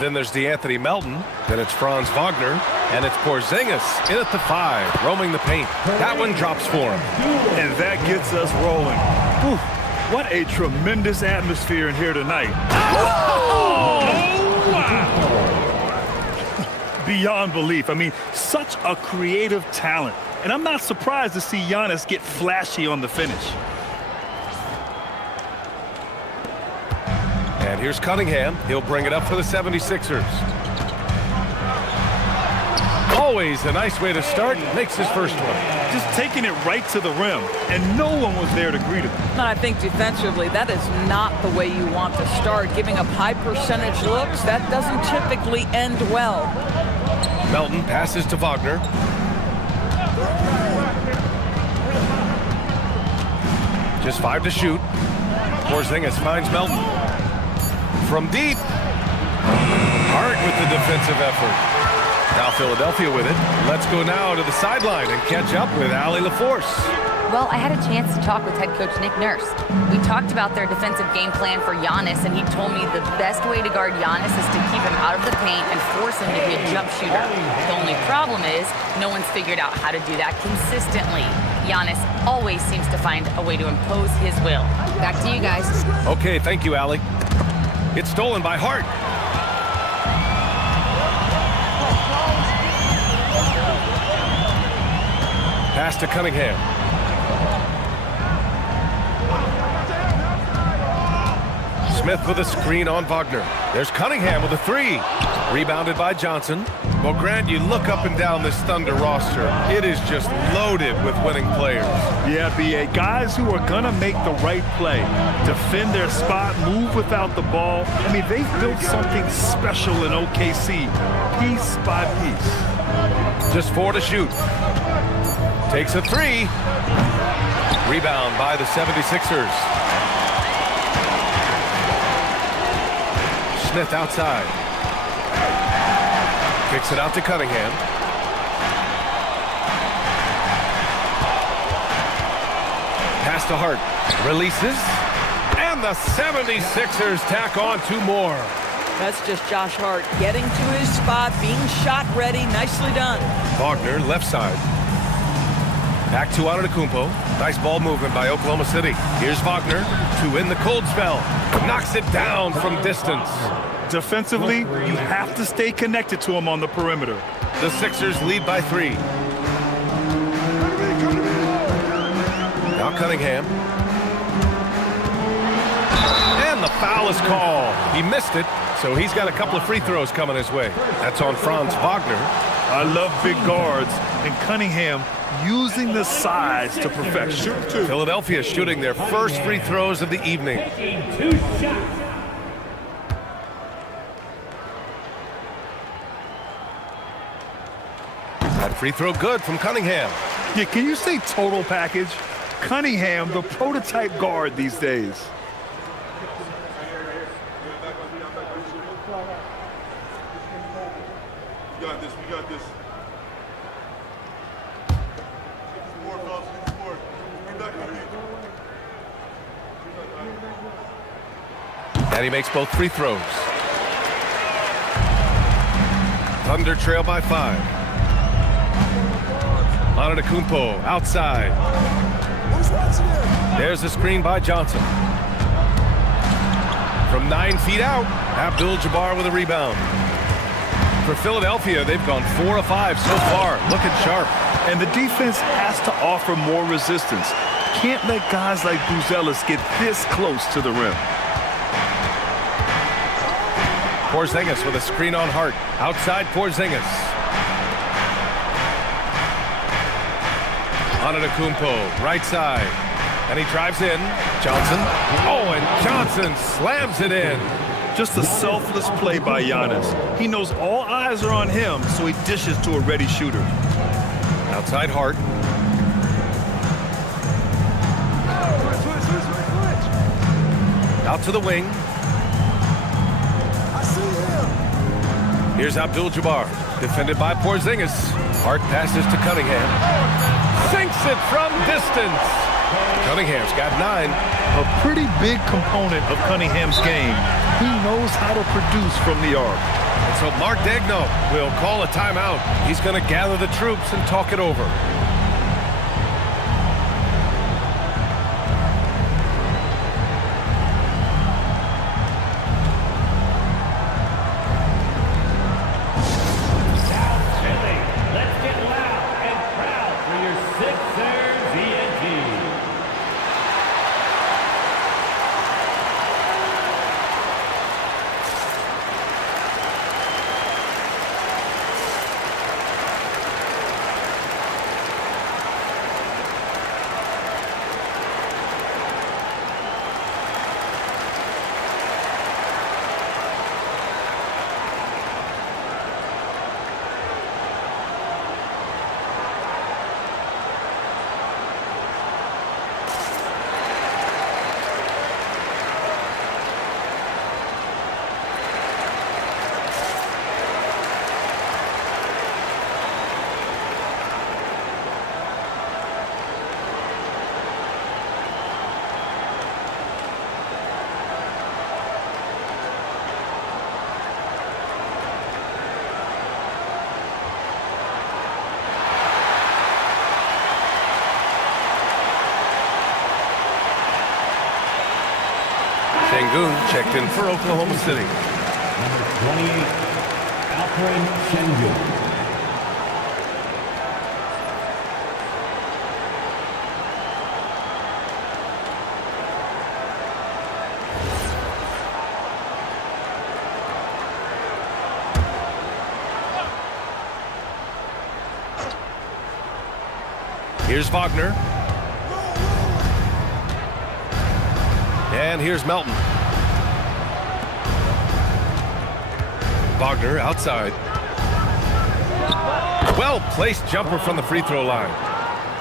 Then there's DeAnthony Melton. Then it's Franz Wagner. And it's Porzingis in at the 5, roaming the paint. That one drops for him. And that gets us rolling. Whew, what a tremendous atmosphere in here tonight. Oh, wow. Beyond belief. I mean, such a creative talent. And I'm not surprised to see Giannis get flashy on the finish. And here's Cunningham. He'll bring it up for the 76ers. Always a nice way to start. Makes his first one. Just taking it right to the rim, and no one was there to greet him. And I think defensively, that is not the way you want to start. Giving up high percentage looks, that doesn't typically end well. Melton passes to Wagner. Just 5 to shoot. Porzingis finds Melton. From deep. Hart with the defensive effort. Now Philadelphia with it. Let's go now to the sideline and catch up with Allie LaForce. Well, I had a chance to talk with head coach Nick Nurse. We talked about their defensive game plan for Giannis, and he told me the best way to guard Giannis is to keep him out of the paint and force him to be a jump shooter. The only problem is no one's figured out how to do that consistently. Giannis always seems to find a way to impose his will. Back to you guys. Okay, thank you, Allie. It's stolen by Hart. Pass to Cunningham. Smith with a screen on Wagner. There's Cunningham with a 3. Rebounded by Johnson. Well, Grant, you look up and down this Thunder roster. It is just loaded with winning players. Yeah, BA. Guys who are going to make the right play. Defend their spot, move without the ball. I mean, they've built something special in OKC, piece by piece. Just 4 to shoot. Takes a 3. Rebound by the 76ers. Smith outside. Kicks it out to Cunningham. Pass to Hart. Releases. And the 76ers tack on 2 more. That's just Josh Hart getting to his spot, being shot ready. Nicely done. Wagner, left side. Back to Antetokounmpo. Nice ball movement by Oklahoma City. Here's Wagner to end the cold spell. Knocks it down from distance. Defensively, you have to stay connected to him on the perimeter. The Sixers lead by 3. Now Cunningham. And the foul is called. He missed it, so he's got a couple of free throws coming his way. That's on Franz Wagner. I love big guards, and Cunningham using the size to perfection. Philadelphia shooting their first free throws of the evening. That free throw good from Cunningham. Yeah, can you say total package? Cunningham, the prototype guard these days. We got this, we got this. And he makes both free throws. Thunder trail by 5. Antetokounmpo outside. There's a screen by Johnson. From 9 feet out, Abdul-Jabbar with a rebound. For Philadelphia, they've gone 4 of 5 so far, looking sharp. And the defense has to offer more resistance. Can't let guys like Buzelis get this close to the rim. Porzingis with a screen on Hart. Outside Porzingis. Antetokounmpo, right side. And he drives in. Johnson. Oh, and Johnson slams it in. Just a selfless play by Giannis. He knows all eyes are on him, so he dishes to a ready shooter. Outside Hart. to the wing. Here's Abdul-Jabbar, defended by Porzingis. Hart passes to Cunningham. Sinks it from distance. Cunningham's got 9. A pretty big component of Cunningham's game. He knows how to produce from the arc. And so Mark Daigneault will call a timeout. He's going to gather the troops and talk it over. Sengun checked in for Oklahoma City. Number 28, Alperen Sengun. Here's Wagner. And here's Melton. Wagner outside. Well-placed jumper from the free throw line.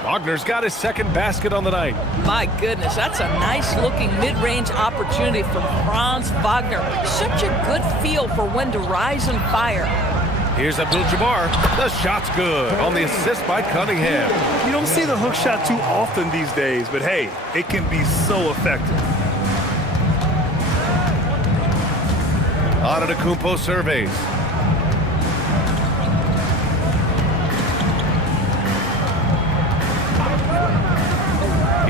Wagner's got his second basket on the night. My goodness, that's a nice-looking mid-range opportunity from Franz Wagner. Such a good feel for when to rise and fire. Here's Abdul-Jabbar. The shot's good on the assist by Cunningham. You don't see the hook shot too often these days, but hey, it can be so effective. Antetokounmpo surveys.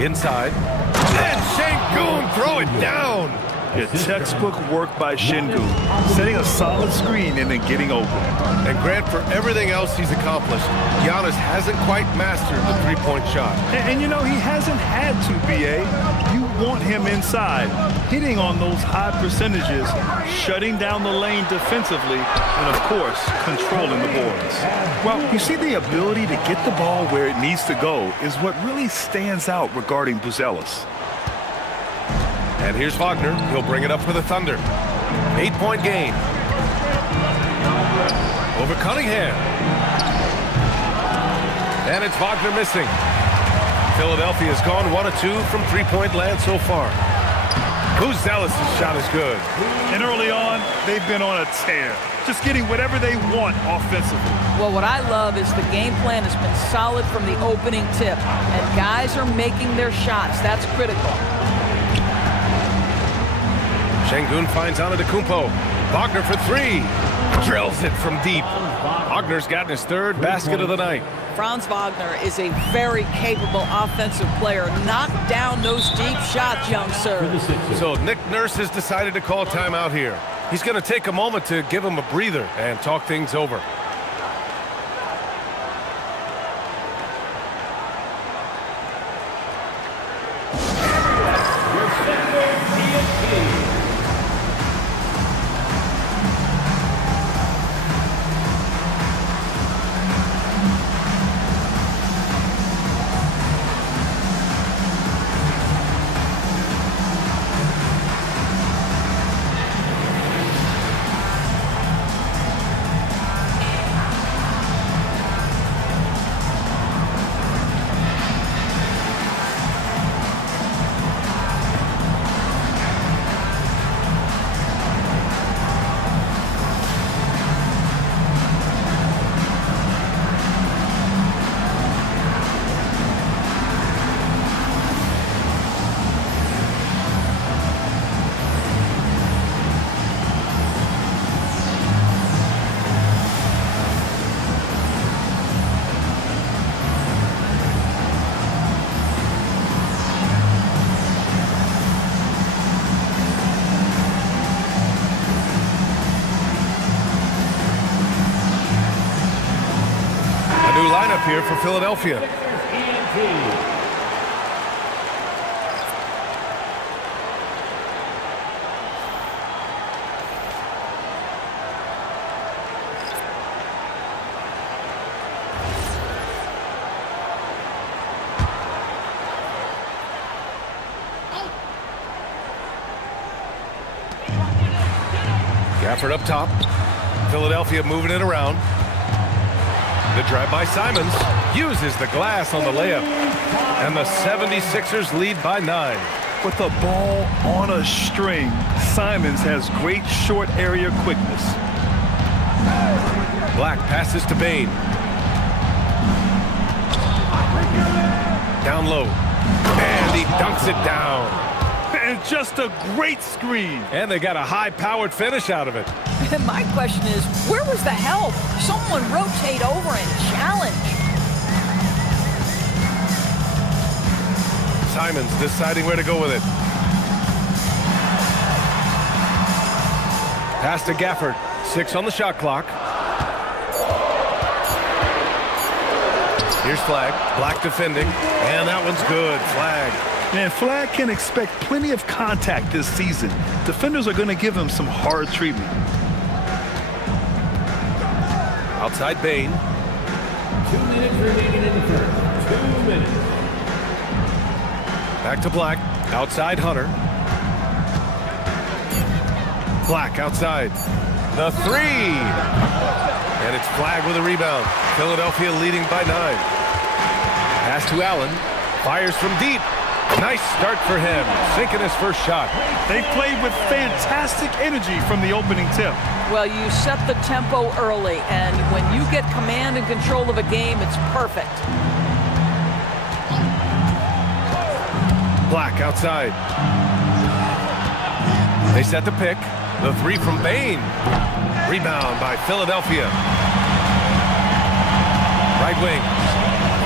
Inside. And Sengun throw it down. Yeah, textbook work by Sengun, setting a solid screen and then getting open. And Grant, for everything else he's accomplished, Giannis hasn't quite mastered the three-point shot. And you know, he hasn't had to, B.A. You want him inside, hitting on those high percentages, shutting down the lane defensively, and of course, controlling the boards. Well, you see, the ability to get the ball where it needs to go is what really stands out regarding Buzelis. And here's Wagner. He'll bring it up for the Thunder. 8-point game. Over Cunningham. And it's Wagner missing. Philadelphia's gone 1 of 2 from three-point land so far. Buzelis' shot is good. And early on, they've been on a tear. Just getting whatever they want offensively. Well, what I love is the game plan has been solid from the opening tip. And guys are making their shots. That's critical. Sengun finds Antetokounmpo. Wagner for 3. Drills it from deep. Wagner's gotten his third basket of the night. Franz Wagner is a very capable offensive player. Knock down those deep shots, young sir. So Nick Nurse has decided to call timeout here. He's going to take a moment to give him a breather and talk things over. here for Philadelphia. Gafford up top. Philadelphia moving it around. The drive by Simons uses the glass on the layup. And the 76ers lead by 9. With the ball on a string, Simons has great short area quickness. Black passes to Bane. Down low. And he dunks it down. And just a great screen. And they got a high-powered finish out of it. My question is, where was the help? Someone rotate over and challenge. Simons deciding where to go with it. Pass to Gafford. 6 on the shot clock. Here's Flag. Black defending. And that one's good. Flag. And Flag can expect plenty of contact this season. Defenders are going to give him some hard treatment. Outside Bane. 2 minutes remaining in the first. 2 minutes. Back to Black. Outside Hunter. Black outside. The 3. And it's Flag with a rebound. Philadelphia leading by 9. Pass to Allen. Fires from deep. Nice start for him. Sinking his first shot. They played with fantastic energy from the opening tip. Well, you set the tempo early, and when you get command and control of a game, it's perfect. Black outside. They set the pick. The 3 from Bane. Rebound by Philadelphia. Right wing.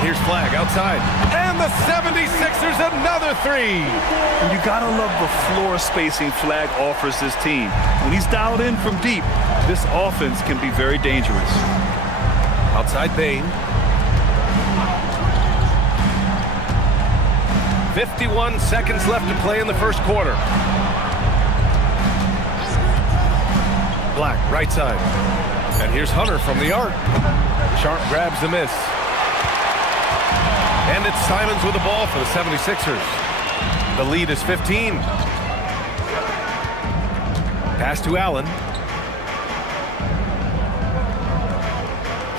Here's Flag outside. And the 76ers another 3. And you gotta love the floor spacing Flag offers his team. When he's dialed in from deep, this offense can be very dangerous. Outside Bane. 51 seconds left to play in the first quarter. Black, right side. And here's Hunter from the arc. Sharp grabs the miss. And it's Simons with the ball for the 76ers. The lead is 15. Pass to Allen.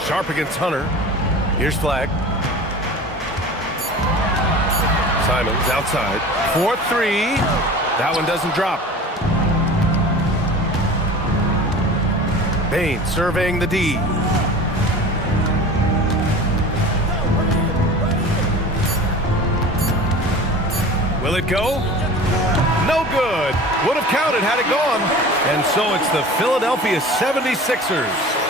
Sharp against Hunter. Here's Flag. Simons outside. 4-3. That one doesn't drop. Bane surveying the D. Will it go? No good. Would have counted had it gone. And so it's the Philadelphia 76ers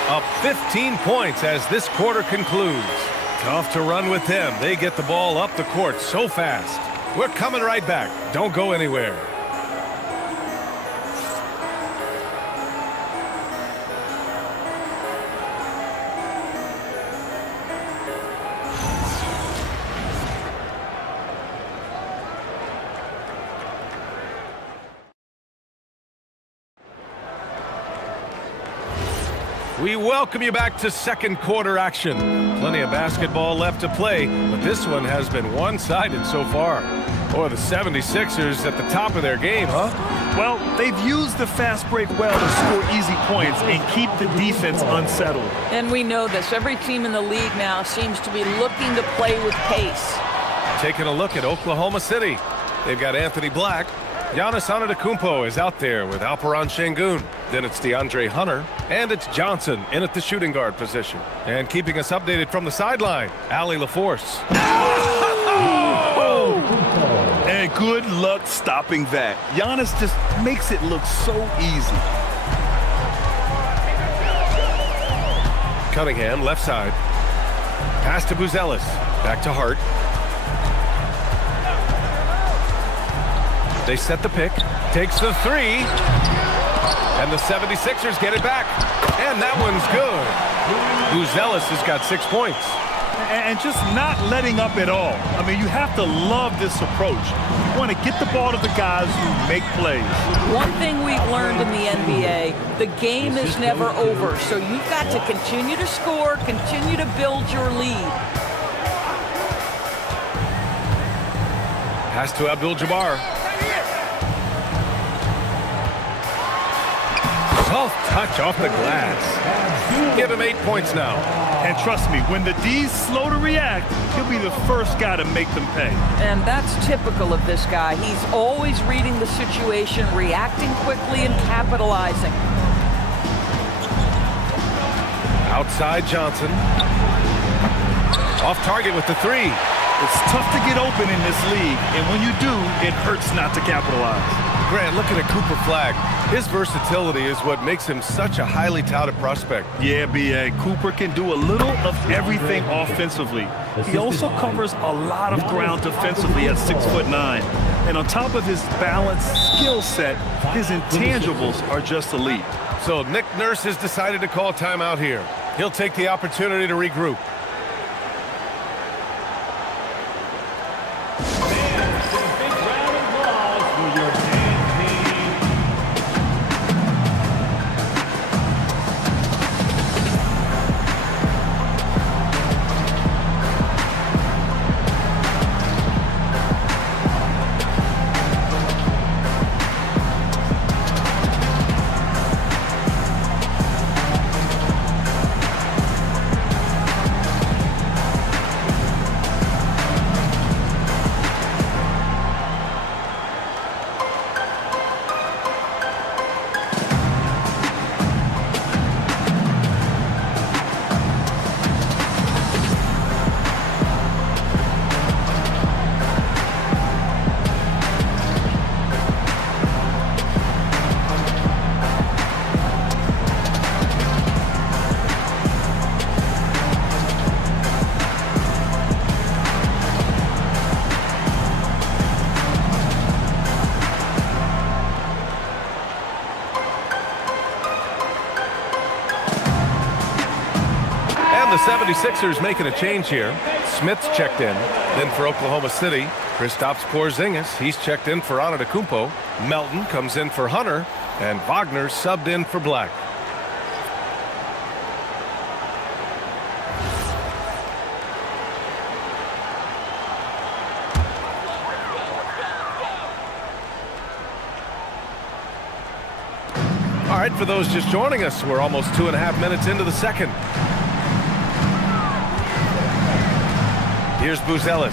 up 15 points as this quarter concludes. Tough to run with them. They get the ball up the court so fast. We're coming right back. Don't go anywhere. We welcome you back to second quarter action. Plenty of basketball left to play, but this one has been one-sided so far. Boy, the 76ers at the top of their game, huh? Well, they've used the fast break well to score easy points and keep the defense unsettled. And we know this. Every team in the league now seems to be looking to play with pace. Taking a look at Oklahoma City. They've got Anthony Black. Giannis Antetokounmpo is out there with Alperen Şengün. Then it's DeAndre Hunter. And it's Johnson in at the shooting guard position. And keeping us updated from the sideline, Allie LaForce. Oh! And good luck stopping that. Giannis just makes it look so easy. Cunningham, left side. Pass to Buzelis. Back to Hart. They set the pick. Takes the 3. And the 76ers get it back. And that one's good. Buzelis has got 6 points. and just not letting up at all. I mean, you have to love this approach. You want to get the ball to the guys who make plays. One thing we've learned in the NBA, the game is never over. So you've got to continue to score, continue to build your lead. Pass to Abdul-Jabbar. Soft touch off the glass. Give him 8 points now. And trust me, when the D's slow to react, he'll be the first guy to make them pay. And that's typical of this guy. He's always reading the situation, reacting quickly, and capitalizing. Outside Johnson. Off target with the 3. It's tough to get open in this league, and when you do, it hurts not to capitalize. Grant, looking at Cooper Flagg, his versatility is what makes him such a highly touted prospect. Yeah, B.A. Cooper can do a little of everything offensively. He also covers a lot of ground defensively at 6'9". And on top of his balanced skill set, his intangibles are just elite. So Nick Nurse has decided to call timeout here. He'll take the opportunity to regroup. The 76ers making a change here. Smith's checked in. Then for Oklahoma City, Kristaps Porzingis. He's checked in for Antetokounmpo. Melton comes in for Hunter. And Wagner subbed in for Black. All right, for those just joining us, we're almost 2.5 minutes into the second. Here's Buzelis.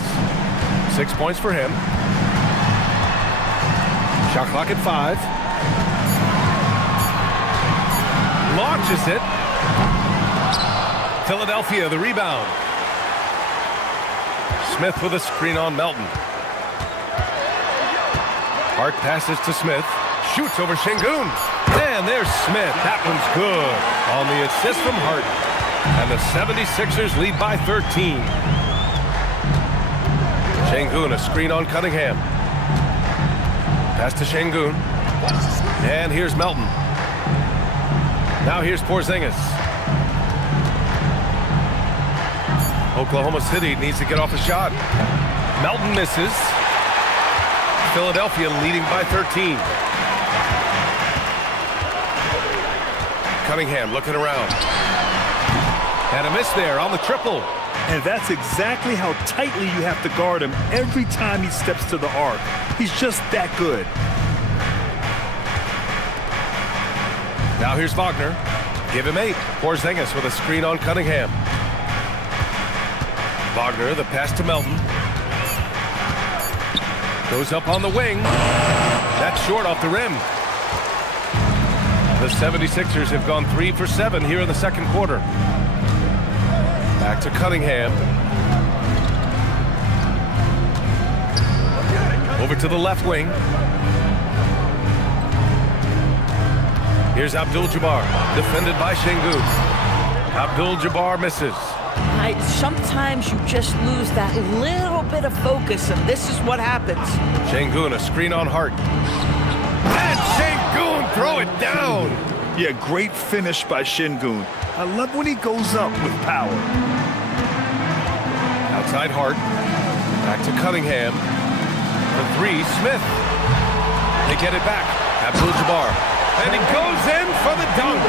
6 points for him. Shot clock at 5. Launches it. Philadelphia, the rebound. Smith with a screen on Melton. Hart passes to Smith. Shoots over Şengün. And there's Smith. That one's good on the assist from Hart. And the 76ers lead by 13. Şengün, a screen on Cunningham. Pass to Şengün. And here's Melton. Now here's Porzingis. Oklahoma City needs to get off a shot. Melton misses. Philadelphia leading by 13. Cunningham looking around. And a miss there on the triple. And that's exactly how tightly you have to guard him every time he steps to the arc. He's just that good. Now here's Wagner. Give him 8. Porzingis with a screen on Cunningham. Wagner, the pass to Melton. Goes up on the wing. That's short off the rim. The 76ers have gone 3 for 7 here in the second quarter. Back to Cunningham. Over to the left wing. Here's Abdul-Jabbar, defended by Şengün. Abdul-Jabbar misses. Sometimes you just lose that little bit of focus, and this is what happens. Şengün, a screen on Hart. And Şengün, throw it down. Yeah, great finish by Şengün. I love when he goes up with power. Outside Hart. Back to Cunningham. For three, Smith. They get it back. Abdul-Jabbar. And he goes in for the dunk.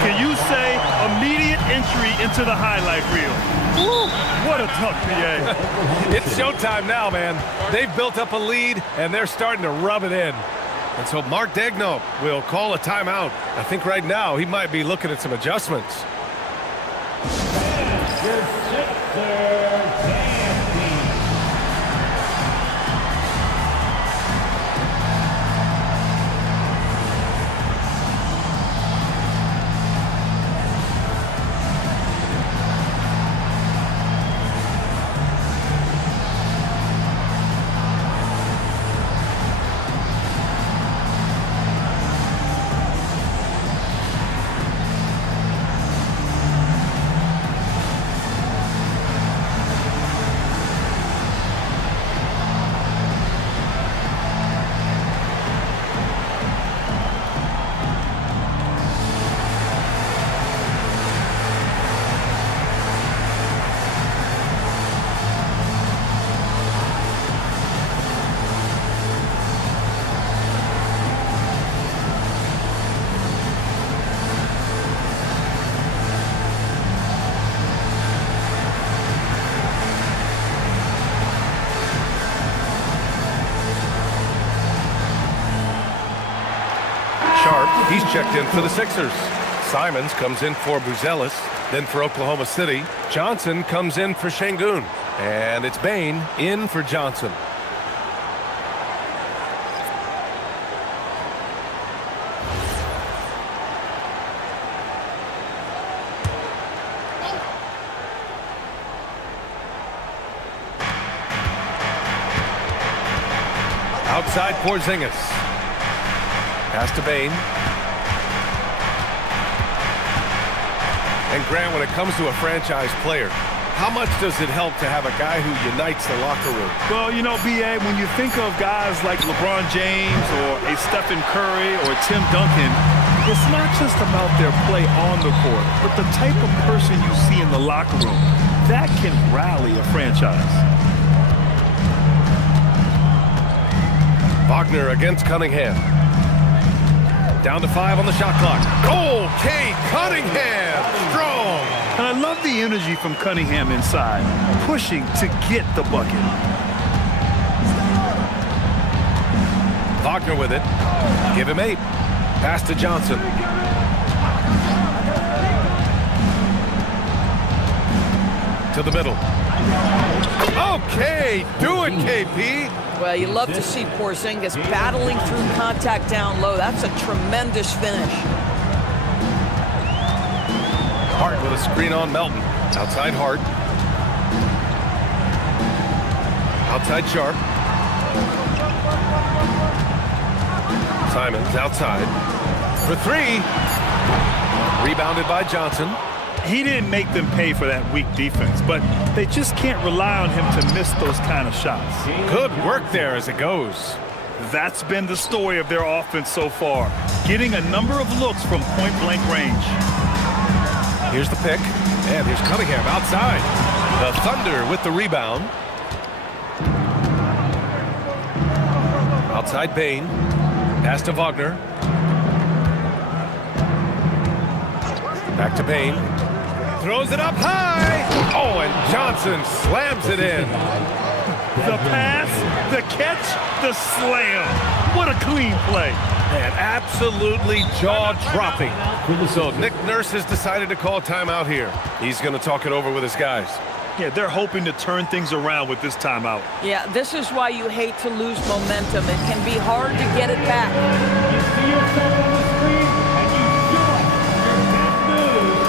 Can you say immediate entry into the highlight reel? Woo, what a dunk, PA. It's showtime now, man. They've built up a lead, and they're starting to rub it in. And so Mark Daigneault will call a timeout. I think right now he might be looking at some adjustments. He's checked in for the Sixers. Simons comes in for Buzelis, then for Oklahoma City. Johnson comes in for Şengün. And it's Bane in for Johnson. Outside Porzingis. Pass to Bane. And Grant, when it comes to a franchise player, how much does it help to have a guy who unites the locker room? Well, you know, B.A., when you think of guys like LeBron James or a Stephen Curry or Tim Duncan, it's not just about their play on the court, but the type of person you see in the locker room. That can rally a franchise. Wagner against Cunningham. Down to 5 on the shot clock. Goal, Cade Cunningham, strong. And I love the energy from Cunningham inside, pushing to get the bucket. Wagner with it. Give him 8. Pass to Johnson. To the middle. Okay, do it, KP. Well, you love to see Porzingis battling through contact down low. That's a tremendous finish. Hart with a screen on Melton. Outside Hart. Outside Sharp. Simons outside. For 3. Rebounded by Johnson. He didn't make them pay for that weak defense, but they just can't rely on him to miss those kind of shots. Good work there as it goes. That's been the story of their offense so far, getting a number of looks from point-blank range. Here's the pick, and here's Cunningham outside. The Thunder with the rebound. Outside Bane. Pass to Wagner. Back to Bane. Throws it up high. Oh, and Johnson slams it in. The pass, the catch, the slam. What a clean play. And absolutely jaw-dropping. So Nick Nurse has decided to call timeout here. He's going to talk it over with his guys. Yeah, they're hoping to turn things around with this timeout. Yeah, this is why you hate to lose momentum. It can be hard to get it back. You see yourself on the screen, and you do it. Your next move.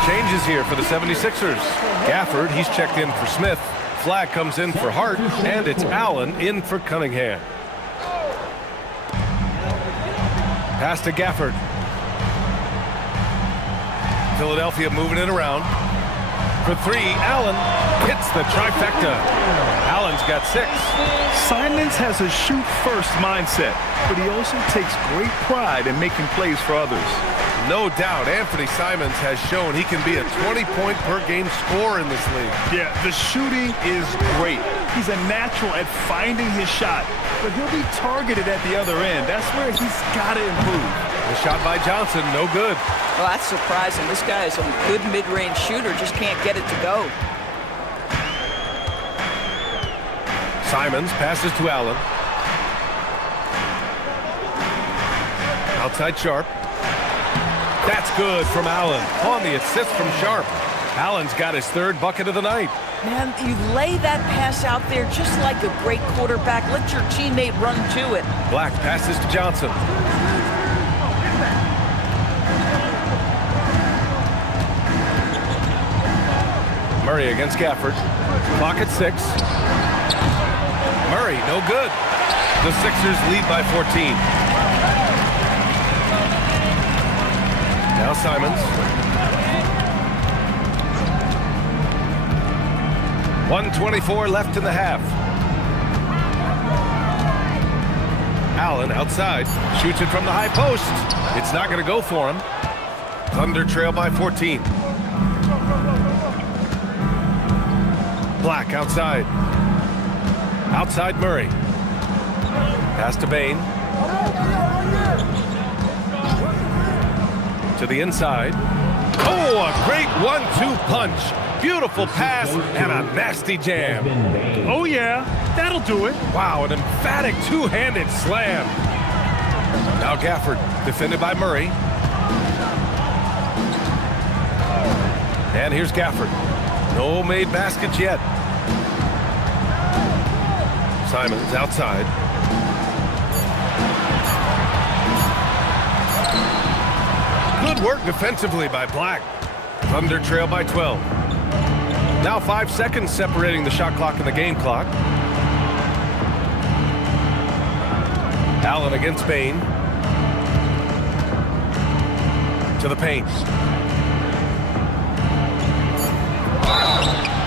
Some changes here for the 76ers. Gafford, he's checked in for Smith. Flag comes in for Hart, and it's Allen in for Cunningham. Pass to Gafford. Philadelphia moving it around. For three, Allen hits the trifecta. Allen's got 6. Simons has a shoot-first mindset, but he also takes great pride in making plays for others. No doubt, Anthony Simons has shown he can be a 20-point-per-game scorer in this league. Yeah, the shooting is great. He's a natural at finding his shot, but he'll be targeted at the other end. That's where he's got to improve. The shot by Johnson, no good. Well, that's surprising. This guy is a good mid-range shooter, just can't get it to go. Simons passes to Allen. Outside Sharp. That's good from Allen on the assist from Sharp. Allen's got his 3rd bucket of the night. Man, you lay that pass out there just like a great quarterback. Let your teammate run to it. Black passes to Johnson. Murray against Gafford. Clock at 6. Murray, no good. The Sixers lead by 14. Now Simons. 1:24 left in the half. Allen outside. Shoots it from the high post. It's not going to go for him. Thunder trail by 14. Black outside. Outside Murray. Pass to Bane. To the inside. Oh, a great 1-2 punch. Beautiful pass and a nasty jam. Oh, yeah. That'll do it. Wow, an emphatic two-handed slam. Now Gafford, defended by Murray. And here's Gafford. No made baskets yet. Simons outside. Good work defensively by Black. Thunder trail by 12. Now 5 seconds separating the shot clock and the game clock. Allen against Bane. To the paint.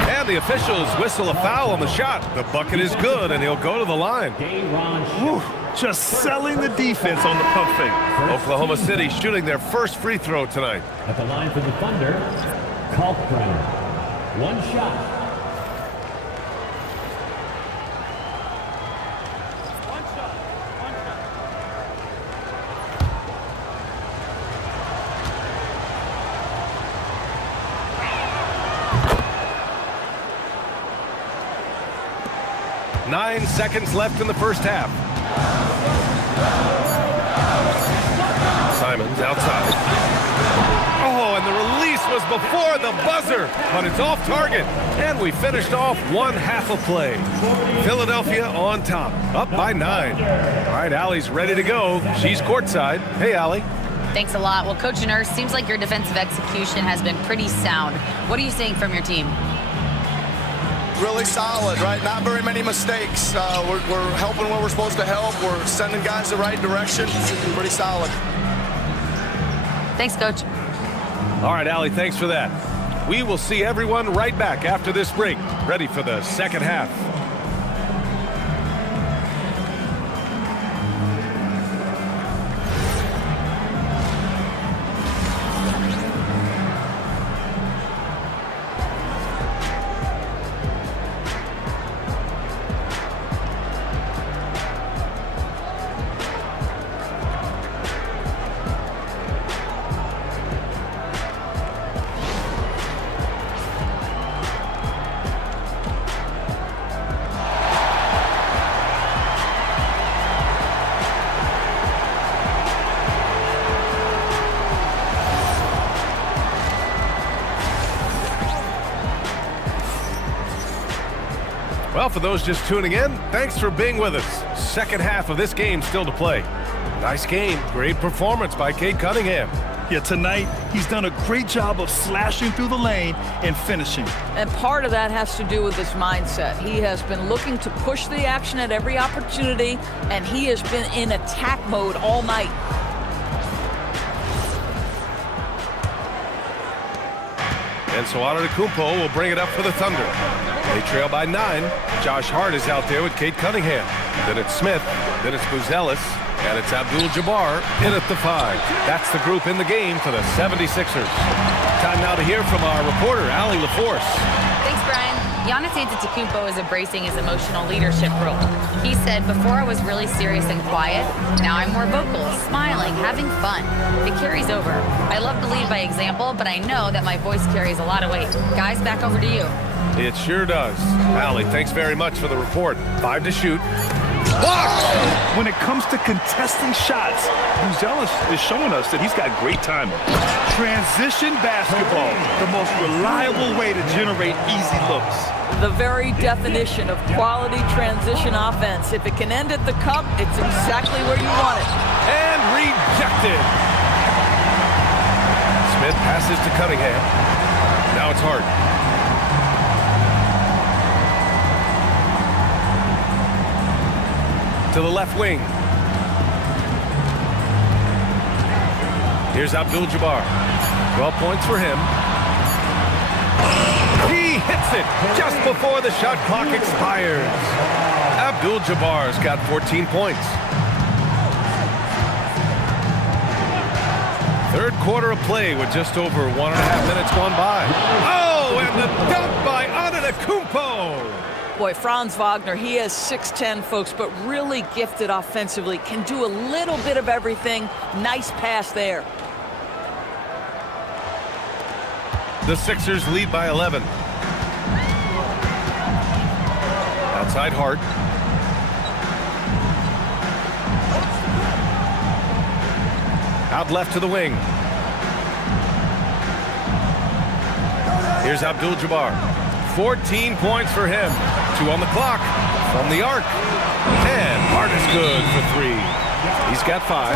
And the officials whistle a foul on the shot. The bucket is good, and he'll go to the line. Whew, just selling the defense on the pump fake. Oklahoma City shooting their first free throw tonight. At the line for the Thunder, Kalkbrenner. 1 shot. Nine seconds left in the first half. Simons outside. Oh, and the release was before the buzzer, but it's off target. And we finished off 1/2 of play. Philadelphia on top, up by 9. All right, Allie's ready to go. She's courtside. Hey, Allie. Thanks a lot. Well, Coach Nurse, seems like your defensive execution has been pretty sound. What are you seeing from your team? Really solid, right? Not very many mistakes. We're helping where we're supposed to help. We're sending guys the right direction. Pretty solid. Thanks, Coach. All right, Allie, thanks for that. We will see everyone right back after this break, ready for the second half. Well, for those just tuning in, thanks for being with us. Second half of this game still to play. Nice game. Great performance by Cade Cunningham. Yeah, tonight he's done a great job of slashing through the lane and finishing. And part of that has to do with his mindset. He has been looking to push the action at every opportunity, and he has been in attack mode all night. And so Antetokounmpo will bring it up for the Thunder. They trail by 9. Josh Hart is out there with Cade Cunningham. Then it's Smith. Then it's Buzelis. And it's Abdul-Jabbar in at the 5. That's the group in the game for the 76ers. Time now to hear from our reporter, Allie LaForce. Thanks, Brian. Giannis Antetokounmpo is embracing his emotional leadership role. He said, before I was really serious and quiet, now I'm more vocal, smiling, having fun. It carries over. I love to lead by example, but I know that my voice carries a lot of weight. Guys, back over to you. It sure does. Allie, thanks very much for the report. 5 to shoot. When it comes to contesting shots, Buzelis is showing us that he's got great timing. Transition basketball, the most reliable way to generate easy looks. The very definition of quality transition offense. If it can end at the cup, it's exactly where you want it. And rejected. Smith passes to Cunningham. Now it's Hart. To the left wing. Here's Abdul-Jabbar. 12 points for him. He hits it just before the shot clock expires. Abdul-Jabbar's got 14 points. Third quarter of play with just over 1.5 minutes gone by. Oh, and the dunk by Antetokounmpo. Boy, Franz Wagner, he is 6'10", folks, but really gifted offensively. Can do a little bit of everything. Nice pass there. The Sixers lead by 11. Outside Hart. Out left to the wing. Here's Abdul-Jabbar. 14 points for him. 2 on the clock from the arc. And Hart is good for 3. He's got 5.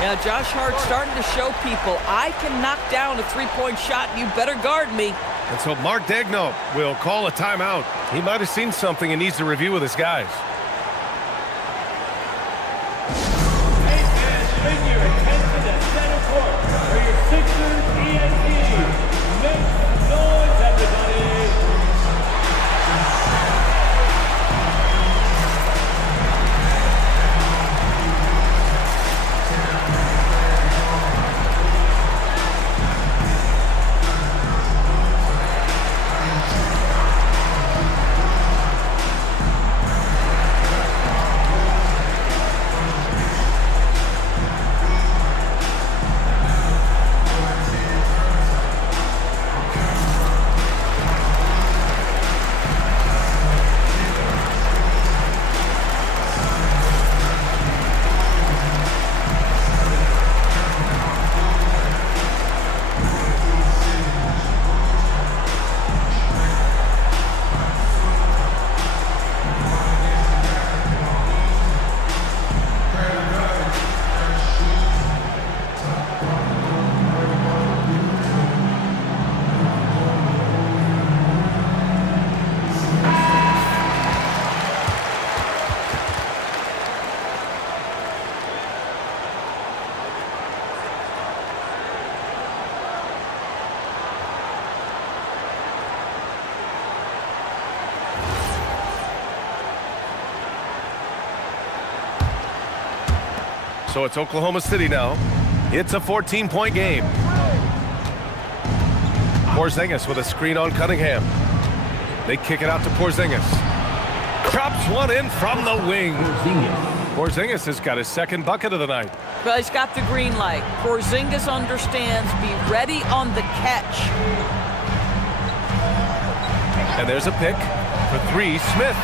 Yeah, Josh Hart starting to show people, I can knock down a three-point shot. You better guard me. And so Mark Daigneault will call a timeout. He might have seen something and needs to review with his guys. Hey fans, bring your attention to center court for your Sixers ENT. Make some noise, everybody. So it's Oklahoma City now. It's a 14-point game. Porzingis with a screen on Cunningham. They kick it out to Porzingis. Drops one in from the wing. Porzingis has got his second bucket of the night. Well, he's got the green light. Porzingis understands. Be ready on the catch. And there's a pick for 3. Smith.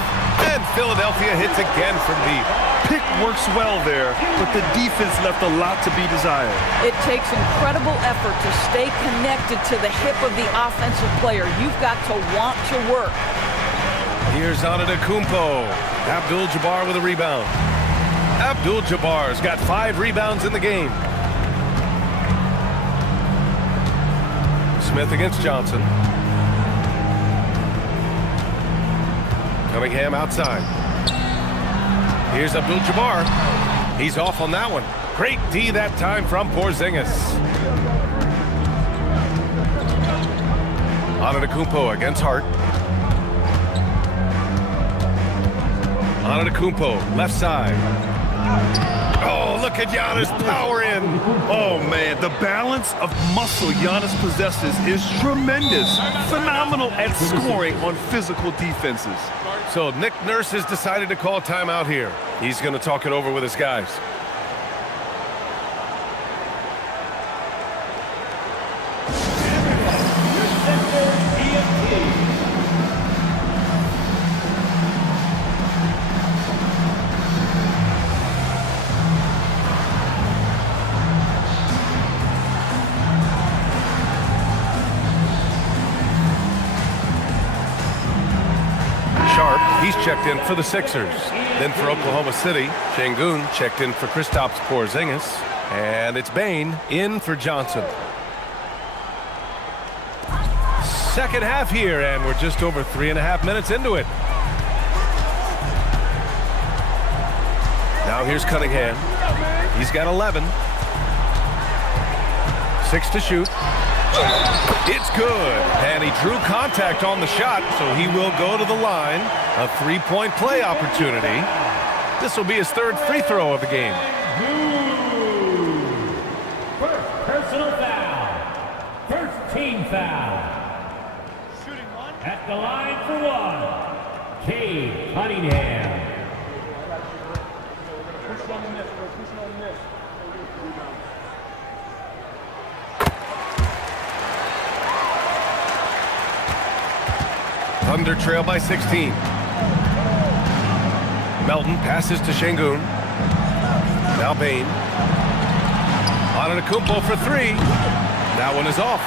And Philadelphia hits again from deep. Pick works well there, but the defense left a lot to be desired. It takes incredible effort to stay connected to the hip of the offensive player. You've got to want to work. Here's Antetokounmpo. Abdul-Jabbar with a rebound. Abdul-Jabbar's got 5 rebounds in the game. Smith against Johnson. Cunningham outside. Here's Abdul-Jabbar. He's off on that one. Great D that time from Porzingis. Antetokounmpo against Hart. Antetokounmpo, left side. Oh, look at Giannis power in. Oh, man, the balance of muscle Giannis possesses is tremendous. Phenomenal at scoring on physical defenses. So Nick Nurse has decided to call timeout here. He's going to talk it over with his guys. He's checked in for the Sixers. Then for Oklahoma City, Şengün checked in for Kristaps Porzingis. And it's Bane in for Johnson. Second half here, and we're just over 3.5 minutes into it. Now here's Cunningham. He's got 11. 6 to shoot. It's good, and he drew contact on the shot, so he will go to the line. A three-point play opportunity. This will be his third free throw of the game. First personal foul. First team foul. Shooting one. At the line for one. Cade Cunningham. Push on the miss, push on the miss. Thunder trail by 16. Melton passes to Şengün. Now Bane. Antetokounmpo for three. That one is off.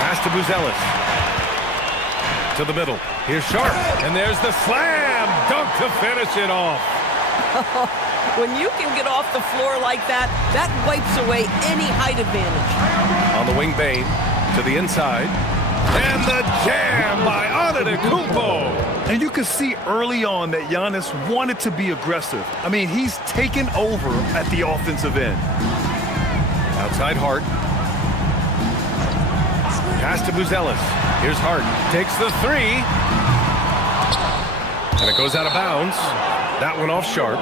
Pass to Buzelis. To the middle. Here's Sharp. And there's the slam dunk to finish it off. When you can get off the floor like that, that wipes away any height advantage. On the wing, Bane. To the inside. And the jam by Antetokounmpo. And you could see early on that Giannis wanted to be aggressive. I mean, he's taken over at the offensive end. Outside Hart. Pass to Buzelis. Here's Hart. Takes the three. And it goes out of bounds. That one off Sharp.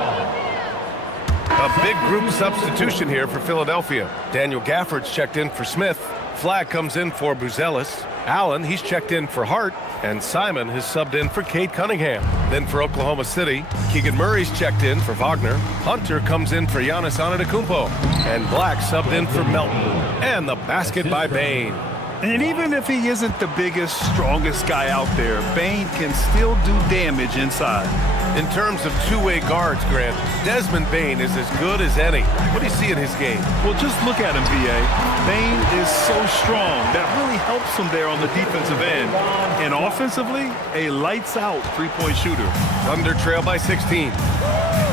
A big group substitution here for Philadelphia. Daniel Gafford's checked in for Smith. Flag comes in for Buzelis. Allen, he's checked in for Hart, and Simon has subbed in for Cade Cunningham. Then for Oklahoma City, Keegan Murray's checked in for Wagner. Hunter comes in for Giannis Antetokounmpo, and Black subbed in for Melton. And the basket by Bane. And even if he isn't the biggest, strongest guy out there, Bane can still do damage inside. In terms of two-way guards, Grant, Desmond Bane is as good as any. What do you see in his game? Well, just look at him, B.A. Bane is so strong. That really helps him there on the defensive end. And offensively, a lights-out three-point shooter. Thunder trail by 16.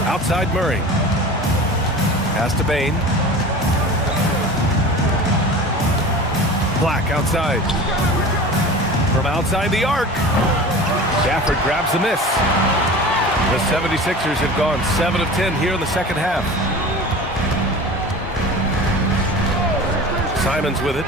Outside Murray. Pass to Bane. Black outside. From outside the arc. Gafford grabs the miss. The 76ers have gone 7 of 10 here in the second half. Simons with it.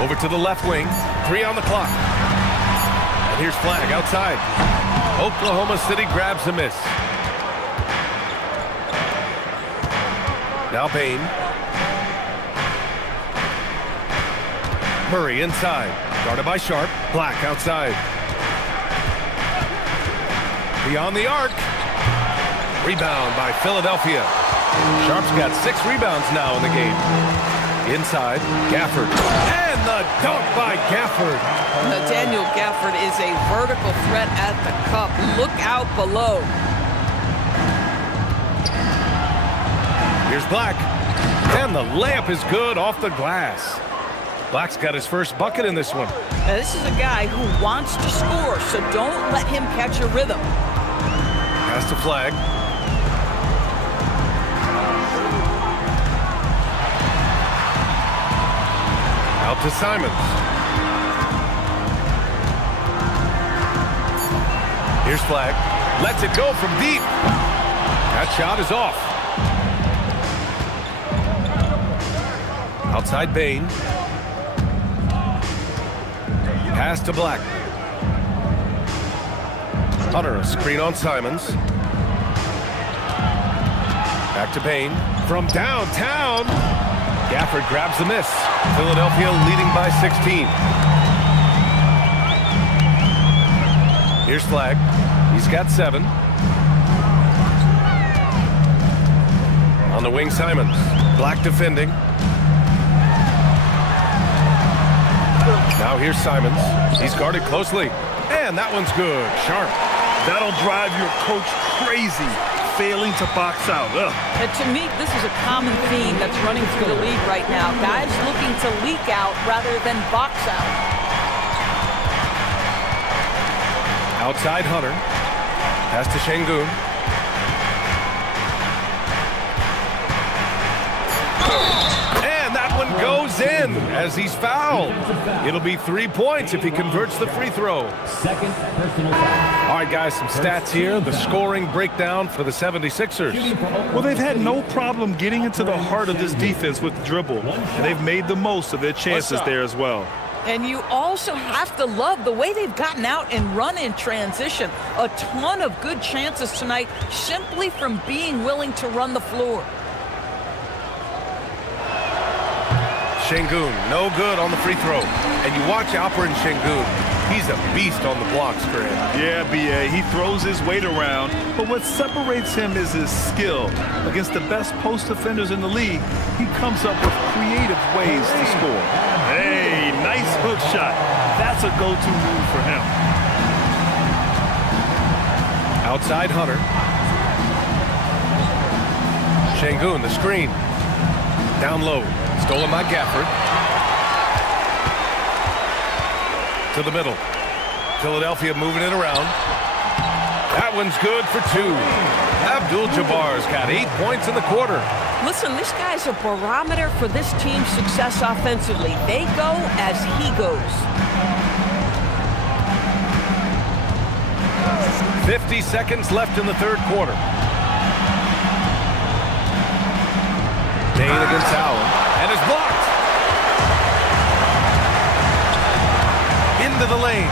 Over to the left wing. 3 on the clock. And here's Flag outside. Oklahoma City grabs the miss. Now Bane. Murray inside. Guarded by Sharp. Black outside. Beyond the arc. Rebound by Philadelphia. Sharp's got 6 rebounds now in the game. Inside, Gafford. And the dunk by Gafford. Daniel Gafford is a vertical threat at the cup. Look out below. Here's Black. And the layup is good off the glass. Black's got his first bucket in this one. Now, this is a guy who wants to score, so don't let him catch a rhythm. Pass to Flag. Out to Simons. Here's Flag. Lets it go from deep. That shot is off. Outside Bain. Pass to Black. Hunter, a screen on Simons. Back to Bain. From downtown. Gafford grabs the miss. Philadelphia leading by 16. Here's Flag. He's got 7. On the wing, Simons. Black defending. Now here's Simons. He's guarded closely. And that one's good. Sharp. That'll drive your coach crazy, failing to box out. And to me, this is a common theme that's running through the league right now. Guys looking to leak out rather than box out. Outside Hunter. Pass to Şengün. And that one goes in as he's fouled. It'll be 3 points if he converts the free throw. Second personal foul. All right, guys, some stats here. The scoring breakdown for the 76ers. Well, they've had no problem getting into the heart of this defense with the dribble, and they've made the most of their chances there as well. And you also have to love the way they've gotten out and run in transition. A ton of good chances tonight simply from being willing to run the floor. Şengün, no good on the free throw. And you watch Alperen Şengün. He's a beast on the blocks, Grant. Yeah, B.A., he throws his weight around, but what separates him is his skill. Against the best post defenders in the league, he comes up with creative ways to score. Hey, nice hook shot. That's a go-to move for him. Outside Hunter. Şengün, the screen. Down low. Stolen by Gafford. To the middle. Philadelphia moving it around. That one's good for 2. Abdul-Jabbar's got 8 points in the quarter. Listen, this guy's a barometer for this team's success offensively. They go as he goes. 50 seconds left in the third quarter. Bain against Allen. And is blocked. Into the lane.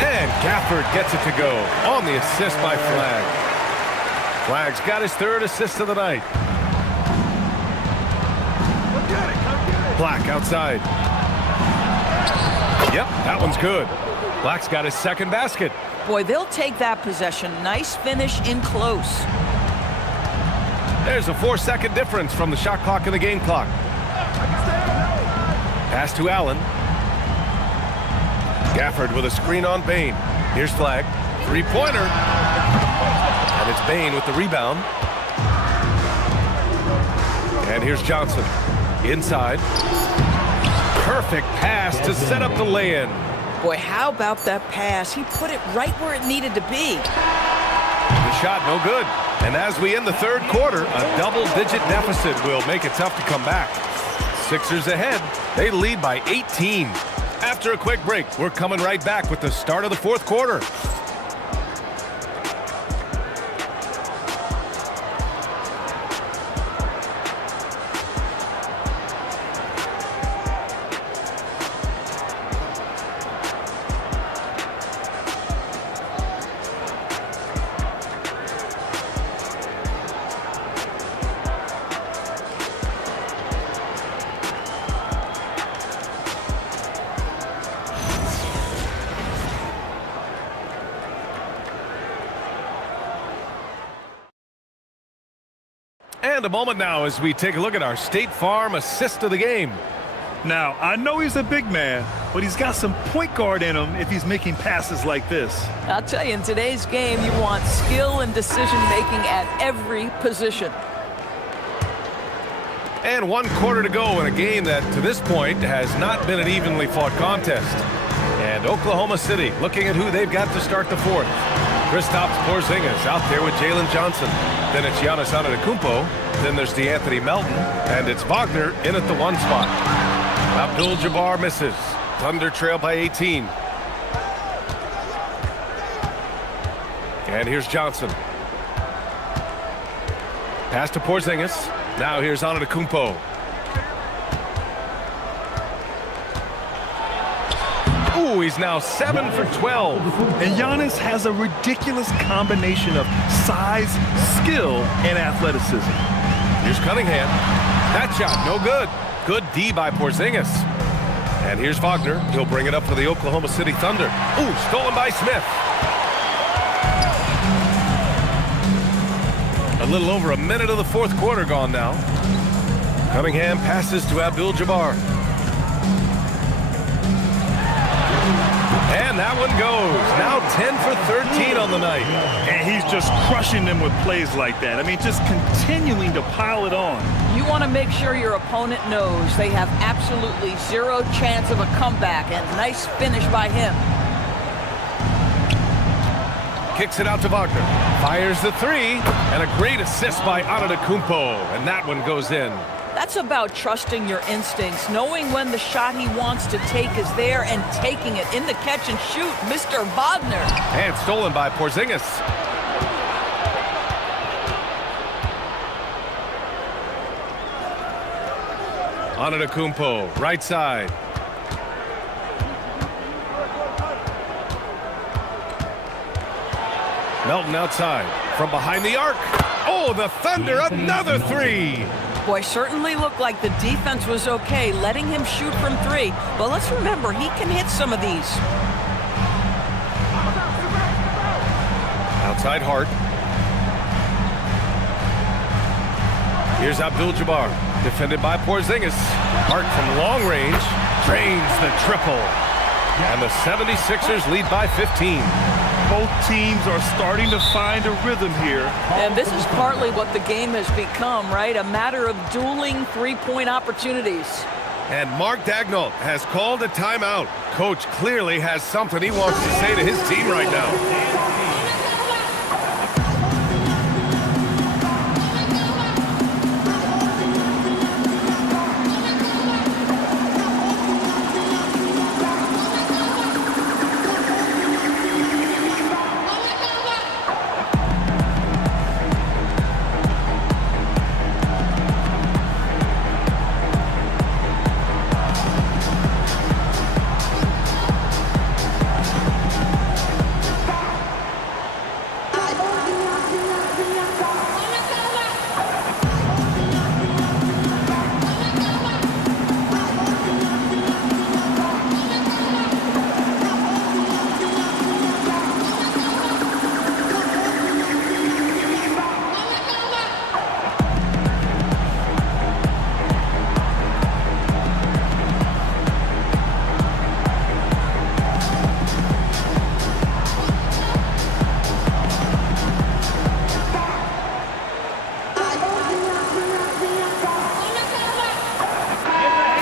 And Gafford gets it to go on the assist by Flag. Flag's got his 3rd assist of the night. Black outside. Yep, that one's good. Black's got his 2nd basket. Boy, they'll take that possession. Nice finish in close. There's a 4-second difference from the shot clock and the game clock. Pass to Allen. Gafford with a screen on Bain. Here's Flag. 3-pointer. And it's Bain with the rebound. And here's Johnson. Inside. Perfect pass to set up the lay-in. Boy, how about that pass? He put it right where it needed to be. The shot no good. And as we end the third quarter, a double-digit deficit will make it tough to come back. Sixers ahead. They lead by 18. After a quick break, we're coming right back with the start of the fourth quarter. And a moment now as we take a look at our State Farm assist of the game. Now, I know he's a big man, but he's got some point guard in him if he's making passes like this. I'll tell you, in today's game, you want skill and decision-making at every position. And 1 quarter to go in a game that, to this point, has not been an evenly fought contest. And Oklahoma City looking at who they've got to start the fourth. Kristaps Porzingis out there with Jalen Johnson. Then it's Giannis Antetokounmpo. Then there's DeAnthony Melton. And it's Wagner in at the 1 spot. Abdul-Jabbar misses. Thunder trail by 18. And here's Johnson. Pass to Porzingis. Now here's Antetokounmpo. Ooh, he's now 7 for 12. And Giannis has a ridiculous combination of size, skill, and athleticism. Here's Cunningham. That shot, no good. Good D by Porzingis. And here's Wagner. He'll bring it up for the Oklahoma City Thunder. Ooh, stolen by Smith. A little over a minute of the 4th quarter gone now. Cunningham passes to Abdul-Jabbar. And that one goes. Now 10 for 13 on the night. And he's just crushing them with plays like that. I mean, just continuing to pile it on. You want to make sure your opponent knows they have absolutely zero chance of a comeback, and nice finish by him. Kicks it out to Wagner. Fires the 3, and a great assist by Antetokounmpo, and that one goes in. That's about trusting your instincts, knowing when the shot he wants to take is there and taking it in the catch and shoot, Mr. Wagner. And stolen by Porzingis. Antetokounmpo, right side. Melton outside from behind the arc. Oh, the Thunder, another 3. Boy, certainly looked like the defense was okay, letting him shoot from 3. But let's remember, he can hit some of these. Outside Hart. Here's Abdul-Jabbar, defended by Porzingis. Hart from long range drains the triple. And the 76ers lead by 15. Both teams are starting to find a rhythm here. And this is partly what the game has become, right? A matter of dueling three-point opportunities. And Mark Daigneault has called a timeout. Coach clearly has something he wants to say to his team right now.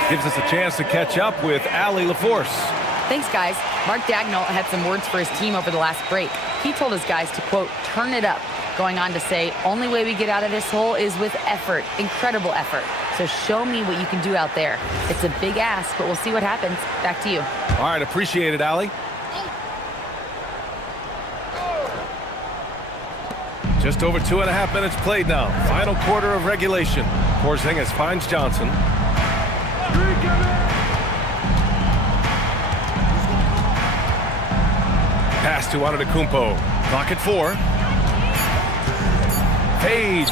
Gives us a chance to catch up with Allie LaForce. Thanks, guys. Mark Daigneault had some words for his team over the last break. He told his guys to, quote, turn it up, going on to say, only way we get out of this hole is with effort, incredible effort. So show me what you can do out there. It's a big ask, but we'll see what happens. Back to you. All right, appreciate it, Allie. Just over 2.5 minutes played now. Final quarter of regulation. Porzingis finds Johnson. Pass to Antetokounmpo. Clock at 4. Fades.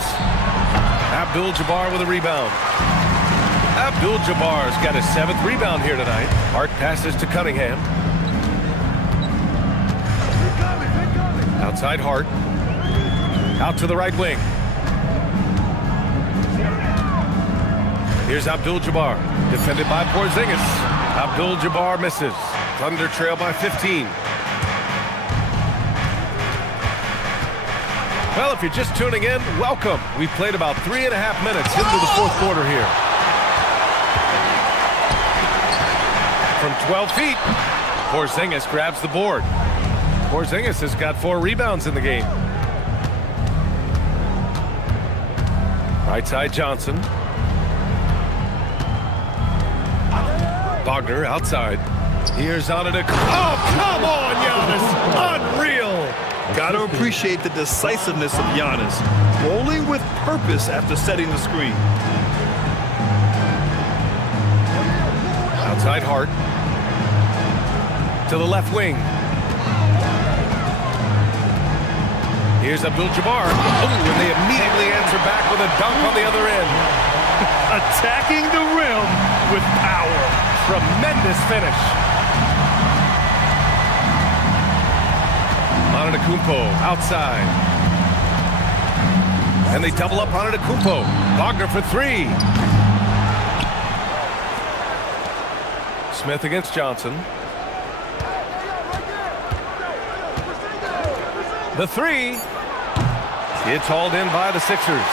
Abdul-Jabbar with a rebound. Abdul-Jabbar's got his 7th rebound here tonight. Hart passes to Cunningham. Outside Hart. Out to the right wing. Here's Abdul-Jabbar, defended by Porzingis. Abdul-Jabbar misses. Thunder trail by 15. Well, if you're just tuning in, welcome. We've played about 3.5 minutes into the 4th quarter here. From 12 feet, Porzingis grabs the board. Porzingis has got 4 rebounds in the game. Right side Johnson. Wagner outside. Here's Antetokounmpo. Oh, come on, Giannis! Unreal! Got to appreciate the decisiveness of Giannis, rolling with purpose after setting the screen. Outside Hart. To the left wing. Here's Abdul-Jabbar. Oh, and they immediately answer back with a dunk on the other end. Attacking the rim with power. Tremendous finish. Antetokounmpo outside. And they double up Antetokounmpo. Wagner for 3. Smith against Johnson. The 3. It's hauled in by the Sixers.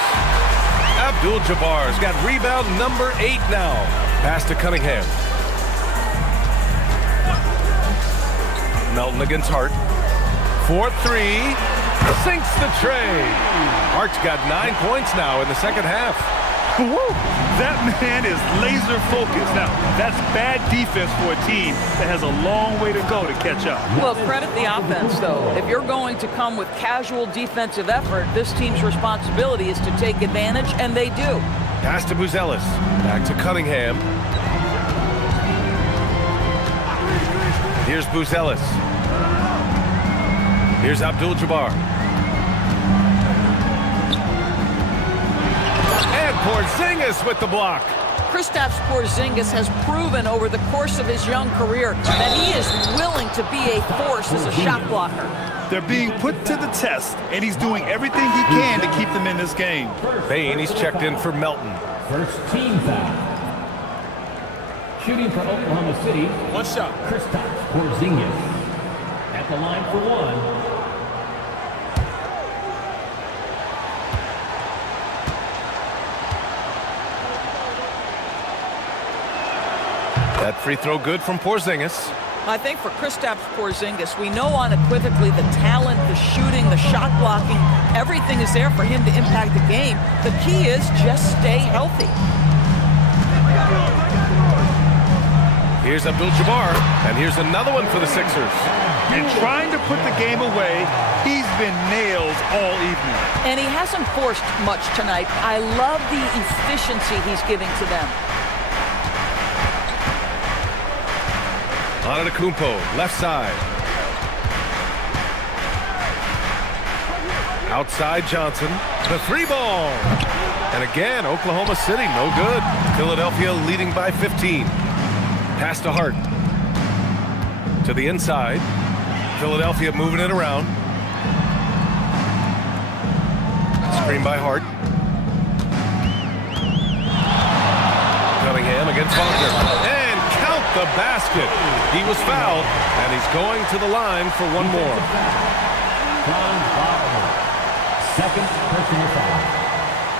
Abdul-Jabbar's got rebound number 8 now. Pass to Cunningham. Melton against Hart. 4-3. Sinks the tray. Hart's got 9 points now in the second half. Woo! That man is laser focused. Now, that's bad defense for a team that has a long way to go to catch up. Well, credit the offense, though. If you're going to come with casual defensive effort, this team's responsibility is to take advantage, and they do. Pass to Buzelis. Back to Cunningham. Here's Buzelis. Here's Abdul-Jabbar. And Porzingis with the block. Kristaps Porzingis has proven over the course of his young career that he is willing to be a force as a shot blocker. They're being put to the test, and he's doing everything he can to keep them in this game. Bane, he's checked in for Melton. First team foul. Shooting for Oklahoma City. 1 shot. Kristaps Porzingis at the line for 1. That free throw good from Porzingis. I think for Kristaps Porzingis, we know unequivocally the talent, the shooting, the shot blocking, everything is there for him to impact the game. The key is just stay healthy. Here's Abdul-Jabbar, and here's another one for the Sixers. And trying to put the game away, he's been nailed all evening. And he hasn't forced much tonight. I love the efficiency he's giving to them. Antetokounmpo, left side. Outside Johnson, the 3 ball. And again, Oklahoma City, no good. Philadelphia leading by 15. Pass to Hart. To the inside. Philadelphia moving it around. Screen by Hart. Cunningham against Wagner. And count the basket. He was fouled, and he's going to the line for one more. Franz Wagner. Second personal foul.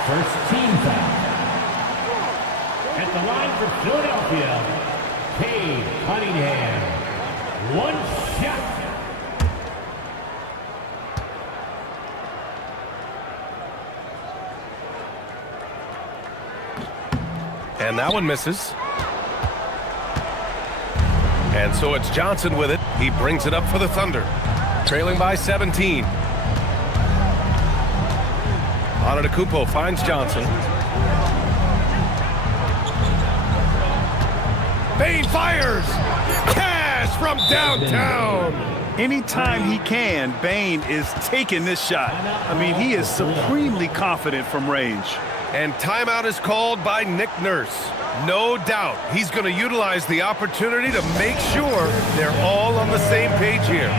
First team foul. At the line for Philadelphia, Cade Cunningham. 1 shot. And that one misses. And so it's Johnson with it. He brings it up for the Thunder. Trailing by 17. Antetokounmpo finds Johnson. Bane fires! Cash from downtown! Anytime he can, Bane is taking this shot. I mean, he is supremely confident from range. And timeout is called by Nick Nurse. No doubt he's going to utilize the opportunity to make sure they're all on the same page here.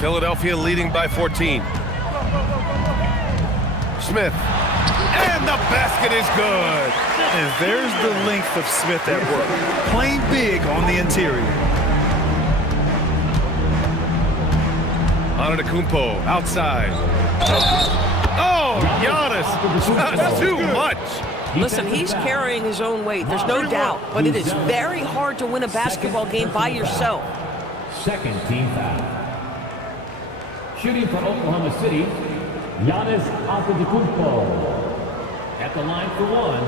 Philadelphia leading by 14. Smith. And the basket is good. And there's the length of Smith at work. Playing big on the interior. Antetokounmpo outside. Oh, Giannis. That's too much. Listen, he's carrying his own weight. There's no doubt. But it is very hard to win a basketball game by yourself. Second team foul. Shooting for Oklahoma City, Giannis Antetokounmpo. At the line for one.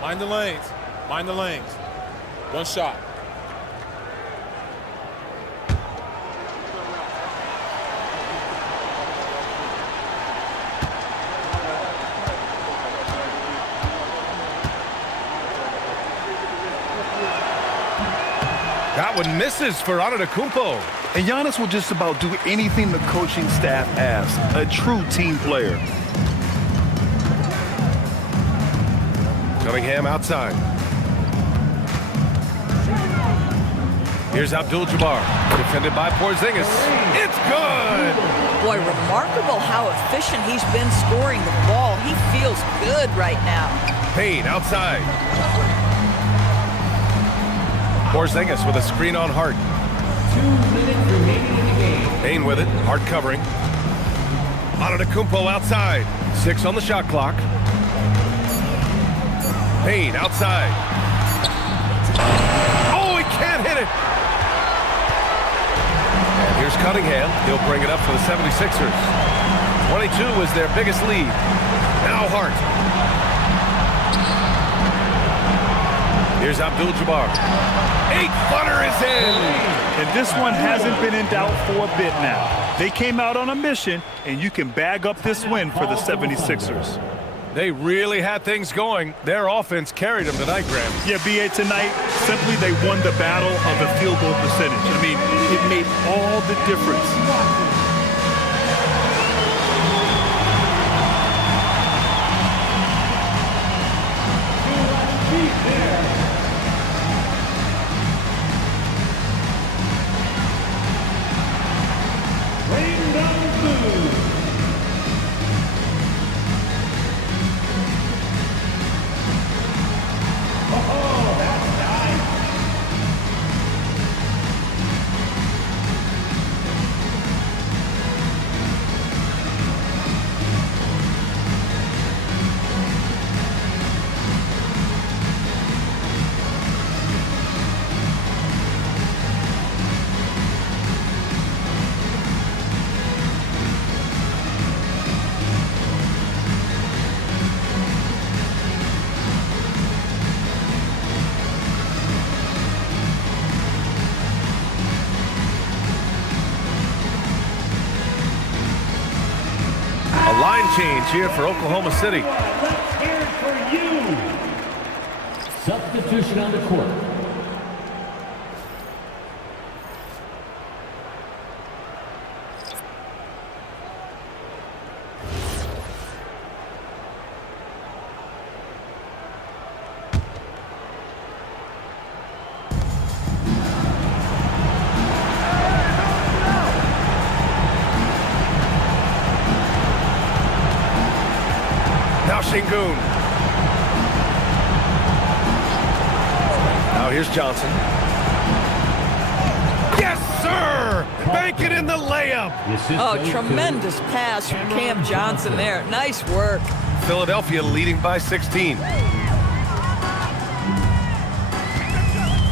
Mind the lanes. Mind the lanes. One shot. That one misses for Antetokounmpo. And Giannis will just about do anything the coaching staff asks. A true team player. Cunningham outside. Here's Abdul-Jabbar, defended by Porzingis. It's good! Boy, remarkable how efficient he's been scoring the ball. He feels good right now. Payne outside. Porzingis with a screen on Hart. 2 minutes remaining in the game. Payne with it, Hart covering. Antetokounmpo outside. 6 on the shot clock. Payne outside. Oh, he can't hit it. And here's Cunningham. He'll bring it up for the 76ers. 22 was their biggest lead. Now Hart. Here's Abdul-Jabbar. 8-footer is in. And this one hasn't been in doubt for a bit now. They came out on a mission, and you can bag up this win for the 76ers. They really had things going. Their offense carried them tonight, Graham. Yeah, B.A., tonight, simply they won the battle of the field goal percentage. I mean, it made all the difference. Line change here for Oklahoma City. Let's hear it for you. Substitution on the court. Sengun. Now here's Johnson. Yes, sir! Bank it in the layup. Oh, tremendous pass from Cam Johnson there. Nice work. Philadelphia leading by 16.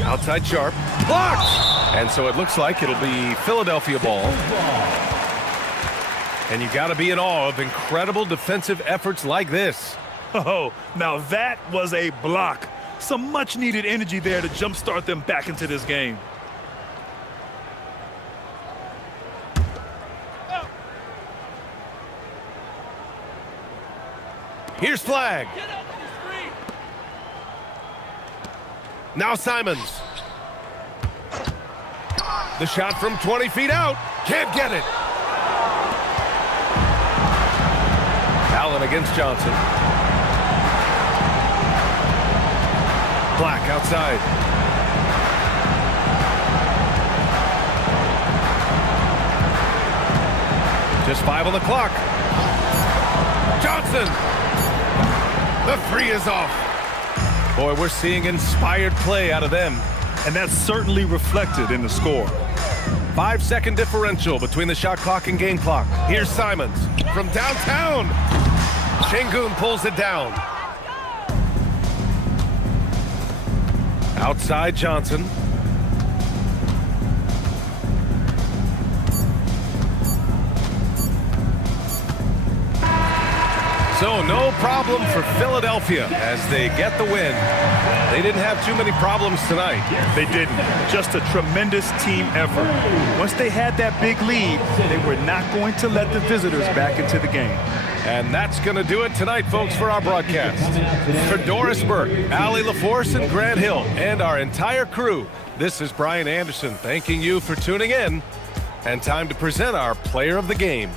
Outside Sharp. Blocked! And so it looks like it'll be Philadelphia ball. And you got to be in awe of incredible defensive efforts like this. Oh, now that was a block. Some much-needed energy there to jumpstart them back into this game. Here's Flag. Now Simons. The shot from 20 feet out. Can't get it. Allen against Johnson. Black outside. Just 5 on the clock. Johnson. The three is off. Boy, we're seeing inspired play out of them. And that's certainly reflected in the score. 5-second differential between the shot clock and game clock. Here's Simons from downtown. Sengun pulls it down. Outside Johnson. So no problem for Philadelphia as they get the win. They didn't have too many problems tonight. They didn't. Just a tremendous team effort. Once they had that big lead, they were not going to let the visitors back into the game. And that's going to do it tonight, folks, for our broadcast. For Doris Burke, Allie LaForce, and Grant Hill, and our entire crew, this is Brian Anderson thanking you for tuning in. And time to present our player of the game.